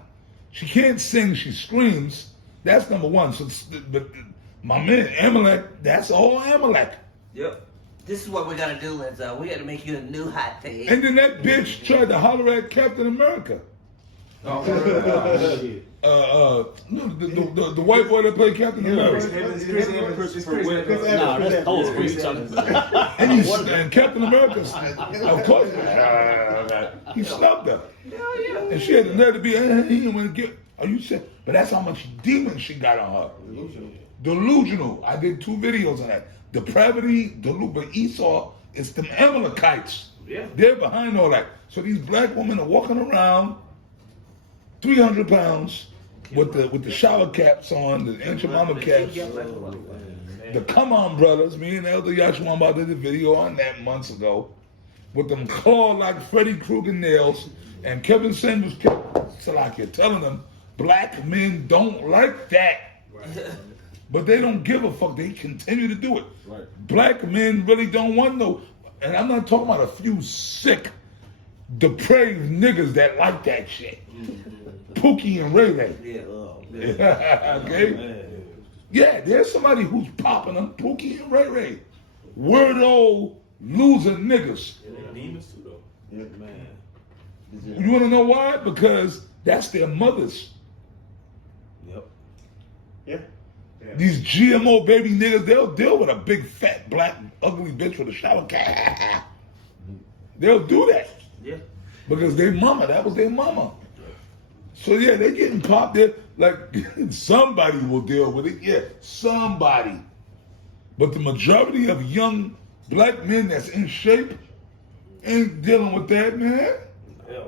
She can't sing. She screams. That's number one. So, but my man Amalek, that's all Amalek. Yep. This is what we're gonna do, Lizzo. We're gonna make you a new hot take. And then that bitch tried to holler at Captain America. Oh, The white boy that played Captain America. Nah, that's cold. What are you talking about? And Captain America, of course, he snubbed her. And she had the nerve to be, he didn't want to get, are you sick? But that's how much demon she got on her. Delusional. I did 2 videos on that. Depravity, but Esau, it's them Amalekites. Yeah. They're behind all that. So these black women are walking around 300 pounds with the shower caps on, the Aunt Mama caps. The Come On Brothers, me and Elder Yahawah did a video on that months ago, with them claw like Freddy Krueger nails, and Kevin Samuels kept telling them black men don't like that. But they don't give a fuck. They continue to do it. Right. Black men really don't want no, and I'm not talking about a few sick, depraved niggas that like that shit. Pookie and Ray Ray. Yeah. Okay? Yeah, there's somebody who's popping them. Pookie and Ray Ray. Weirdo, loser niggas. Demons too, though. Yeah, man. You want to know why? Because that's their mothers. Yep. Yeah. These GMO baby niggas, they'll deal with a big, fat, black, ugly bitch with a shower cap. They'll do that. Yeah. Because their mama, that was their mama. So yeah, they getting popped there. Like, somebody will deal with it. Yeah, somebody. But the majority of young black men that's in shape ain't dealing with that, man. Hell no.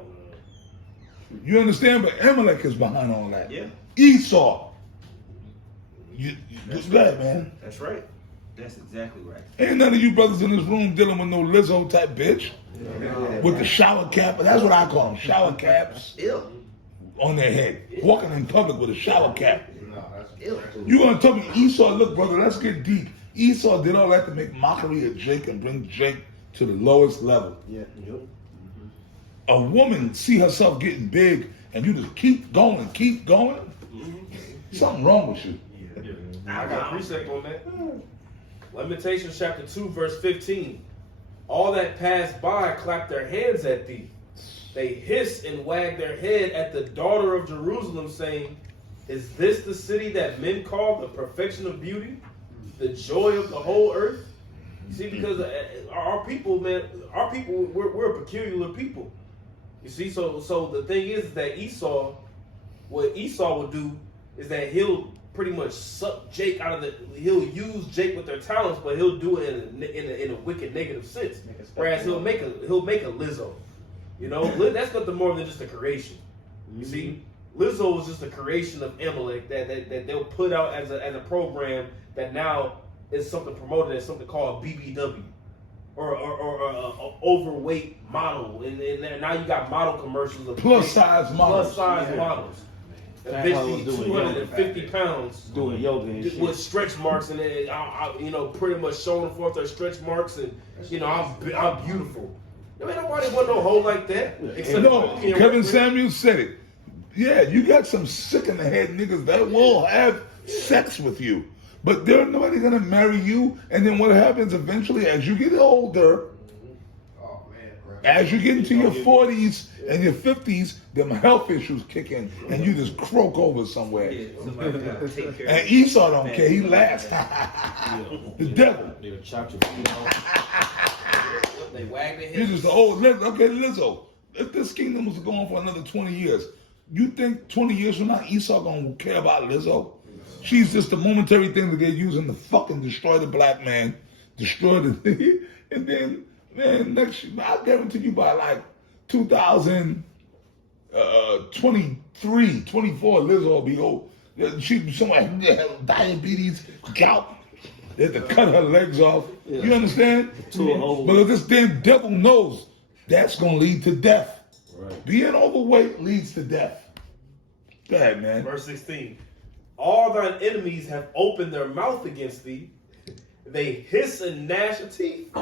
You understand? But Amalek is behind all that. Yeah. Esau. You glad, man. That's right. That's exactly right. Ain't none of you brothers in this room dealing with no Lizzo type bitch. With the shower cap. That's what I call them. Shower caps. Ill. On their head. Walking in public with a shower cap. Ill. You gonna tell me Esau, look brother, let's get deep. Esau did all that to make mockery of Jake and bring Jake to the lowest level. Yeah. A woman see herself getting big and you just keep going. Something wrong with you. I got a precept on that. Lamentations chapter 2, verse 15. All that pass by clap their hands at thee. They hiss and wag their head at the daughter of Jerusalem, saying, is this the city that men call the perfection of beauty? The joy of the whole earth? You see, because our people, man, we're a peculiar people. You see, so the thing is that Esau, what Esau will do is that he'll pretty much suck Jake out of he'll use Jake with their talents, but he'll do it in a wicked negative sense. Whereas he'll make a Lizzo. You know, that's nothing more than just a creation. You see, Lizzo was just a creation of Amalek that they'll put out as a program that now is something promoted as something called BBW or a overweight model, and now you got model commercials of Plus size models. models. That bitch be 250 pounds doing yoga and shit. with stretch marks, and then you know, pretty much showing forth their stretch marks, and you know, I'm beautiful. There ain't nobody want no hoe like that. Except No, Kevin Samuels said it. Yeah, you got some sick in the head niggas that will have sex with you, but they're nobody gonna marry you. And then what happens eventually, as you get older, as you get into your 40s and your 50s, them health issues kick in, and you just croak over somewhere. And Esau don't care; he laughs. The devil. They'll chop your feet off. They wag their You're heads. just the old okay, Lizzo. If this kingdom was going for another 20 years, you think 20 years from now Esau gonna care about Lizzo? She's just a momentary thing that they're using to fucking destroy the black man, destroy the and then man, next I guarantee you by like 2023, 24, Lizzo will be old. She somebody diabetes, gout. They had to cut her legs off. Yeah. You understand? But if this damn devil knows that's gonna lead to death. Right. Being overweight leads to death. Go ahead, man. Verse 16. All thine enemies have opened their mouth against thee. They hiss and gnash of teeth.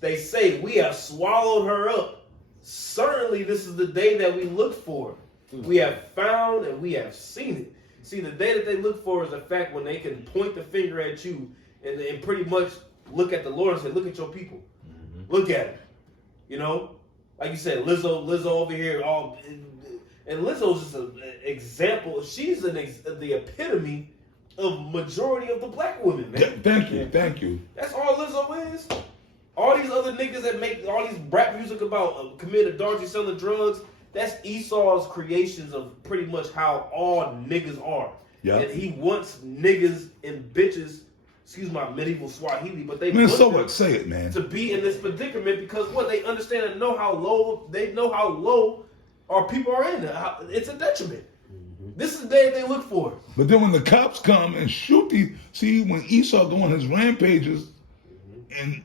They say, we have swallowed her up. Certainly this is the day that we looked for. We have found and we have seen it. See, the day that they look for is the fact when they can point the finger at you and pretty much look at the Lord and say, look at your people. Look at it. You know? Like you said, Lizzo over here, and Lizzo's just an example. She's the epitome of majority of the black women, man. Thank you. That's all Lizzo is. All these other niggas that make all these rap music about committed adultery, selling drugs, that's Esau's creations of pretty much how all niggas are. Yeah. And he wants niggas and bitches, excuse my medieval Swahili, but they Man, want so them what? Say it, man. to be in this predicament because what they understand and know how low our people are in. It's a detriment. This is the day they look for. But then when the cops come and shoot when Esau go on his rampages, and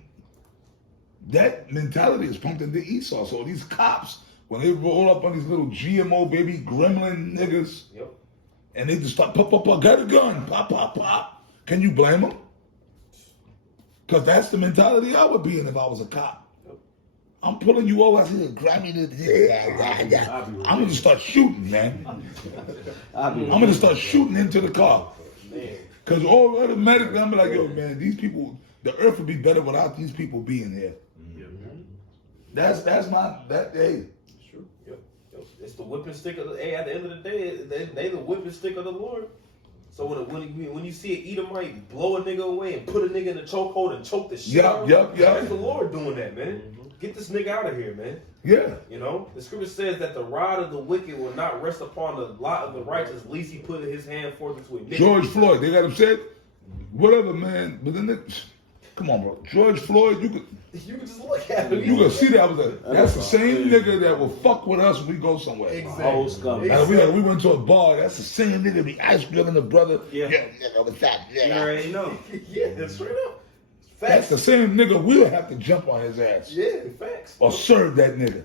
that mentality is pumped into Esau. So these cops, when they roll up on these little GMO baby gremlin niggas, and they just start pop, got a gun, pop. Can you blame them? Because that's the mentality I would be in if I was a cop. I'm pulling you over. I see grab me. I'm going to start shooting, man. I'm going to start shooting into the car. Because automatically I'm like, yo, man, these people, the earth would be better without these people being here. That's hey. It's true. Yep. It's the whipping stick of the. At the end of the day, they the whipping stick of the Lord. So when you see an Edomite blow a nigga away and put a nigga in a chokehold and choke the shit out of him, that's the Lord doing that, man. Get this nigga out of here, man. Yeah. You know, the scripture says that the rod of the wicked will not rest upon the lot of the righteous, lest he put his hand forth into iniquity. George Floyd, they got him said, whatever, man. But then, come on, bro. George Floyd, you could just look at him. You could see that that's the same nigga that will fuck with us when we go somewhere. Exactly. Old scum. We went to a bar. That's the same nigga be ice grilling the brother. Yeah. What's that? You already know. Yeah, that's straight up. That's the same nigga we'll have to jump on his ass. Yeah, facts. Or serve that nigga.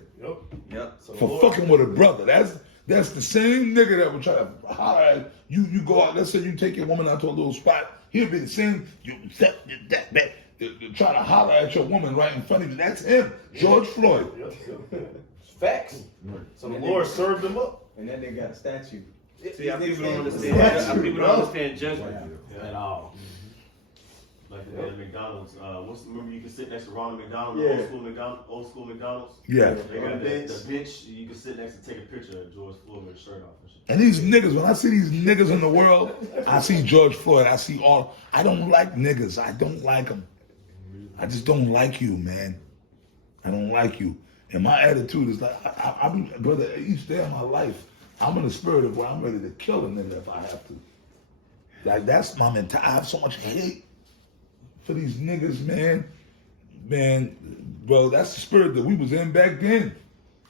Yep. So For fucking with a brother. That's the same nigga that will try to holler at you. You go out, let's say you take your woman out to a little spot. He'll be the same. Try to holler at your woman right in front of you. That's him, George Floyd. Facts. So the Lord served him up. And then they got a statue. See, how people don't understand judgment at all. Like at McDonald's, remember you can sit next to Ronald McDonald, old school McDonald's? Yeah. They got the bench, you can sit next and take a picture of George Floyd with his shirt off and shit. And these niggas, when I see these niggas in the world, I see George Floyd, I don't like niggas. I don't like them. I just don't like you, man. I don't like you. And my attitude is like, brother, each day of my life, I'm in the spirit of where I'm ready to kill a nigga if I have to. Like, that's my mentality. I have so much hate for these niggas, man. Man, bro, that's the spirit that we was in back then.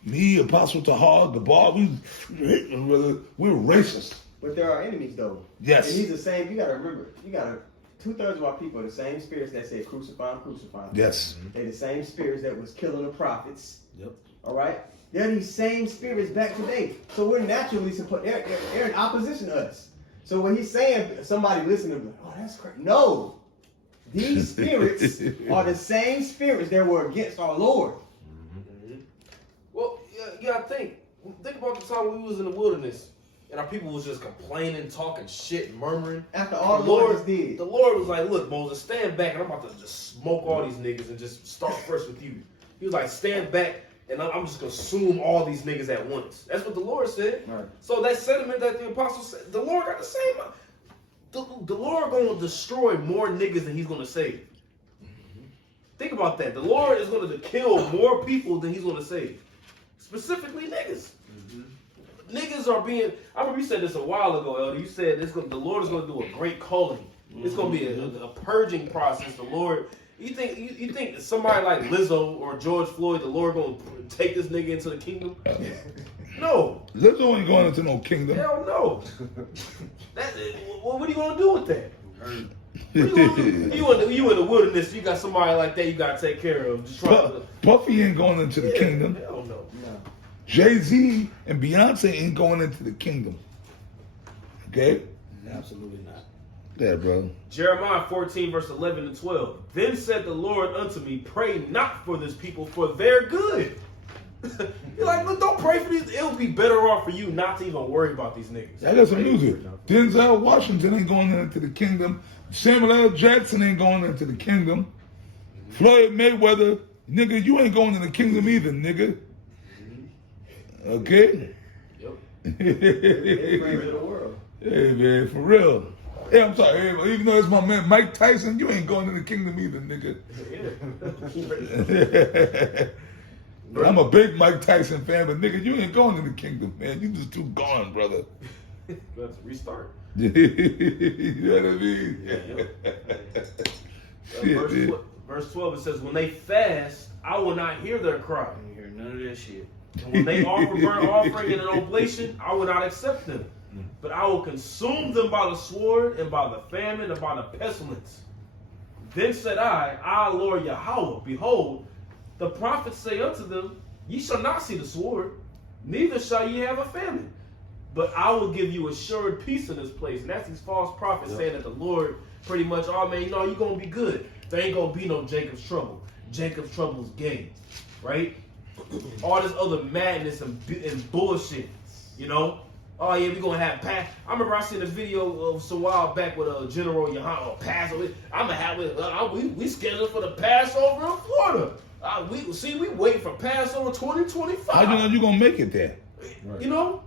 Me, Apostle Tahar, the bar, we're racist. But there are enemies though. Yes. And he's the same. You gotta remember. 2/3 of our people are the same spirits that said crucify him, crucify him. Yes. They're the same spirits that was killing the prophets. Yep. All right. They're these same spirits back today. So we're naturally supposed. They're in opposition to us. So when he's saying somebody listening, like, oh, that's crazy. No. These spirits are the same spirits that were against our Lord. Well, you gotta think about the time we was in the wilderness and our people was just complaining, talking shit, murmuring. After all the Lord did. The Lord was like, look, Moses, stand back and I'm about to just smoke all these niggas and just start fresh with you. He was like, stand back and I'm just gonna consume all these niggas at once. That's what the Lord said. Right. So that sentiment that the apostle said, the Lord got the same. The Lord gonna destroy more niggas than he's gonna save. Think about that. The Lord is gonna kill more people than he's gonna save. Specifically niggas. Niggas are being, I remember you said this a while ago, Elder. You said the Lord is gonna do a great culling. It's gonna be a purging process. The Lord, you think somebody like Lizzo or George Floyd, the Lord gonna take this nigga into the kingdom? No. Lizzo ain't going into no kingdom. Hell no. What are you gonna do with that? What you gonna do? You in the wilderness, you got somebody like that you gotta take care of. Just Puffy ain't going into the kingdom. Hell no. Jay-Z and Beyonce ain't going into the kingdom. Okay? Absolutely not. Yeah, bro. Jeremiah 14, verse 11 and 12. Then said the Lord unto me, pray not for this people, for their good. You're like, look, don't pray for these. It'll be better off for you not to even worry about these niggas. I got some music. Denzel Washington ain't going into the kingdom. Samuel L. Jackson ain't going into the kingdom. Floyd Mayweather, nigga, you ain't going into the kingdom either, nigga. Okay? Yep. Hey, man, for real. Hey, I'm sorry. Hey, even though it's my man Mike Tyson, you ain't going into the kingdom either, nigga. I'm a big Mike Tyson fan, but nigga, you ain't going in the kingdom, man. You just too gone, brother. Let's restart. You know what I mean? Verse 12, it says, when they fast, I will not hear their cry. I don't hear none of that shit. And when they offer burnt offering and an oblation, I will not accept them. But I will consume them by the sword and by the famine and by the pestilence. Then said I, Lord Yahawah, behold, the prophets say unto them, ye shall not see the sword, neither shall ye have a famine. But I will give you assured peace in this place. And that's these false prophets saying that the Lord pretty much, oh man, you're going to be good. There ain't going to be no Jacob's trouble. Jacob's trouble is gain, right? All this other madness and bullshit, you know? Oh yeah, we gonna have pass. I remember I seen a video a while back with General Yahawah Passover. I'ma have it. We scheduled for the Passover in Florida. We waiting for Passover 2025. How you know you gonna make it there? You know?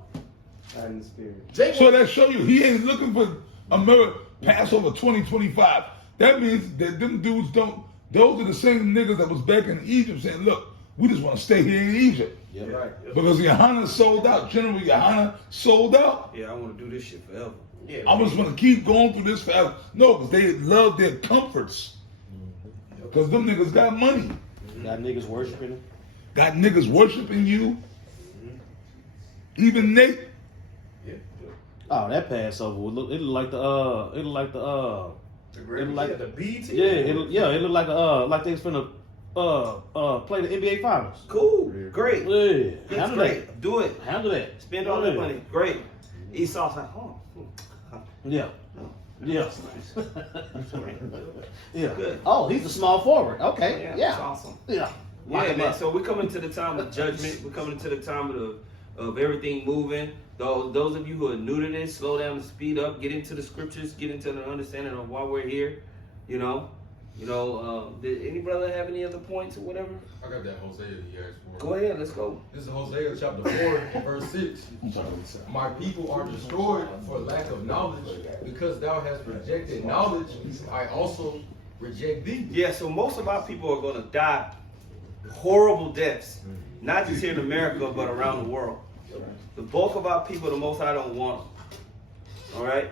In the spirit. So that show you he ain't looking for America Passover 2025. That means that them dudes don't. Those are the same niggas that was back in Egypt saying, look, we just want to stay here in Egypt. Yeah, right. Because Yahawah sold out. General Yahawah sold out. Yeah, I want to do this shit forever. Yeah, I just want to keep going through this forever. No, because they love their comforts. Because them niggas got money. Got niggas worshiping him. Got niggas worshiping you. Even Nate. Yeah. Oh, that Passover would look. It looked like the BT. Yeah, it looked like they was finna play the NBA Finals. Cool. Great. Yeah. That's Handle great. that. Do it. Handle that. Spend all that money. Great. Esau's like, oh. Yeah. Yeah. Yeah. Good. Oh, he's a small forward. Okay. Yeah. Yeah. That's awesome. Yeah. Yeah, man. So we're coming to the time of judgment. We're coming to the time of everything moving. Those of you who are new to this, slow down and speed up. Get into the scriptures. Get into the understanding of why we're here. Did any brother have any other points or whatever? I got that Hosea he asked for. Go ahead. Let's go. This is Hosea chapter 4, verse 6. My people are destroyed for lack of knowledge, because thou hast rejected knowledge, I also reject thee. Yeah, so most of our people are going to die horrible deaths, not just here in America, but around the world. The bulk of our people, the Most High don't want them. All right?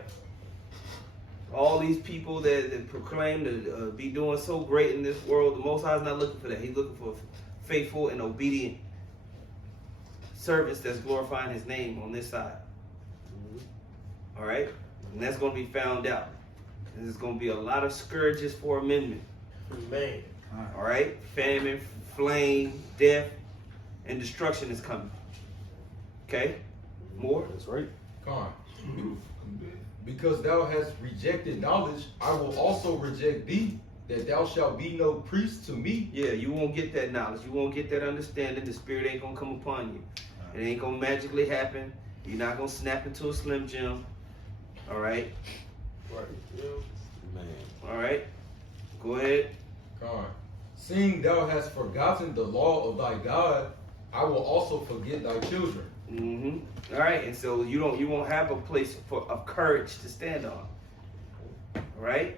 All these people that proclaim to be doing so great in this world, the Most High is not looking for that. He's looking for faithful and obedient servants that's glorifying his name on this side. All right? And that's going to be found out. And there's going to be a lot of scourges for amendment. Man. All right? Famine, flame, death, and destruction is coming. Okay? More? That's right. Con. Because thou hast rejected knowledge, I will also reject thee, that thou shalt be no priest to me. Yeah, you won't get that knowledge. You won't get that understanding. The Spirit ain't going to come upon you. It ain't going to magically happen. You're not going to snap into a Slim Jim. All right? Right. Yeah. Man. All right? Go ahead. Con. Seeing thou hast forgotten the law of thy God, I will also forget thy children. Mm-hmm. All right, and so you won't have a place of courage to stand on. All right.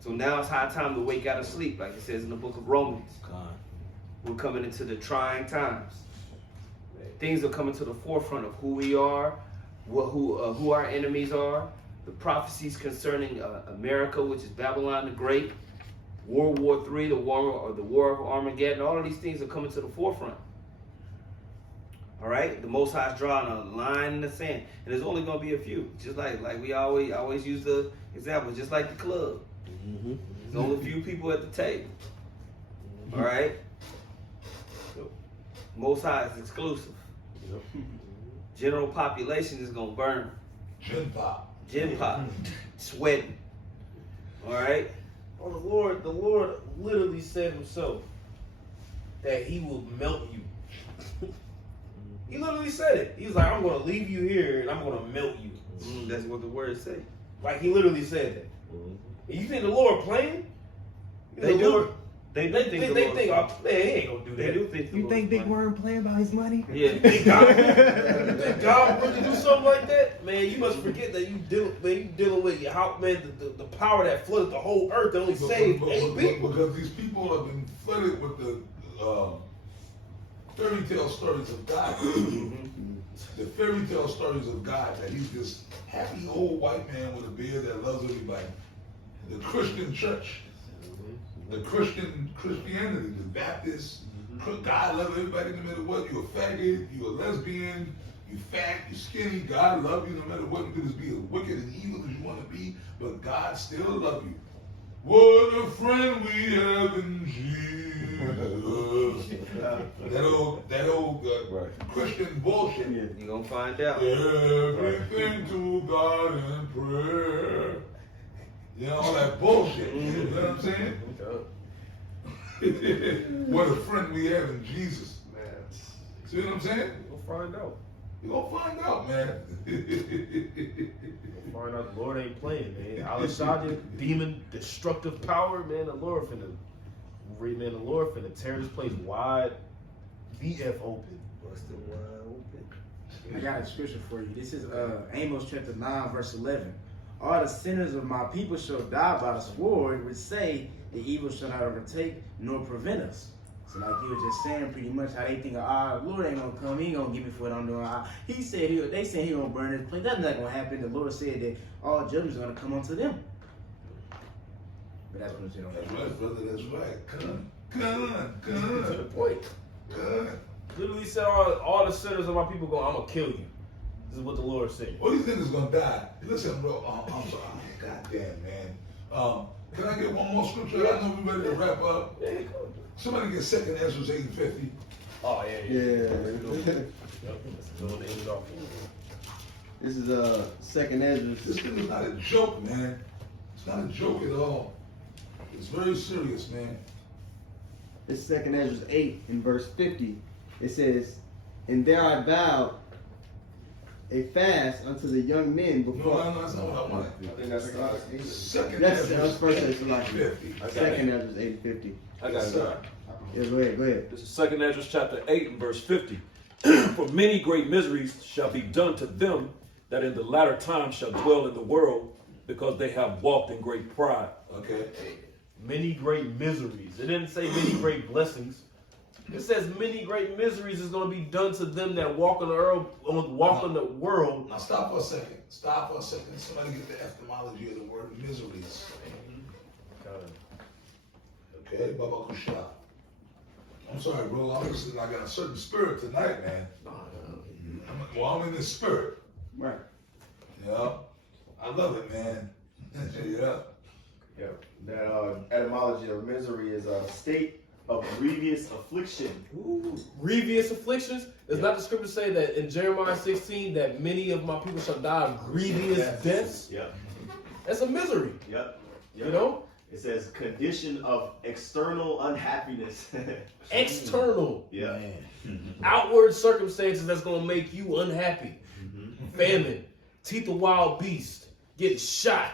So now it's high time to wake out of sleep, like it says in the book of Romans. God. We're coming into the trying times. Things are coming to the forefront of who we are, who our enemies are, the prophecies concerning America, which is Babylon the Great, World War III, the war of Armageddon. All of these things are coming to the forefront. All right, the Most High is drawing a line in the sand, and there's only going to be a few. Just like we always use the example, just like the club. Mm-hmm. There's only a few people at the table. All right, Most High is exclusive. General population is gonna burn. Gin pop, sweating. All right. Oh, the Lord literally said himself that he will melt you. He literally said it. He was like, I'm going to leave you here and I'm going to melt you. That's what the words say. Like, he literally said that. And you think the Lord playing? They do. They think, oh, man, he ain't going to do that. They do think You think Big Worm playing about his money? Yeah. You think God really do something like that? Man, you must forget that you dealing with Yahawah, man, the power that flooded the whole earth that only saved 8 people. Because these people have been flooded with the fairy tale stories of God. The fairy tale stories of God, that he's this happy old white man with a beard that loves everybody. The Christian church, the Christianity, the Baptist, God loves everybody no matter what. You're a faggot, you're a lesbian, you fat, you skinny, God love you no matter what. You can just be as wicked and evil as you want to be, but God still love you. What a friend we have in Jesus. that old Christian bullshit. You're going to find out. Everything to God in prayer. You know, all that bullshit. You know what I'm saying? What a friend we have in Jesus. See what I'm saying? We'll find out. You're going to find out, man. We'll find out the Lord ain't playing, man. Al-Shaddai, demon, destructive power, man. The Lord finna tear this place wide, BF open. Busted wide open. I got a scripture for you. This is Amos chapter 9, verse 11. All the sinners of my people shall die by the sword, which say the evil shall not overtake nor prevent us. So like you were just saying pretty much how they think, the Lord ain't gonna come, he ain't gonna give me what I'm doing. He said they said he gonna burn this place. That's not gonna happen. The Lord said that all judgments are gonna come unto them. But that's what I'm saying. That's right, brother, that's right. Come. To the point. Literally said all the sinners of my people I'm gonna kill you. This is what the Lord said. All these niggas gonna die. Listen, bro, I'm sorry. Goddamn, man. Can I get one more scripture? I know we ready to wrap up. Yeah, go. Somebody get 2nd Ezra 8:50. Oh, yeah. This is 2nd Ezra. This thing is not a joke, man. It's not a joke at all. It's very serious, man. It's 2nd Ezra 8 in verse 50. It says, and there I vowed a fast unto the young men before. No, that's not what I want. I think that's 2nd That's Ezra first Ezra 50. 2nd Ezra 8:50. I got it. Yeah, go ahead. This is 2nd Ezra chapter 8 and verse 50. For many great miseries shall be done to them that in the latter time shall dwell in the world, because they have walked in great pride. Okay. Many great miseries. It didn't say many great blessings. It says many great miseries is going to be done to them that walk in the world. Now stop for a second. Somebody get the etymology of the word miseries. Okay, Baba Kusha. I'm sorry, bro. I'm listening. I got a certain spirit tonight, man. I'm in the spirit. Right. Yeah. I love it, man. Yeah. Yeah. The etymology of misery is a state of grievous affliction. Ooh, grievous afflictions. Does not the scripture say that in Jeremiah 16 that many of my people shall die of grievous deaths? Yep. That's a misery. Yep. You know? It says condition of external unhappiness. External. Yeah. Outward circumstances that's going to make you unhappy. Famine, teeth of wild beast, getting shot,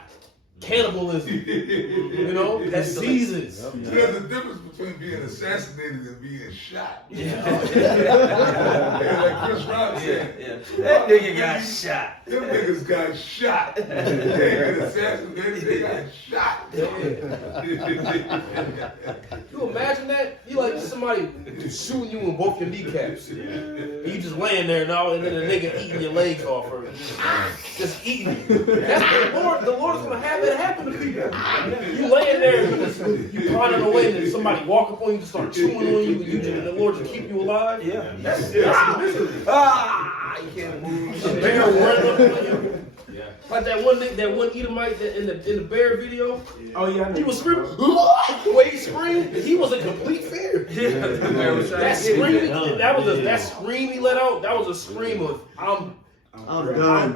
cannibalism, you know, diseases. There's a difference between being assassinated and being shot. Yeah. Like Chris Rock said. Yeah. That nigga got shot. Them niggas got shot. They get assassinated, they got shot. You imagine that? You like somebody shooting you in both your kneecaps. And you just laying there and all, and then the nigga eating your legs off or just eating you. That's the Lord is gonna have that happen to people. You laying there, you climbing away, and then somebody walk up on you and start chewing on you, and the Lord just keep you alive. Yeah. That's misery. You can't move. A bear running up on you. Yeah. Like that one Edomite in the bear video. Oh yeah. He was screaming. The way he screamed, he was in complete fear. That scream, that scream he let out. That was a scream of I'm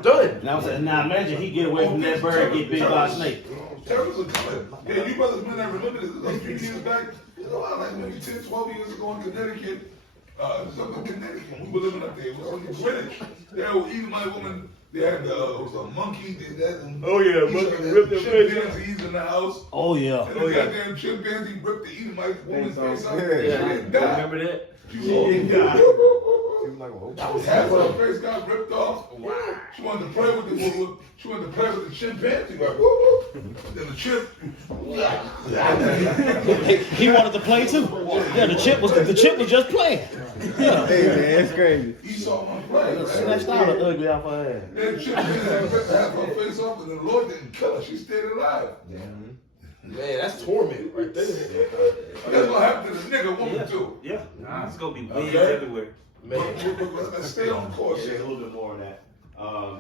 done. Now imagine he get away from that bird and get bit by a snake. Terrors are coming. Yeah, you brothers may not remember this. A few years back, like maybe 10, 12 years ago in Connecticut. Connecticut. We were living up there. It was on the Greenwich. There was Edomite woman. They had it was a monkey. Oh yeah, monkey ripped their face out. Chimpanzees in the house. Oh yeah. And the goddamn chimpanzee ripped the Edomite woman's face out. Yeah. She died. Remember that? She died. Half of her face got ripped off. She wanted to play with the She wanted to play with the chimpanzee. Like, then the chimp. He wanted to play too. Yeah, the chip was just playing. Yeah. Hey man, that's crazy. He saw my play. Right? Snatched out an ugly off her head. That chimpanzee ripped half her face off, and the Lord didn't kill her. She stayed alive. Man, that's torment right there. That's what happened to the nigga woman too. Yeah. Nah, it's gonna be weeds Okay. everywhere. Man, let's stay on course. There's a little bit more on that.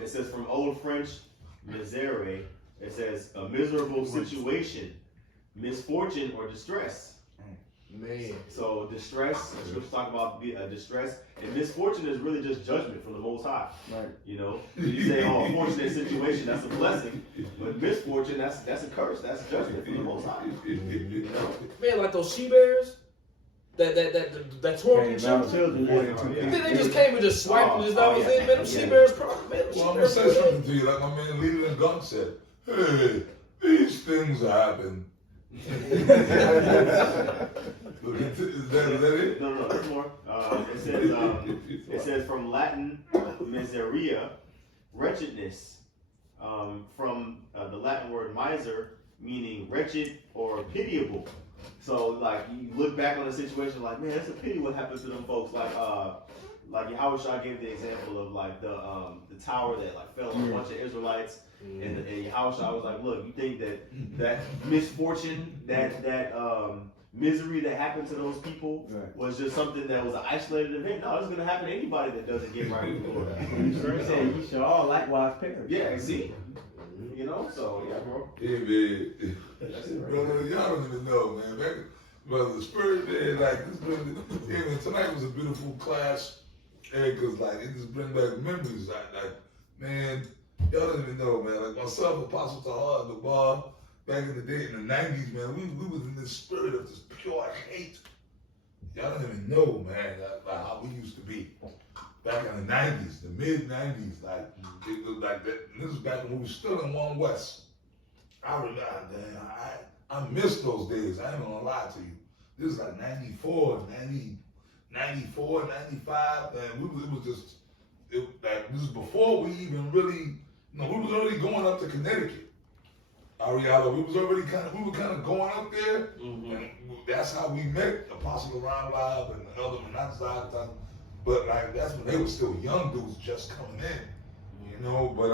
It says from Old French, misere. It says a miserable situation, misfortune, or distress. Man. So distress, let's talk about distress, and misfortune is really just judgment from the Most High. Right. You know, you say, "Oh, a fortunate situation, that's a blessing," but misfortune, that's a curse, that's judgment from the Most High. You know? Man, like those she bears that tore up your children. Then they just came and just swiped and that was it, man. Them she bears, man. Well, I'm gonna say something to you, like my man Leland Gunn said. Hey, these things happen. Is that it? No, there's more. It says from Latin miseria, wretchedness. From the Latin word miser, meaning wretched or pitiable. So like you look back on the situation, like man, it's a pity what happens to them folks. Like Yahawah gave the example of like the tower that like fell on a bunch of Israelites, and Yahawah was like, look, you think that misfortune, that misery that happened to those people was just something that was an isolated event? No, it's gonna happen to anybody that doesn't get right with the Lord. He said you shall all likewise perish. Yeah, see, you know, so yeah, bro. Yeah, man. Brother, y'all don't even know, man. Brother, the spirit, man, like this. Tonight was a beautiful class. Because like it just brings back memories. Like man, y'all don't even know, man. Like myself, Apostle Tahar, the bar, back in the day in the 90s, man, we was in this spirit of this pure hate. Y'all don't even know, man, like how we used to be back in the 90s, the mid 90s. Like it was like that. And this was back when we were still in One West. I remember, I miss those days. I ain't gonna lie to you. This is like 94, 95, man, it was just, like, this is before we even really, we was already going up to Connecticut. Ariella, we were kind of going up there, and that's how we met Apostle Ron Live and Elder Menazah. But like, that's when they were still young dudes just coming in, you know. But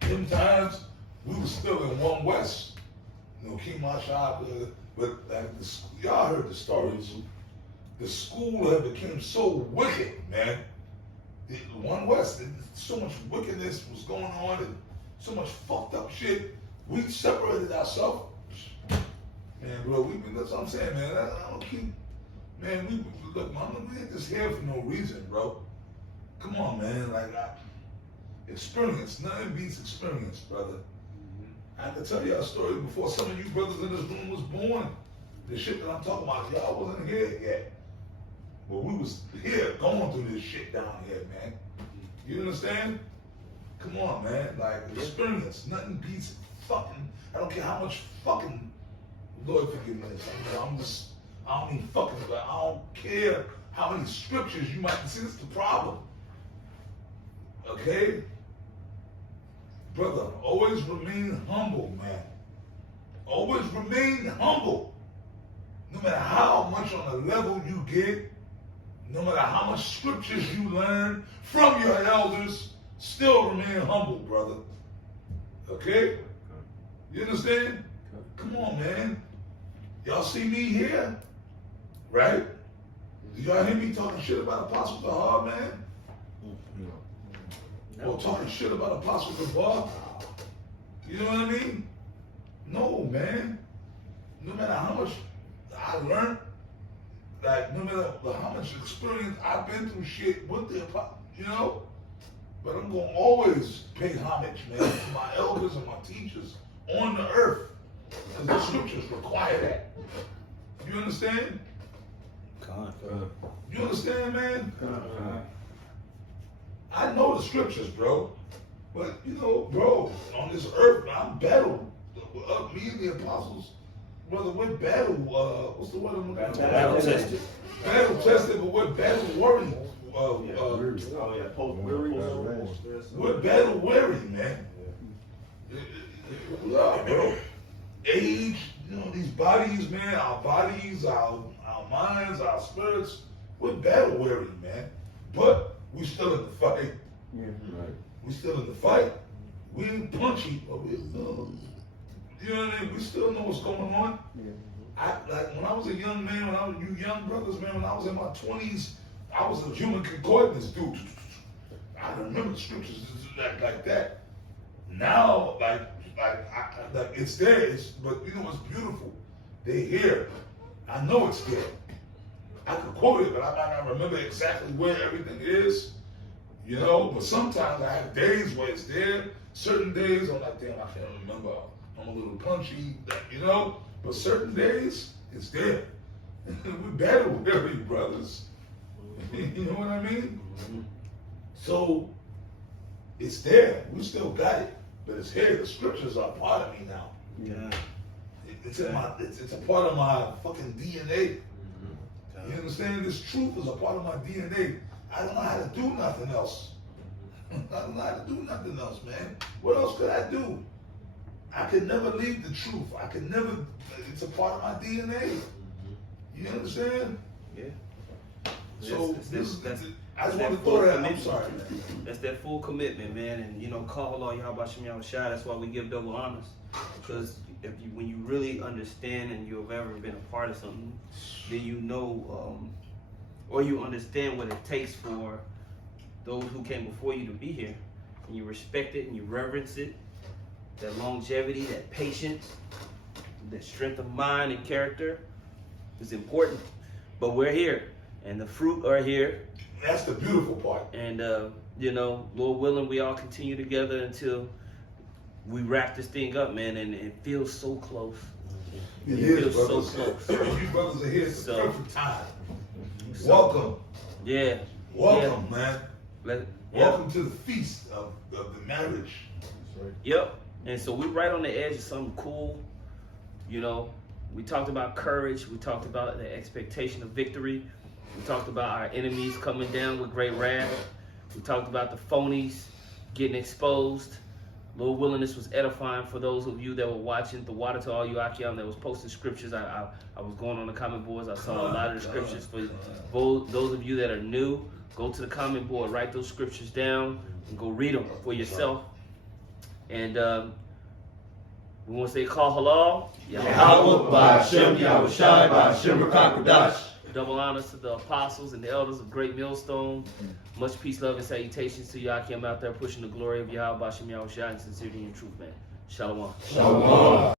them times we were still in One West. You know, King Mashab, But like y'all heard the stories. The school had became so wicked, man. The One West, so much wickedness was going on and so much fucked up shit. We separated ourselves. Man, bro, that's what I'm saying, man. I don't keep, man, look, man, we ain't just here for no reason, bro. Come on, man, like, experience, nothing beats experience, brother. I can tell you a story before some of you brothers in this room was born. The shit that I'm talking about, y'all wasn't here yet. But we was here going through this shit down here, man. You understand? Come on, man. Like, experience, nothing beats fucking, I don't care how much fucking, Lord forgive me, I don't mean fucking, but I don't care how many scriptures you might see. This is the problem. Okay? Brother, always remain humble, man. Always remain humble. No matter how much on the level you get, no matter how much scriptures you learn from your elders, still remain humble, brother. Okay? You understand? Come on, man. Y'all see me here? Right? Do y'all hear me talking shit about Apostle Yahawah, man? Or talking shit about Apostle Yahawah? You know what I mean? No, man. No matter how much I learned, like, no matter how much experience I've been through shit with the Apostle, you know? But I'm going to always pay homage, man, to my elders and my teachers on the earth. Because the scriptures require that. You understand? You understand, man? I know the scriptures, bro. But, you know, bro, on this earth, I'm battled. Me and the apostles, brother, we're battle, what's the word I'm looking for? Battle tested. Battle tested, but we're battle weary. We're battle weary, man. We are, bro. Age, you know, these bodies, man, our bodies, our minds, our spirits, we're battle weary, man. But we still in the fight. Yeah, right. We still in the fight. We ain't punchy, but we, you know what I mean? We still know what's going on. Yeah. Like when I was a young man, you young brothers, man, when I was in my 20s, I was a human concordance dude. I remember the scriptures like that. Now, like it's there, but you know what's beautiful? They're here. I know it's there. I could quote it, but I might not remember exactly where everything is. You know, but sometimes I have days where it's there. Certain days I'm like, damn, I can't remember. I'm a little punchy, you know. But certain days, it's there. We battle with every brothers. You know what I mean? So it's there. We still got it, but it's here. The scriptures are part of me now. Yeah. It's in my. It's a part of my fucking DNA. You understand? This truth is a part of my DNA. I don't know how to do nothing else. I don't know how to do nothing else, man. What else could I do? I could never leave the truth. I could never. It's a part of my DNA. You understand? Yeah. So that's I just want to throw that. I'm sorry, man. That's that full commitment, man. And you know, call all Yahawah Shem Yahushua. That's why we give double honors. Because when you really understand and you've ever been a part of something, then you know, or you understand what it takes for those who came before you to be here, and you respect it and you reverence it. That longevity, that patience, that strength of mind and character is important. But we're here, and the fruit are here. That's the beautiful part. And you know, Lord willing, we all continue together until we wrap this thing up, man. And it feels so close. It feels brothers. so close. You brothers are here. It's the perfect time. Welcome. Yeah. Welcome, man. Yeah. Welcome to the feast of the marriage. Yep. And so we're right on the edge of something cool. You know, we talked about courage. We talked about the expectation of victory. We talked about our enemies coming down with great wrath. We talked about the phonies getting exposed. Lord willing, this was edifying for those of you that were watching. The water to all you Akiam that was posting scriptures. I was going on the comment boards. I saw a lot of the scriptures. For those of you that are new, go to the comment board, write those scriptures down, and go read them for yourself. And We want to say call halal. Yahawah, Ba'Shem, Yahushai, Ba'Shem, Rakakodash. Double honors to the apostles and the elders of Great Millstone. Much peace, love, and salutations to y'all came out there pushing the glory of Yahawah, Ba'Shem, Yahushai, and sincerity and truth, man. Shalom. Shalom.